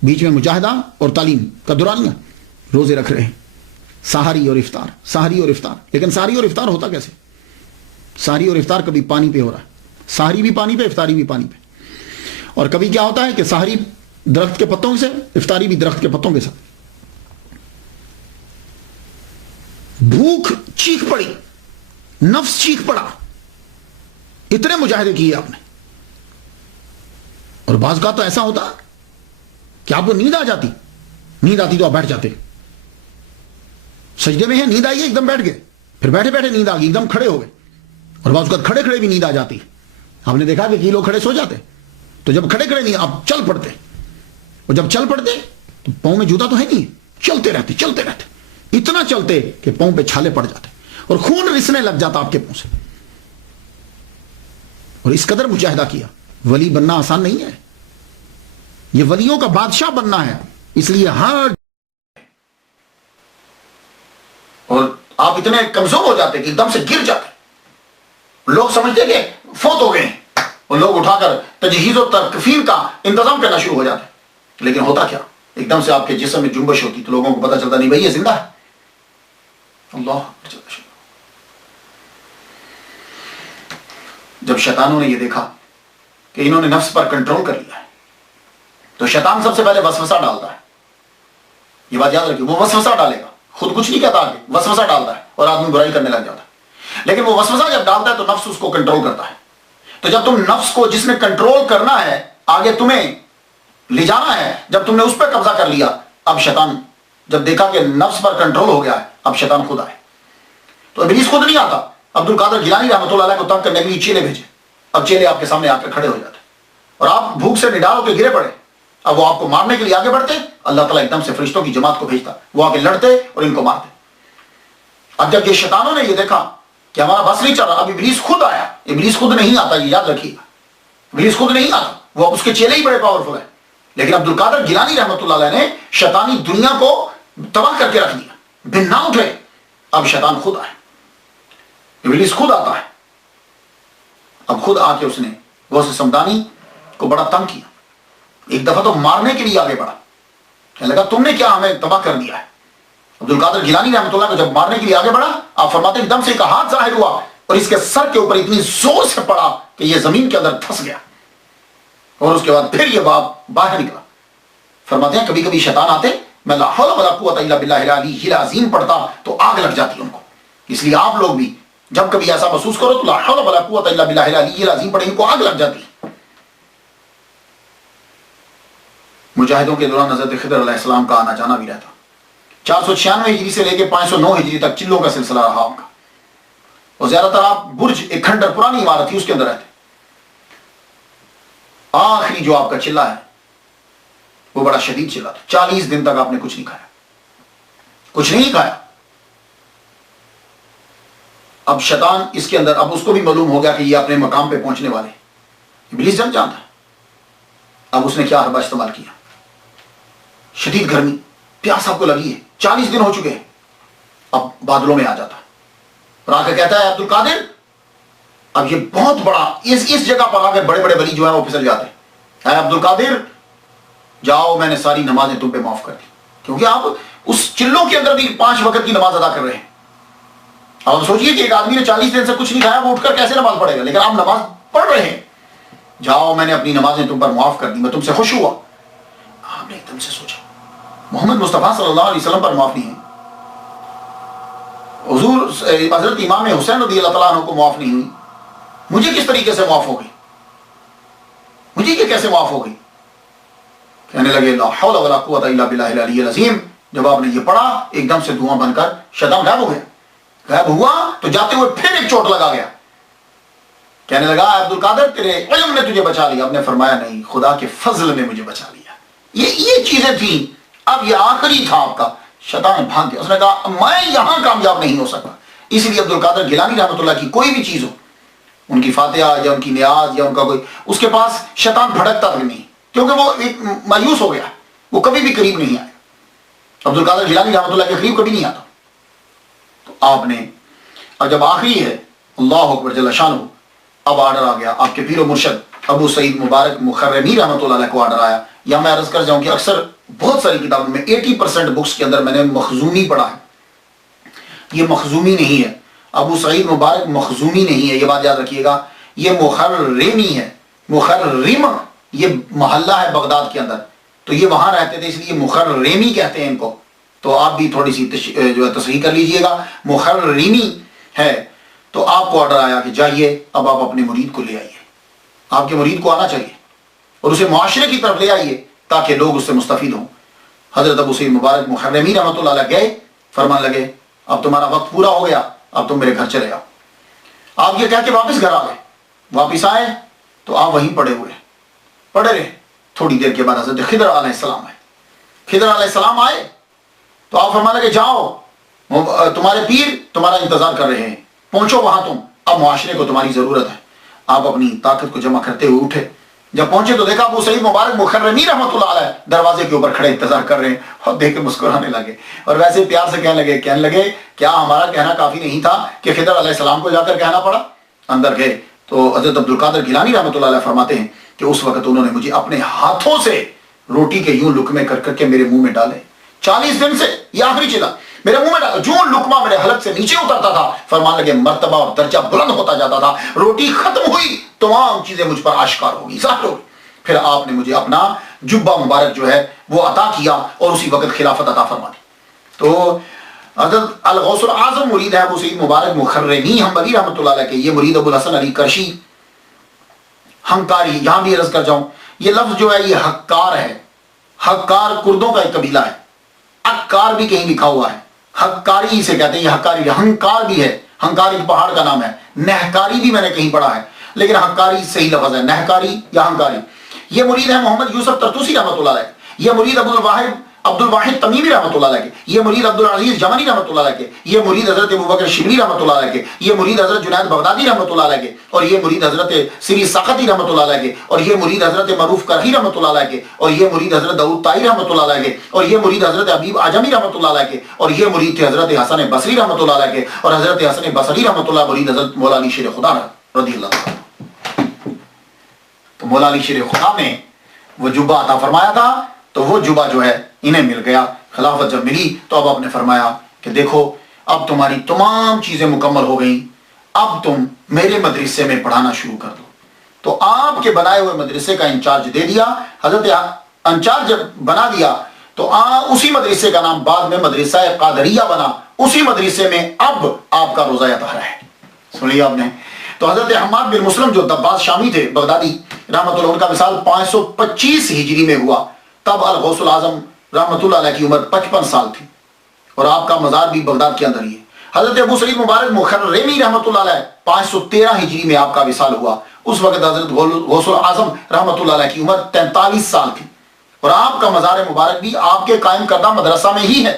بیچ میں مجاہدہ اور تعلیم کا دورانیہ روزے رکھ رہے ہیں. سحری اور افطار، سحری اور افطار. لیکن سحری اور افطار ہوتا کیسے؟ سحری اور افطار کبھی پانی پہ ہو رہا ہے، سحری بھی پانی پہ، افطاری بھی پانی پہ. اور کبھی کیا ہوتا ہے کہ سحری درخت کے پتوں سے، افطاری بھی درخت کے پتوں کے ساتھ. بھوک چیخ پڑی، نفس چیخ پڑا، اتنے مجاہدے کیے آپ نے. اور بعض کا تو ایسا ہوتا کہ آپ کو نیند آ جاتی، نیند آتی تو آپ بیٹھ جاتے. سجدے میں ہے، نیند آئی ہے، ایک دم بیٹھ گئے، پھر بیٹھے بیٹھے نیند آ گئی، ایک دم کھڑے ہو گئے. اور بعض اوقات کھڑے کھڑے بھی نیند آ جاتی. آپ نے دیکھا کہ کئی لوگ کھڑے سو جاتے، تو جب کھڑے کھڑے نہیں آپ چل پڑتے، اور جب چل پڑتے تو پاؤں میں جوتا تو ہے نہیں، چلتے رہتے چلتے رہتے، اتنا چلتے کہ پاؤں پہ چھالے پڑ جاتے اور خون رسنے لگ جاتا آپ کے پاؤں سے. اور اس قدر مجاہدہ کیا. ولی بننا آسان نہیں ہے، یہ ولیوں کا بادشاہ بننا ہے. اس لیے ہر اور آپ اتنے کمزور ہو جاتے کہ ایک دم سے گر جاتے. لوگ سمجھتے کہ فوت ہو گئے ہیں، اور لوگ اٹھا کر تجہیز و تکفین کا انتظام کرنا شروع ہو جاتے. لیکن ہوتا کیا، ایک دم سے آپ کے جسم میں جنبش ہوتی تو لوگوں کو پتا چلتا نہیں بھائی یہ زندہ ہے. اللہ. جب شیطانوں نے یہ دیکھا کہ انہوں نے نفس پر کنٹرول کر لیا ہے، تو شیطان سب سے پہلے وسوسہ ڈالتا ہے. یہ بات یاد رکھیے، وہ وسوسہ ڈالے گا، خود کچھ نہیں کہتا آگے، وسوسہ ڈالتا ہے اور آدمی برائی کرنے لگ جاتا ہے. لیکن وہ وسوسہ جب ڈالتا ہے تو نفس اس کو کنٹرول کرتا ہے. تو جب تم نفس کو جس نے کنٹرول کرنا ہے، آگے تمہیں لے جانا ہے، جب تم نے اس پہ قبضہ کر لیا، اب شیطان جب دیکھا کہ نفس پر کنٹرول ہو گیا ہے، اب شیطان خود آئے. تو ابلیس خود نہیں آتا. عبد القادر گیلانی رحمۃ اللہ علیہ کو تنگ کرنے کے لیے چیلے بھیجے. اب چیلے آپ کے سامنے آ کے کھڑے ہو جاتے اور آپ بھوک سے نڈال ہو کے گرے پڑے. اب وہ آپ کو مارنے کے لیے آگے بڑھتے، اللہ تعالیٰ ایک دم سے فرشتوں کی جماعت کو بھیجتا، وہ آگے لڑتے اور ان کو مارتے. اب جب یہ شیطانوں نے یہ دیکھا کہ ہمارا بس نہیں چل رہا، اب ابلیس خود آیا. ابلیس خود نہیں آتا، یہ یاد رکھیے، ابلیس خود نہیں آتا، وہ اب اس کے چیلے ہی بڑے پاورفل ہیں. لیکن عبد القادر گیلانی رحمۃ اللہ علیہ نے شیطانی دنیا کو تباہ کر کے رکھ دیا، بن نہ اٹھے. اب شیطان خود آئے، ابلیس خود آتا ہے. اب خود آ کے اس نے غوث سمدانی کو بڑا تنگ کیا. ایک دفعہ تو مارنے کے لیے آگے بڑھا، کہنے لگا تم نے کیا ہمیں تباہ کر دیا ہے. عبد القادر گیلانی رحمۃ اللہ کو جب مارنے کے لیے آگے بڑھا، آپ فرماتے ہیں ایک دم سے ایک ہاتھ ظاہر ہوا اور اس کے سر کے اوپر اتنی زور سے پڑا کہ یہ زمین کے اندر دھس گیا. اور اس کے بعد پھر یہ باپ باہر نکلا. فرماتے ہیں کبھی کبھی شیطان آتے، میں لا حول ولا قوت الا باللہ العلی العظیم پڑھتا تو آگ لگ جاتی ان کو. اس لیے آپ لوگ بھی جب کبھی ایسا محسوس کرو تو لا حول ولا قوت الا باللہ العلی العظیم پڑھیں، ان کو آگ لگ جاتی. مجاہدوں کے دوران حضرت خضر علیہ السلام کا آنا جانا بھی رہتا. 496 ہجری سے لے کے 509 ہجری تک چلوں کا سلسلہ رہا ان کا. اور زیادہ تر آپ برج، ایک کھنڈر پرانی عمارت تھی، اس کے اندر رہتے. آخری جو آپ کا چلہ ہے وہ بڑا شدید چلہ تھا. 40 دن تک آپ نے کچھ نہیں کھایا، کچھ نہیں کھایا. اب شیطان اس کے اندر، اب اس کو بھی معلوم ہو گیا کہ یہ اپنے مقام پہ پہنچنے والے. ابلیس جان جانتا ہے. اب اس نے کیا حربہ استعمال کیا، شدید گرمی، پیاس آپ کو لگی ہے، 40 دن ہو چکے ہیں. اب بادلوں میں آ جاتا اور آ کے کہتا ہے عبد القادر، اب یہ بہت بڑا اس جگہ پر آ کے بڑے بڑے ولی جو ہیں وہ پھسل جاتے ہیں. اے عبد القادر جاؤ، میں نے ساری نمازیں تم پہ معاف کر دی. کیونکہ آپ اس چلوں کے اندر بھی 5 وقت کی نماز ادا کر رہے ہیں. اب سوچئے کہ ایک آدمی نے 40 دن سے کچھ نہیں کھایا، وہ اٹھ کر کیسے نماز پڑھے گا؟ لیکن آپ نماز پڑھ رہے ہیں. جاؤ، میں نے اپنی نمازیں تم پر معاف کر دی، میں تم سے خوش ہوا. آپ نے ایک دم سے سوچا محمد مصطفیٰ صلی اللہ علیہ وسلم پر معاف نہیں ہے، حضور حضرت امام حسین رضی اللہ تعالیٰ عنہ کو معاف نہیں ہوئی، مجھے کس طریقے سے معاف ہو گئی؟ مجھے یہ کیسے معاف ہو گئی؟ کہنے لگے لا حول ولا قوت الا باللہ العلی العظیم. جب آپ نے یہ پڑھا، ایک دم سے دھواں بن کر شیطان غائب ہو گیا. غائب ہوا تو جاتے ہوئے پھر ایک چوٹ لگا گیا. کہنے لگا عبد القادر تیرے علم نے تجھے بچا لیا. آپ نے فرمایا نہیں، خدا کے فضل نے مجھے بچا لیا. یہ چیزیں تھیں. اب یہ آخری تھا آپ کا. شیطان بھاگ گیا. اس نے کہا میں یہاں کامیاب نہیں ہو سکا. اس لیے عبد القادر گیلانی رحمۃ اللہ کی کوئی بھی چیز ہو، ان کی فاتحہ یا ان کی نیاز یا ان کا کوئی، اس کے پاس شیطان بھڑکتا تک نہیں، کیونکہ وہ ایک مایوس ہو گیا. وہ کبھی بھی قریب نہیں آئے. عبد القادر جیلانی رحمۃ اللہ کے قریب کبھی نہیں آتا. تو آپ نے اب جب آخری ہے اللہ اکبر جل شانہ، اب آرڈر آ گیا آپ کے پیر و مرشد ابو سعید مبارک مخرمی رحمۃ اللہ علیہ کو آرڈر آیا. یا میں عرض کر جاؤں کہ اکثر بہت ساری کتابوں میں 80% بکس کے اندر میں نے مخزومی پڑھا ہے. یہ مخزومی نہیں ہے، ابو سعید مبارک مخزومی نہیں ہے، یہ بات یاد رکھیے گا. یہ مخرمی ہے. مخرم یہ محلہ ہے بغداد کے اندر، تو یہ وہاں رہتے تھے اس لیے مخرمی کہتے ہیں ان کو. تو آپ بھی تھوڑی سی جو ہے تصحیح کر لیجئے گا، مخرمی ہے. تو آپ کو آرڈر آیا کہ جائیے اب آپ اپنے مرید کو لے آئیے. آپ کے مرید کو آنا چاہیے اور اسے معاشرے کی طرف لے آئیے تاکہ لوگ اس سے مستفید ہوں. حضرت ابو سعید مبارک مخرمی رحمۃ اللہ علیہ گئے، فرمان لگے اب تمہارا وقت پورا ہو گیا، اب تم میرے گھر چلے آؤ. آپ یہ کہہ کے واپس گھر آ گئے. واپس آئے تو آپ وہیں پڑے رہے. تھوڑی دیر کے بعد حضرت خضر علیہ السلام آئے. خضر علیہ السلام آئے تو آپ فرمان لگے جاؤ تمہارے پیر تمہارا انتظار کر رہے ہیں، پہنچو وہاں تم، اب معاشرے کو تمہاری ضرورت ہے. آپ اپنی طاقت کو جمع کرتے ہوئے اٹھے. جب پہنچے تو دیکھا ابو سعید مبارک مخرمی رحمۃ اللہ علیہ دروازے کے اوپر کھڑے انتظار کر رہے ہیں اور دیکھ کے مسکرانے لگے اور ویسے پیار سے کہنے لگے کیا ہمارا کہنا کافی نہیں تھا کہ خضر علیہ السلام کو جا کر کہنا پڑا. اندر گئے تو حضرت عبد القادر گیلانی رحمۃ اللہ علیہ فرماتے ہیں کہ اس وقت انہوں نے مجھے اپنے ہاتھوں سے روٹی کے یوں لقمے کر کر کے میرے منہ میں ڈالے. 40 دن سے یہ آخری چلا میرے منہ میں ڈالا. جو لقمہ میرے حلق سے نیچے اترتا تھا فرمان لگے مرتبہ اور درجہ بلند ہوتا جاتا تھا. روٹی ختم ہوئی تمام چیزیں مجھ پر آشکار ہوگی، ظاہر ہوگی. پھر آپ نے مجھے اپنا جبہ مبارک جو ہے وہ عطا کیا اور اسی وقت خلافت عطا فرما دی. تو حضرت الغوث الاعظم مرید ہے ابو سعید مبارک مخرمی حنبلی رحمۃ اللہ علیہ کے. یہ مرید ابو الحسن علی کرشی ہنکاری. یہاں بھی عرض کر جاؤں یہ لفظ جو ہے یہ حکار ہے. حکار کردوں کا ایک قبیلہ ہے. اکار بھی کہیں لکھا ہوا ہے، حکاری سے کہتے ہیں. یہ حکاری ہنکار بھی ہے، ہنکار ایک پہاڑ کا نام ہے. نہکاری بھی میں نے کہیں پڑھا ہے لیکن حکاری صحیح لفظ ہے، نہکاری یا ہنکاری. یہ مرید ہے محمد یوسف ترتوسی رحمۃ اللہ علیہ. یہ مرید عبد الواحد تمیمی رحمۃ اللہ علیہ کے. یہ مرید عبد العزیز جمنی رحمۃ اللہ علیہ کے. یہ مرید حضرت ابوبکر شبلی رحمۃ اللہ علیہ کے. یہ مرید حضرت جنید بغدادی رحمۃ اللہ علیہ کے. اور یہ مرید حضرت سری ساختی رحمۃ اللہ علیہ کے. اور یہ مرید حضرت معروف کرخی رحمۃ اللہ علیہ کے. اور یہ مرید حضرت داؤد طائی رحمۃ اللہ علیہ کے. اور یہ مرید حضرت حبیب اعجمی رحمۃ اللہ علیہ کے. اور یہ مرید تھے حضرت حسن بصری رحمۃ اللہ علیہ کے. اور حضرت حسن بصری رحمۃ اللہ مرید حضرت مولا علی شیر خدا رضی اللہ عنہ. تو مولا علی شیر خدا نے وہ جبہ عطا فرمایا تھا تو وہ جبہ جو ہے انہیں مل گیا. خلافت جب ملی تو اب آپ نے فرمایا کہ دیکھو اب تمہاری تمام چیزیں مکمل ہو گئیں، اب تم میرے مدرسے میں پڑھانا شروع کر دو. تو آپ کے بنائے ہوئے مدرسے کا انچارج دے دیا. حضرت انچارج جب بنا دیا تو اسی مدرسے کا نام بعد میں مدرسہ قادریہ بنا. اسی مدرسے میں اب آپ کا روزہ طہارہ ہے. سن لیا آپ نے. تو حضرت حماد بن مسلم جو دباس شامی تھے بغدادی رحمۃ اللہ، ان کا وصال 525 ہجری میں ہوا. تب الغوث الاعظم رحمۃ اللہ علیہ کی عمر 55 سال تھی اور آپ کا مزار بھی بغداد کے اندر ہی ہے. حضرت ابو سعید مبارک مخرمی رحمۃ اللہ علیہ 513 ہجری میں آپ کا وصال ہوا. اس وقت حضرت غوث الاعظم رحمۃ اللہ علیہ کی عمر 43 سال تھی اور آپ کا مزار مبارک بھی آپ کے قائم کردہ مدرسہ میں ہی ہے.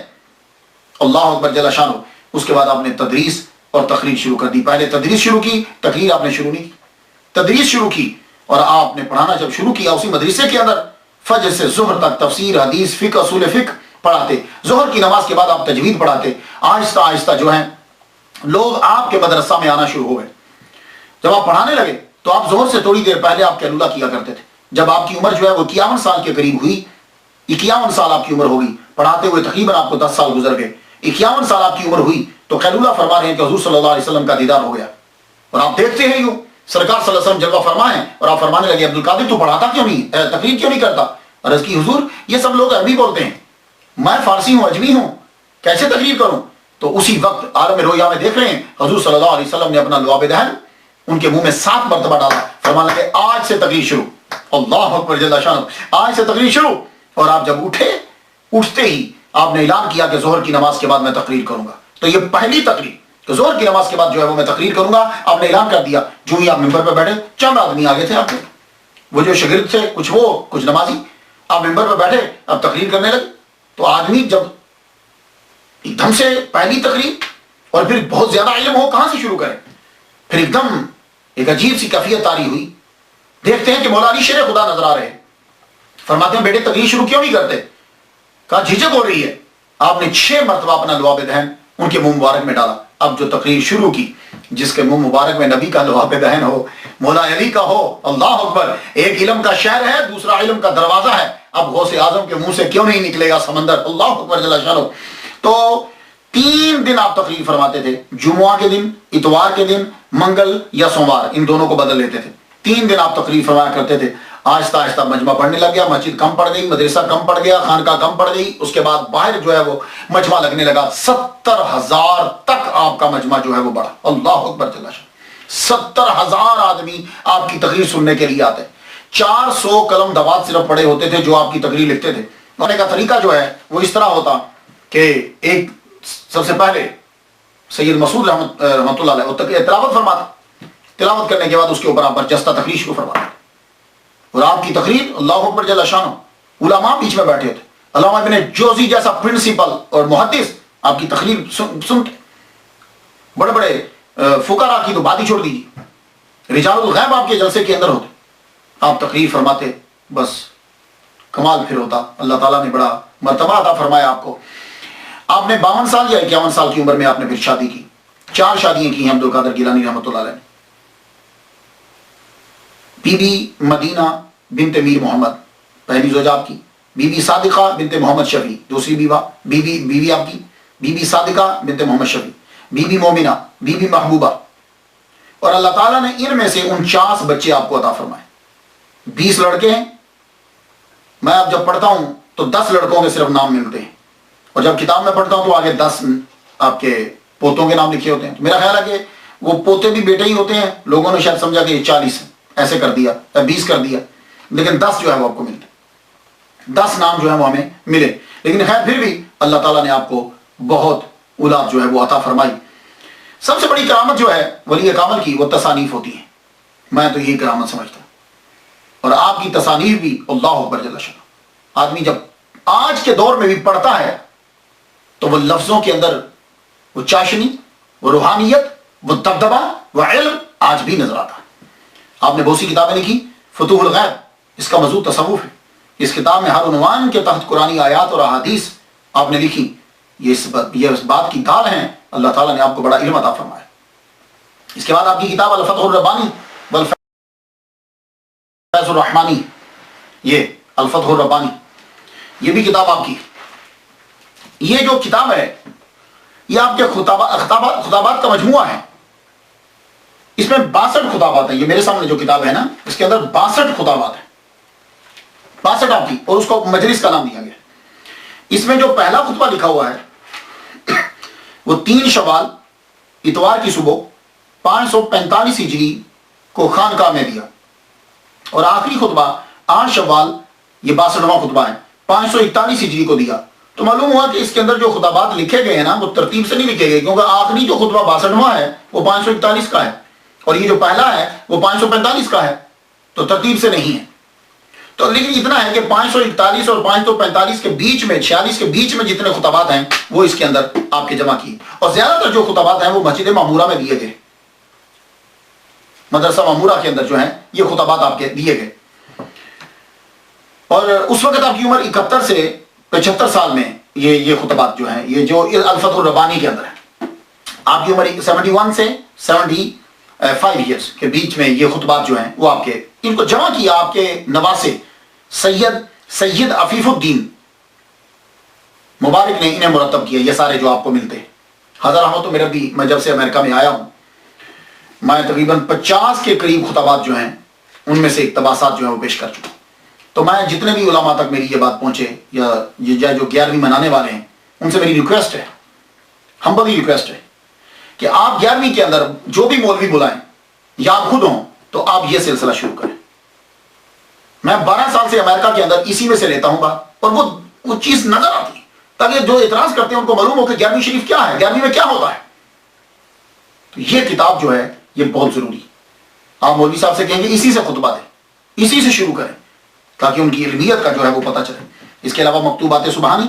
اللہ اکبر جل شانہ. اس کے بعد آپ نے تدریس اور تقریر شروع کر دی. پہلے تدریس شروع کی، تقریر آپ نے شروع نہیں کی. تدریس شروع کی اور آپ نے پڑھانا جب شروع کیا اسی مدرسے کے اندر فجر سے ظہر تک تفسیر، حدیث، فقہ، اصول فقہ پڑھاتے. ظہر کی نماز کے بعد آپ تجوید پڑھاتے. آہستہ آہستہ جو ہیں لوگ آپ کے مدرسہ میں آنا شروع ہو گئے. جب آپ پڑھانے لگے تو آپ ظہر سے تھوڑی دیر پہلے آپ کیلولہ کیا کرتے تھے. جب آپ کی عمر جو ہے وہ 51 سال کے قریب ہوئی، 51 سال آپ کی عمر ہوگی، پڑھاتے ہوئے تقریباً آپ کو 10 سال گزر گئے. 51 سال آپ کی عمر ہوئی تو قیلولہ فرما رہے ہیں کہ حضور صلی اللہ علیہ وسلم کا دیدار ہو گیا. اور آپ دیکھتے ہیں یوں سرکار صلی اللہ علیہ وسلم جلوہ فرمائیں اور آپ فرمانے لگے عبد القادر تو پڑھاتا کیوں نہیں، تقریر کیوں نہیں کرتا؟ عرض کی حضور یہ سب لوگ عربی بولتے ہیں، میں فارسی ہوں، اجمی ہوں، کیسے تقریر کروں؟ تو اسی وقت عالم رویا میں دیکھ رہے ہیں حضور صلی اللہ علیہ وسلم نے اپنا لعاب دہن ان کے منہ میں 7 مرتبہ ڈالا. فرمانے لگے آج سے تقریر شروع. اللہ اکبر جل شانہ. آج سے تقریر شروع. اور آپ جب اٹھتے ہی آپ نے اعلان کیا کہ ظہر کی نماز کے بعد میں تقریر کروں گا. تو یہ پہلی تقریر کہ ظہر کی نماز کے بعد جو ہے وہ میں تقریر کروں گا آپ نے اعلان کر دیا. جو ہی آپ ممبر پہ بیٹھے چند آدمی آگے تھے آپ کے، وہ جو شاگرد تھے کچھ وہ کچھ نمازی، آپ ممبر پہ بیٹھے اب تقریر کرنے لگے. تو آدمی جب ایک دم سے پہلی تقریر اور پھر بہت زیادہ علم ہو کہاں سے شروع کرے، پھر ایک دم ایک عجیب سی کیفیت طاری ہوئی. دیکھتے ہیں کہ مولا علی شیر خدا نظر آ رہے ہیں. فرماتے ہیں بیٹے تقریر شروع کیوں نہیں کرتے؟ کہا جھجک ہو رہی ہے. آپ نے 6 مرتبہ اپنا لعاب دہن ان کے منہ مبارک میں ڈالا. اب جو تقریر شروع کی، جس کے منہ مبارک میں نبی کا لعاب دہن ہو، مولا علی کا ہو، اللہ اکبر. ایک علم کا شہر ہے، دوسرا علم کا دروازہ ہے. اب غوث اعظم کے منہ سے کیوں نہیں نکلے گا سمندر؟ اللہ اکبر جل شانہ. تو 3 دن آپ تقریر فرماتے تھے، جمعہ کے دن، اتوار کے دن، منگل یا سوموار، ان دونوں کو بدل لیتے تھے. 3 دن آپ تقریر فرمایا کرتے تھے. آہستہ آہستہ مجمع بڑھنے لگ گیا، مسجد کم پڑ گئی، مدرسہ کم پڑ گیا، خانقاہ کم پڑ گئی. اس کے بعد باہر جو ہے وہ مجمع لگنے لگا. 70,000 تک آپ کا مجمع جو ہے وہ بڑھا. اللہ اکبر جل شانہ. 70,000 آدمی آپ کی تقریر سننے کے لیے آتے. 400 قلم دوات صرف پڑے ہوتے تھے جو آپ کی تقریر لکھتے تھے. پڑھنے کا طریقہ جو ہے وہ اس طرح ہوتا کہ ایک سب سے پہلے سید مسعود رحمۃ اللہ علیہ وہ تلاوت فرماتا. تلاوت کرنے کے بعد اس کے اوپر آپ برجستہ تقریر شروع فرماتے. اور آپ کی تقریر اللہ اکبر جل شانہ، علماء بیچ میں بیٹھے ہوتے. علامہ ابن جوزی جیسا پرنسپل اور محدث آپ کی تقریر سنتے. بڑے بڑے فقراء کی تو بات ہی چھوڑ دیجیے، رجال الغیب آپ کے جلسے کے اندر ہوتے. آپ تقریر فرماتے، بس کمال پھر ہوتا. اللہ تعالیٰ نے بڑا مرتبہ عطا فرمایا آپ کو. آپ نے 52 سال یا 51 سال کی عمر میں آپ نے پھر شادی کی. 4 شادیاں کی ہیں عبد القادر گیلانی رحمۃ اللہ علیہ نے. بی بی مدینہ بنت میر محمد پہلی زوجہ آپ کی، بی بی صادقہ بنت محمد شفیع دوسری بیوی آپ کی، بی بی صادقہ بنت محمد شفیع، be be Momina, be be محبوبہ. اور اللہ تعالیٰ نے ان میں سے 49 بچے آپ کو عطا فرمائے. 20 لڑکے ہیں. میں اب جب پڑھتا ہوں تو 10 لڑکوں کے صرف نام ملتے ہیں، اور جب کتاب میں پڑھتا ہوں تو آگے 10 آپ کے پوتوں کے نام لکھے ہوتے ہیں. تو میرا خیال ہے کہ وہ پوتے بھی بیٹے ہی ہوتے ہیں. لوگوں نے شاید سمجھا کہ یہ 40 ایسے کر دیا یا 20 کر دیا، لیکن 10 جو ہے وہ آپ کو ملتے. 10 نام جو ہے وہ ہمیں ملے. لیکن خیر پھر بھی اللہ تعالیٰ نے آپ کو بہت اولاد جو ہے وہ عطا فرمائی. سب سے بڑی کرامت جو ہے ولی کامل کی وہ تصانیف ہوتی ہے. میں تو یہی کرامت سمجھتا ہوں. اور آپ کی تصانیف بھی اللہ اکبر جل شانہ. آدمی جب آج کے دور میں بھی پڑھتا ہے تو وہ لفظوں کے اندر وہ چاشنی، وہ روحانیت، وہ دبدبہ، وہ علم آج بھی نظر آتا ہے. آپ نے بہت سی کتابیں لکھی. فتوح الغیب اس کا موضوع تصوف ہے. اس کتاب میں ہر عنوان کے تحت قرآنی آیات اور احادیث آپ نے لکھی. یہ اس بات کی دال ہیں. اللہ تعالیٰ نے آپ کو بڑا علم عطا فرمایا. اس کے بعد آپ کی کتاب الفتح الربانی والفیض الرحمانی، یہ الفتح الربانی یہ بھی کتاب آپ کی. یہ جو کتاب ہے یہ آپ کے خطابات کا مجموعہ ہے. اس میں 62 خطابات ہیں. یہ میرے سامنے جو کتاب ہے نا اس کے اندر 62 خطابات ہیں. 62 آپ کی، اور اس کو مجلس کا نام دیا گیا. اس میں جو پہلا خطبہ لکھا ہوا ہے وہ 3 شوال اتوار کی صبح 545 ہجری کو خانقاہ میں دیا. اور آخری خطبہ 8 شوال، یہ 62واں خطبہ ہے، 541 ہجری کو دیا. تو معلوم ہوا کہ اس کے اندر جو خطابات لکھے گئے ہیں نا وہ ترتیب سے نہیں لکھے گئے، کیونکہ آخری جو خطبہ 62واں ہے وہ 541 کا ہے، اور یہ جو پہلا ہے وہ 545 کا ہے. تو ترتیب سے نہیں ہے. تو لیکن اتنا ہے کہ 541 اور 545 کے بیچ میں، 46 کے بیچ میں جتنے خطابات ہیں وہ اس کے اندر آپ کے جمع کیے. اور زیادہ تر جو خطابات ہیں وہ مسجد معمورہ میں دیے گئے. مدرسہ معمورہ کے اندر جو ہیں یہ خطابات آپ کے دیے گئے. اور اس وقت آپ کی عمر 71 سے 75 سال میں یہ خطبات جو ہیں، یہ جو الفتح الربانی کے اندر ہے، آپ کی عمر 71 سے 75 ایئرس کے بیچ میں یہ خطبات جو ہیں وہ آپ کے، ان کو جمع کیا آپ کے نواسے سید عفیف الدین مبارک نے انہیں مرتب کیا. یہ سارے جو آپ کو ملتے ہیں. حضرت رحمت میرا بھی، میں جب سے امریکہ میں آیا ہوں میں تقریباً 50 کے قریب خطبات جو ہیں ان میں سے اقتباسات جو ہیں وہ پیش کر چکا. تو میں جتنے بھی علماء تک میری یہ بات پہنچے یا یہ جو 11ویں منانے والے ہیں ان سے میری ریکویسٹ ہے، ہمبلی ریکویسٹ ہے کہ آپ 11ویں کے اندر جو بھی مولوی بلائیں یا آپ خود ہوں تو آپ یہ سلسلہ شروع کریں. میں 12 سال سے امریکہ کے اندر اسی میں سے لیتا ہوں بات، اور وہ چیز نظر آتی ہے تاکہ جو اعتراض کرتے ہیں ان کو معلوم ہو کہ 11ویں شریف کیا ہے، 11ویں میں کیا ہوتا ہے. تو یہ کتاب جو ہے یہ بہت ضروری. آپ مولوی صاحب سے کہیں گے اسی سے خطبہ دیں، اسی سے شروع کریں تاکہ ان کی علمیت کا جو ہے وہ پتہ چلے. اس کے علاوہ مکتوبات سبحانی،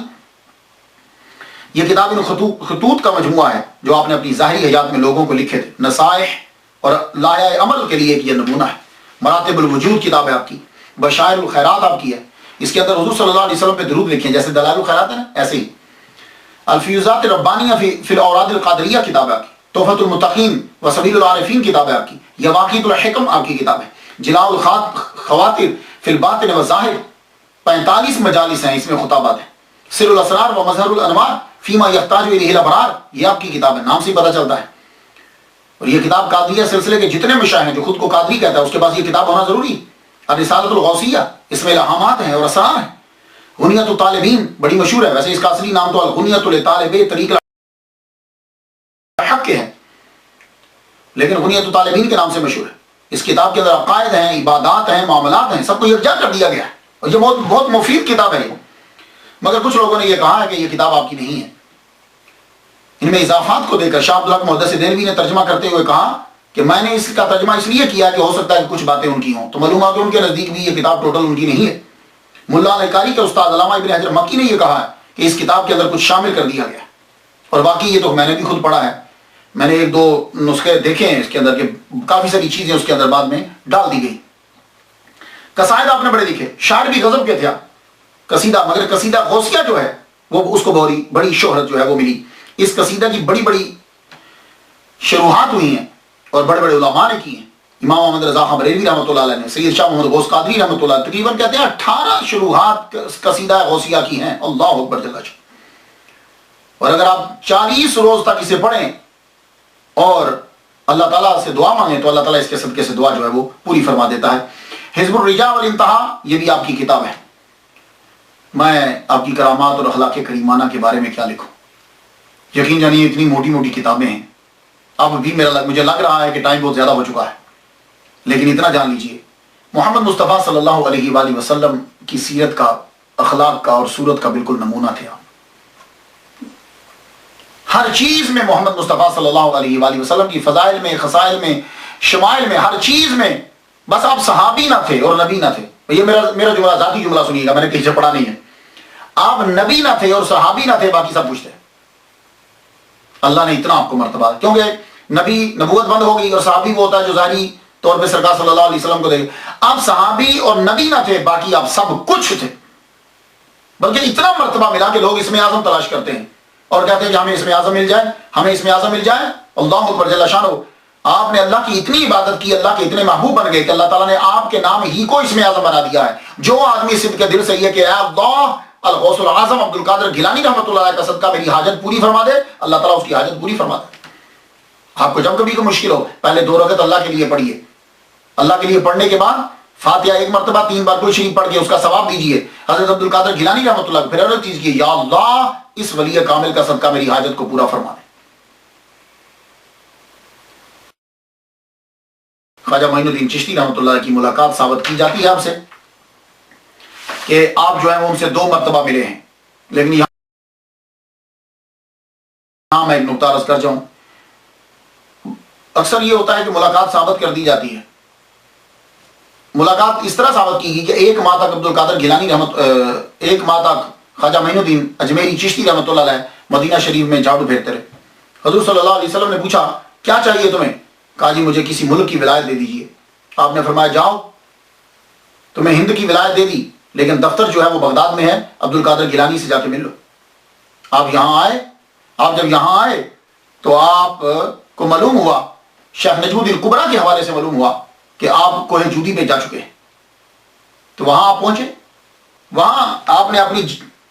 یہ کتاب ان خطوط کا مجموعہ ہے جو آپ نے اپنی ظاہری حیات میں لوگوں کو لکھے تھے. نصائح اور لائحہ عمل کے لیے ایک یہ نمونہ ہے. مراتب الوجود کتاب ہے آپ کی. بشائر الخیرات آپ کی ہے. اس کے اندر حضور صلی اللہ علیہ وسلم پہ درود لکھے ہیں، جیسے دلائل الخیرات ہے نا، ایسے ہی الفیوزات ربانیہ فی الاوراد القادریہ کتاب ہے آپ کی، تحفۃ المتقین و سبیل العارفین کتاب ہے آپ کی، یواقیت الحکم آپ کی کتاب ہے، جلاء الخواطر فی الباطن والظاہر 45 مجالس ہیں، اس میں خطابات ہیں، سر الاسرار و مظہر الانوار فیما یحتاج الیہ الابرار، یہ آپ کی کتاب ہے، نام سے ہی پتہ چلتا ہے۔ اور یہ کتاب قادریہ سلسلے کے جتنے مشائخ ہیں جو خود کو قادری کہتا ہے اس کے پاس یہ کتاب ہونا ضروری ہے۔ الرسالۃ الغوثیہ، اس میں الہامات ہیں اور اسرار ہیں۔ غنیۃ الطالبین بڑی مشہور ہے، ویسے اس کا اصلی نام تو الغنیۃ لطالب طریق الحق ہے، لیکن غنیۃ الطالبین کے نام سے مشہور ہے۔ اس کتاب کے اندر عقائد ہیں، عبادات ہیں، معاملات ہیں، سب کو یکجا کر دیا گیا ہے، اور یہ بہت مفید کتاب ہے۔ مگر کچھ لوگوں نے یہ کہا ہے کہ یہ کتاب آپ کی نہیں ہے۔ ان میں اضافات کو دے کر شاہ عبدالحق محدث دہلوی نے ترجمہ کرتے ہوئے کہا کہ میں نے اس کا ترجمہ اس لیے کیا کہ ہو سکتا ہے کہ کچھ باتیں ان کی ہوں، تو معلوم ہے کہ ان کے نزدیک بھی یہ کتاب ٹوٹل ان کی نہیں ہے۔ ملا القاری کے استاد علامہ ابن حجر مکی نے یہ کہا ہے کہ اس کتاب کے اندر کچھ شامل کر دیا گیا ہے، اور باقی یہ تو میں نے بھی خود پڑھا ہے، میں نے ایک دو نسخے دیکھے ہیں اس کے اندر کہ کافی ساری چیزیں اس کے اندر بعد میں ڈال دی گئی۔ قصائد آپ نے بڑے لکھے، شاعر بھی غضب کے تھے قصیدہ، مگر قصیدہ غوثیہ جو ہے وہ اس کو بڑی شہرت جو ہے وہ ملی۔ اس قصیدہ کی بڑی بڑی شروحات ہوئی ہیں اور بڑے بڑے علماء نے کی ہیں۔ امام محمد رضا خان بریلوی رحمۃ اللہ علیہ نے، سید شاہ محمد غوث قادری رحمۃ اللہ، تقریباً کہتے ہیں 18 شروحات قصیدہ غوثیہ کی ہیں۔ اللہ اکبر جل جلالہ۔ اور اگر آپ 40 روز تک اسے پڑھیں اور اللہ تعالیٰ سے دعا مانگیں تو اللہ تعالیٰ اس کے صدقے سے دعا جو ہے وہ پوری فرما دیتا ہے۔ حزب الرجاء والانتہا، یہ بھی آپ کی کتاب ہے۔ میں آپ کی کرامات اور اخلاق کریمانہ کے بارے میں کیا لکھوں، یقین جانیے اتنی موٹی موٹی کتابیں ہیں۔ اب بھی مجھے لگ رہا ہے کہ ٹائم بہت زیادہ ہو چکا ہے، لیکن اتنا جان لیجئے محمد مصطفیٰ صلی اللہ علیہ وآلہ وسلم کی سیرت کا، اخلاق کا اور صورت کا بالکل نمونہ تھے آپ۔ ہر چیز میں محمد مصطفیٰ صلی اللہ علیہ وآلہ وسلم کی فضائل میں، خصائل میں، شمائل میں، ہر چیز میں، بس آپ صحابی نہ تھے اور نبی نہ تھے۔ یہ میرا جملہ ذاتی جملہ سنیے گا، میں نے کہیں سے پڑھا نہیں ہے۔ آپ نبی نہ تھے اور صحابی نہ تھے، باقی سب کچھ تھے۔ اللہ نے اتنا آپ کو مرتبہ، کیونکہ نبی نبوت بند ہو گئی اور صحابی وہ ہوتا ہے جو ظاہری طور پہ سرکار صلی اللہ علیہ وسلم کو دے۔ آپ صحابی اور نبی نہ تھے، باقی آپ سب کچھ تھے، بلکہ اتنا مرتبہ ملا کہ لوگ اسم اعظم تلاش کرتے ہیں اور کہتے ہیں کہ ہمیں اسم اعظم مل جائے، ہمیں اسم اعظم مل جائے۔ اللہ اکبر جل شانہ، آپ نے اللہ کی اتنی عبادت کی، اللہ کے اتنے محبوب بن گئے کہ اللہ تعالیٰ نے آپ کے نام ہی کو اسم اعظم بنا دیا ہے۔ جو آدمی صدق کے دل سے یہ کہ اے اللہ الغوث العظم عبد القادر گیلانی رحمۃ اللہ علیہ کا صدقہ میری حاجت پوری فرما دے، اللہ تعالیٰ اس کی حاجت پوری فرما دے۔ آپ کو جب کبھی کوئی مشکل ہو، پہلے 2 رکعت اللہ کے لیے پڑھیے، اللہ کے لیے پڑھنے کے بعد فاتحہ 1 مرتبہ 3 بار کوئی شریف پڑھ کے اس کا ثواب دیجیے حضرت عبد القادر گیلانی رحمۃ اللہ کو، پھر عرض کیجیے یا اللہ اس ولی کامل کا صدقہ میری حاجت کو پورا فرما دے۔ خواجہ معین الدین چشتی رحمۃ اللہ کی ملاقات ثابت کی جاتی ہے آپ سے کہ آپ جو ہیں وہ ان سے 2 مرتبہ ملے ہیں، لیکن یہاں میں ایک نقطہ عرض کر جاؤں۔ اکثر یہ ہوتا ہے کہ ملاقات ثابت کر دی جاتی ہے، ملاقات اس طرح ثابت کی گئی کہ 1 ماہ تک عبد القادر گیلانی 1 ماہ تک خواجہ معین الدین اجمیری چشتی رحمۃ اللہ علیہ مدینہ شریف میں جھاڑو پھیرتے رہے۔ حضور صلی اللہ علیہ وسلم نے پوچھا کیا چاہیے تمہیں؟ کہا جی مجھے کسی ملک کی ولایت دے دیجیے۔ آپ نے فرمایا جاؤ، تمہیں ہند کی ولایت دے دی، لیکن دفتر جو ہے وہ بغداد میں ہے، عبد القادر گیلانی سے جا کے مل لو۔ آپ یہاں آئے، آپ جب یہاں آئے تو آپ کو معلوم ہوا، شیخ نجم الدین کبریٰ کے حوالے سے معلوم ہوا کہ آپ کوہ جودی پہ جا چکے ہیں۔ تو وہاں آپ پہنچے، وہاں آپ نے اپنی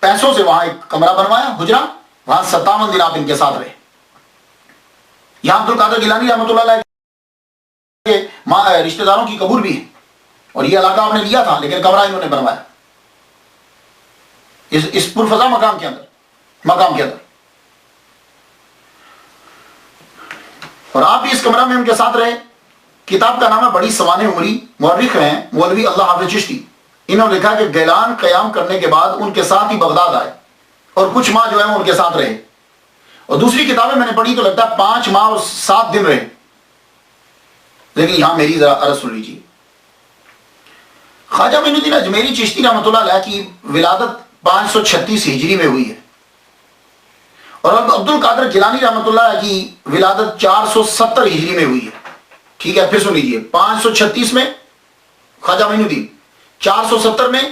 پیسوں سے وہاں ایک کمرہ بنوایا، حجرہ، وہاں 57 دن آپ ان کے ساتھ رہے۔ یہاں عبد القادر گیلانی رحمۃ اللہ علیہ کے رشتہ داروں کی قبول بھی ہے، اور یہ علاقہ آپ نے لیا تھا لیکن کمرہ انہوں نے بنوایا اس پرفضا مقام کے اندر، اور آپ بھی اس کمرہ میں ان کے ساتھ رہے۔ کتاب کا نام ہے بڑی سوانح عمری، مورخ ہیں مولوی اللہ حافظ چشتی، انہوں نے لکھا کہ گیلان قیام کرنے کے بعد ان کے ساتھ ہی بغداد آئے اور کچھ ماہ جو ہے ان کے ساتھ رہے، اور دوسری کتابیں میں نے پڑھی تو لگتا ہے 5 ماہ اور 7 دن رہے، لیکن یہاں میری ذرا عرض سن لیجیے۔ خواجہ معین الدین اجمیری چشتی رحمۃ اللہ علیہ کی ولادت 536 ہجری میں ہوئی ہے، اور عبد القادر گیلانی رحمۃ اللہ علیہ کی ولادت 470 ہجری میں ہوئی ہے۔ ٹھیک ہے، پھر سن لیجیے، 536 میں خواجہ معین الدین، 470 میں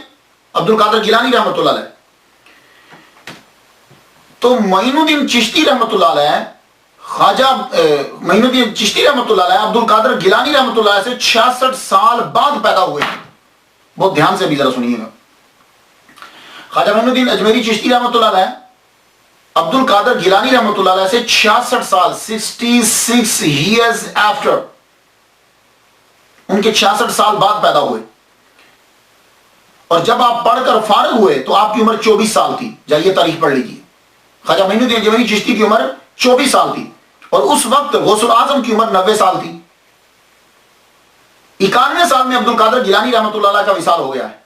عبد القادر گیلانی رحمۃ اللہ علیہ، تو معین الدین چشتی رحمۃ اللہ علیہ، خواجہ معین الدین چشتی رحمۃ اللہ علیہ عبد القادر گیلانی رحمۃ اللہ علیہ سے 66 سال بعد پیدا ہوئے ہیں. بہت دھیان سے بھی ذرا سنیے گا. خواجہ معین الدین اجمیری چشتی رحمۃ اللہ علیہ عبد القادر گیلانی رحمۃ اللہ علیہ سے 66 سال 66 years after، ان کے 66 سال بعد پیدا ہوئے. اور جب آپ پڑھ کر فارغ ہوئے تو آپ کی عمر 24 سال تھی. جائیے تاریخ پڑھ لیجیے. خواجہ معین الدین اجمیری چشتی کی عمر 24 سال تھی، اور اس وقت غوث الاعظم کی عمر 90 سال تھی. 91 سال میں عبد القادر گیلانی رحمۃ اللہ علیہ کا وصال ہو گیا ہے.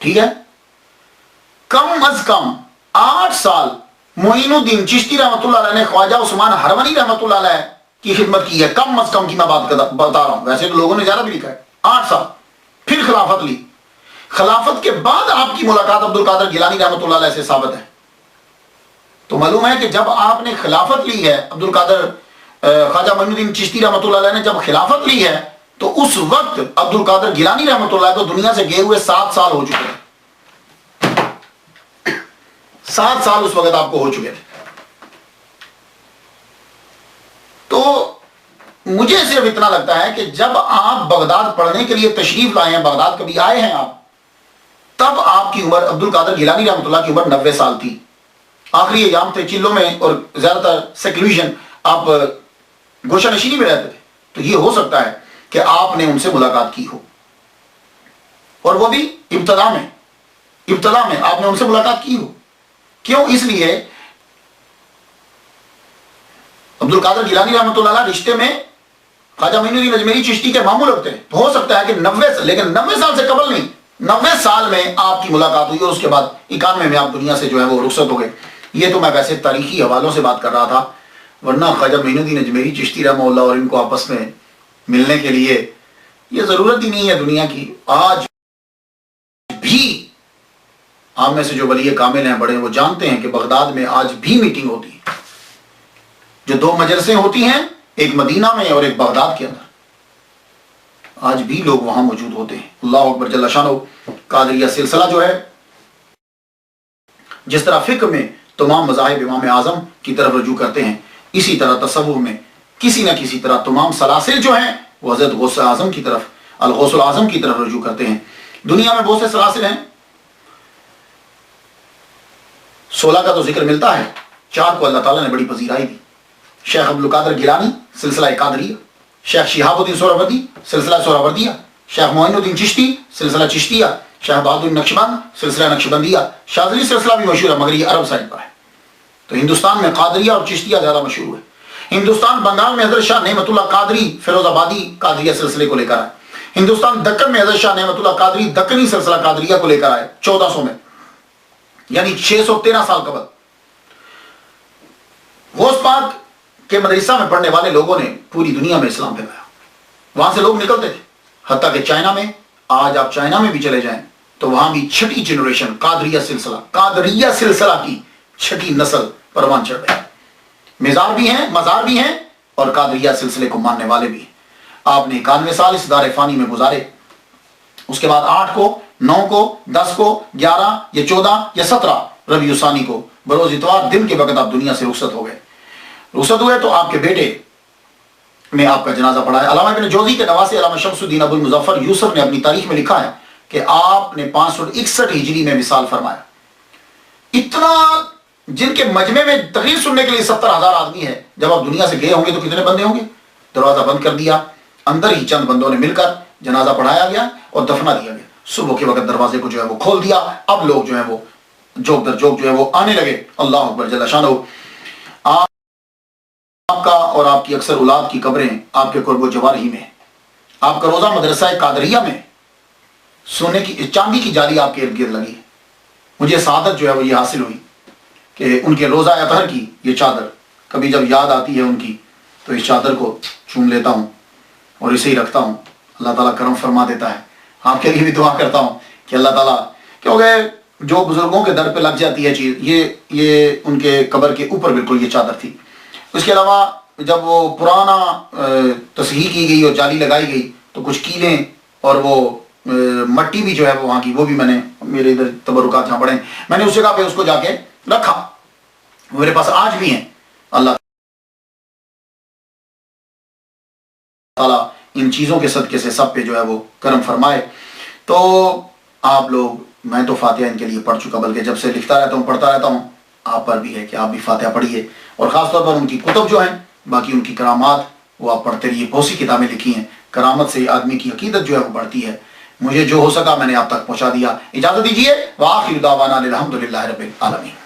ٹھیک ہے، کم از کم 8 سال معین الدین چشتی رحمۃ اللہ علیہ نے خواجہ عثمان ہرونی رحمۃ اللہ علیہ کی خدمت کی ہے. کم از کم کی میں بات بتا رہا ہوں، ویسے تو لوگوں نے زیادہ بھی لکھا ہے. 8 سال. پھر خلافت لی. خلافت کے بعد آپ کی ملاقات عبد القادر گیلانی رحمۃ اللہ علیہ سے ثابت ہے. تو معلوم ہے کہ جب آپ نے خلافت لی ہے، عبد القادر خواجہ معین الدین چشتی رحمۃ اللہ علیہ نے جب خلافت لی ہے، تو اس وقت عبد القادر گیلانی رحمۃ اللہ کو دنیا سے گئے ہوئے 7 سال ہو چکے ہیں. 7 سال اس وقت آپ کو ہو چکے تھے. تو مجھے صرف اتنا لگتا ہے کہ جب آپ بغداد پڑھنے کے لیے تشریف لائے ہیں، بغداد کبھی آئے ہیں آپ، تب آپ کی عمر عبد القادر گیلانی رحمۃ اللہ کی عمر 90 سال تھی. آخری ایام تھے چلوں میں، اور زیادہ تر سیکلوژن، آپ گوشہ نشینی میں رہتے تھے. تو یہ ہو سکتا ہے کہ آپ نے ان سے ملاقات کی ہو، اور وہ بھی ابتدا میں آپ نے ان سے ملاقات کی ہو. کیوں؟ اس لیے عبد القادر گیلانی رحمۃ اللہ علیہ رشتے میں خواجہ معین الدین اجمیری چشتی کے ماموں لگتے ہیں. تو ہو سکتا ہے کہ 90 سال سے قبل نہیں، 90 سال میں آپ کی ملاقات ہوئی، اور اس کے بعد 91 میں آپ دنیا سے جو ہے وہ رخصت ہو گئے. یہ تو میں ویسے تاریخی حوالوں سے بات کر رہا تھا، ورنہ خواجہ معین الدین اجمیری چشتی رحمہ اللہ اور ان کو آپس میں ملنے کے لیے یہ ضرورت ہی نہیں ہے دنیا کی. آج بھی آپ میں سے جو ولی کامل ہیں بڑے، وہ جانتے ہیں کہ بغداد میں آج بھی میٹنگ ہوتی ہے. جو 2 مجلسیں ہوتی ہیں، ایک مدینہ میں اور ایک بغداد کے اندر، آج بھی لوگ وہاں موجود ہوتے ہیں. اللہ اکبر جل شانہ. قادریہ سلسلہ جو ہے، جس طرح فقہ میں تمام مذاہب امام اعظم کی طرف رجوع کرتے ہیں، اسی طرح تصوف میں کسی نہ کسی طرح تمام سلاسل جو ہیں وہ حضرت غوث اعظم کی طرف، الغوث الاعظم کی طرف رجوع کرتے ہیں. دنیا میں بہت سے سلاسل ہیں، 16 کا تو ذکر ملتا ہے، 4 کو اللہ تعالیٰ نے بڑی پذیرائی دی. شیخ عبد القادر گیلانی سلسلہ قادریہ، شیخ شہاب الدین سہروردی سلسلہ سہروردیہ، شیخ معین الدین چشتی سلسلہ چشتیہ، شیخ بہادر نقشبند سلسلہ نقشبندیہ. شاذلی سلسلہ بھی مشہور ہے مگر یہ عرب سائڈ پر ہے. تو ہندوستان میں قادریہ اور چشتیہ زیادہ مشہور ہے. ہندوستان بنگال میں حضرت شاہ نعمت اللہ قادری فیروز آبادی قادریہ سلسلے کو لے کر آئے. ہندوستان دکن میں حضرت شاہ نعمت اللہ قادری دکنی سلسلہ قادریہ کو لے کر آئے 1400 میں، یعنی 613 سال قبل. غوث پاک کے مدرسہ میں پڑھنے والے لوگوں نے پوری دنیا میں اسلام پھیلایا. وہاں سے لوگ نکلتے تھے، حتیٰ کہ چائنا میں، آج آپ چائنا میں بھی چلے جائیں تو وہاں بھی 6ٹھی جنریشن قادریہ سلسلہ کی 6ٹھی نسل پروان چڑھ رہے ہیں. مزار بھی ہیں اور قادریہ سلسلے کو ماننے والے بھی ہیں. آپ نے 91 سال اس دار فانی میں گزارے. اس کے بعد 8 کو، 9 کو، 10 کو، 11 یا 14 یا 17 ربیع ثانی کو بروز اتوار دن کے وقت آپ دنیا سے رخصت ہو گئے. رخصت ہوئے تو آپ کے بیٹے نے آپ کا جنازہ پڑھا ہے. علامہ ابن جوزی کے نواسے علامہ شمس الدین ابو المظفر یوسف نے اپنی تاریخ میں لکھا ہے کہ آپ نے 561 ہجری میں وصال فرمایا. اتنا، جن کے مجمع میں تقریر سننے کے لیے 70,000 آدمی ہے، جب آپ دنیا سے گئے ہوں گے تو کتنے بندے ہوں گے؟ دروازہ بند کر دیا، اندر ہی چند بندوں نے مل کر جنازہ پڑھایا گیا اور دفنا دیا گیا. صبح کے وقت دروازے کو جو ہے وہ کھول دیا. اب لوگ جو ہے وہ جوک در جوک جو ہے وہ آنے لگے. اللہ اکبر جل شانہ. آپ کا اور آپ کی اکثر اولاد کی قبریں آپ کے قرب و جوار ہی میں. آپ کا روزہ مدرسہ قادریہ میں سونے کی چاندی کی جالی آپ کے ارد گرد لگی ہے. مجھے سعادت جو ہے وہ یہ حاصل ہوئی کہ ان کے روزہ اطہر کی یہ چادر کبھی جب یاد آتی ہے ان کی تو اس چادر کو چوم لیتا ہوں اور اسے ہی رکھتا ہوں. اللہ تعالیٰ کرم فرما دیتا ہے. آپ کے لیے بھی دعا کرتا ہوں کہ اللہ تعالیٰ، کیونکہ جو بزرگوں کے در پہ لگ جاتی ہے چیز، یہ ان کے قبر کے اوپر بالکل یہ چادر تھی. اس کے علاوہ جب وہ پرانا تصحیح کی گئی اور جالی لگائی گئی تو کچھ کیلیں اور وہ مٹی بھی جو ہے وہاں کی، وہ بھی میں نے میرے ادھر تبرکات جہاں پڑے میں نے اس جگہ پہ اس کو جا کے رکھا، میرے پاس آج بھی ہیں۔ اللہ تعالیٰ ان چیزوں کے صدقے سے سب پہ جو ہے وہ کرم فرمائے۔ تو آپ لوگ، میں تو فاتحہ ان کے لیے پڑھ چکا، بلکہ جب سے لکھتا رہتا ہوں پڑھتا رہتا ہوں، آپ پر بھی ہے کہ آپ بھی فاتحہ پڑھیے، اور خاص طور پر ان کی کتب جو ہیں، باقی ان کی کرامات وہ آپ پڑھتے رہیے۔ بہت سی کتابیں لکھی ہیں، کرامت سے آدمی کی عقیدت جو ہے وہ بڑھتی ہے۔ مجھے جو ہو سکا میں نے آپ تک پہنچا دیا۔ اجازت دیجیے، وآخر دعوانا الحمدللہ رب العالمین۔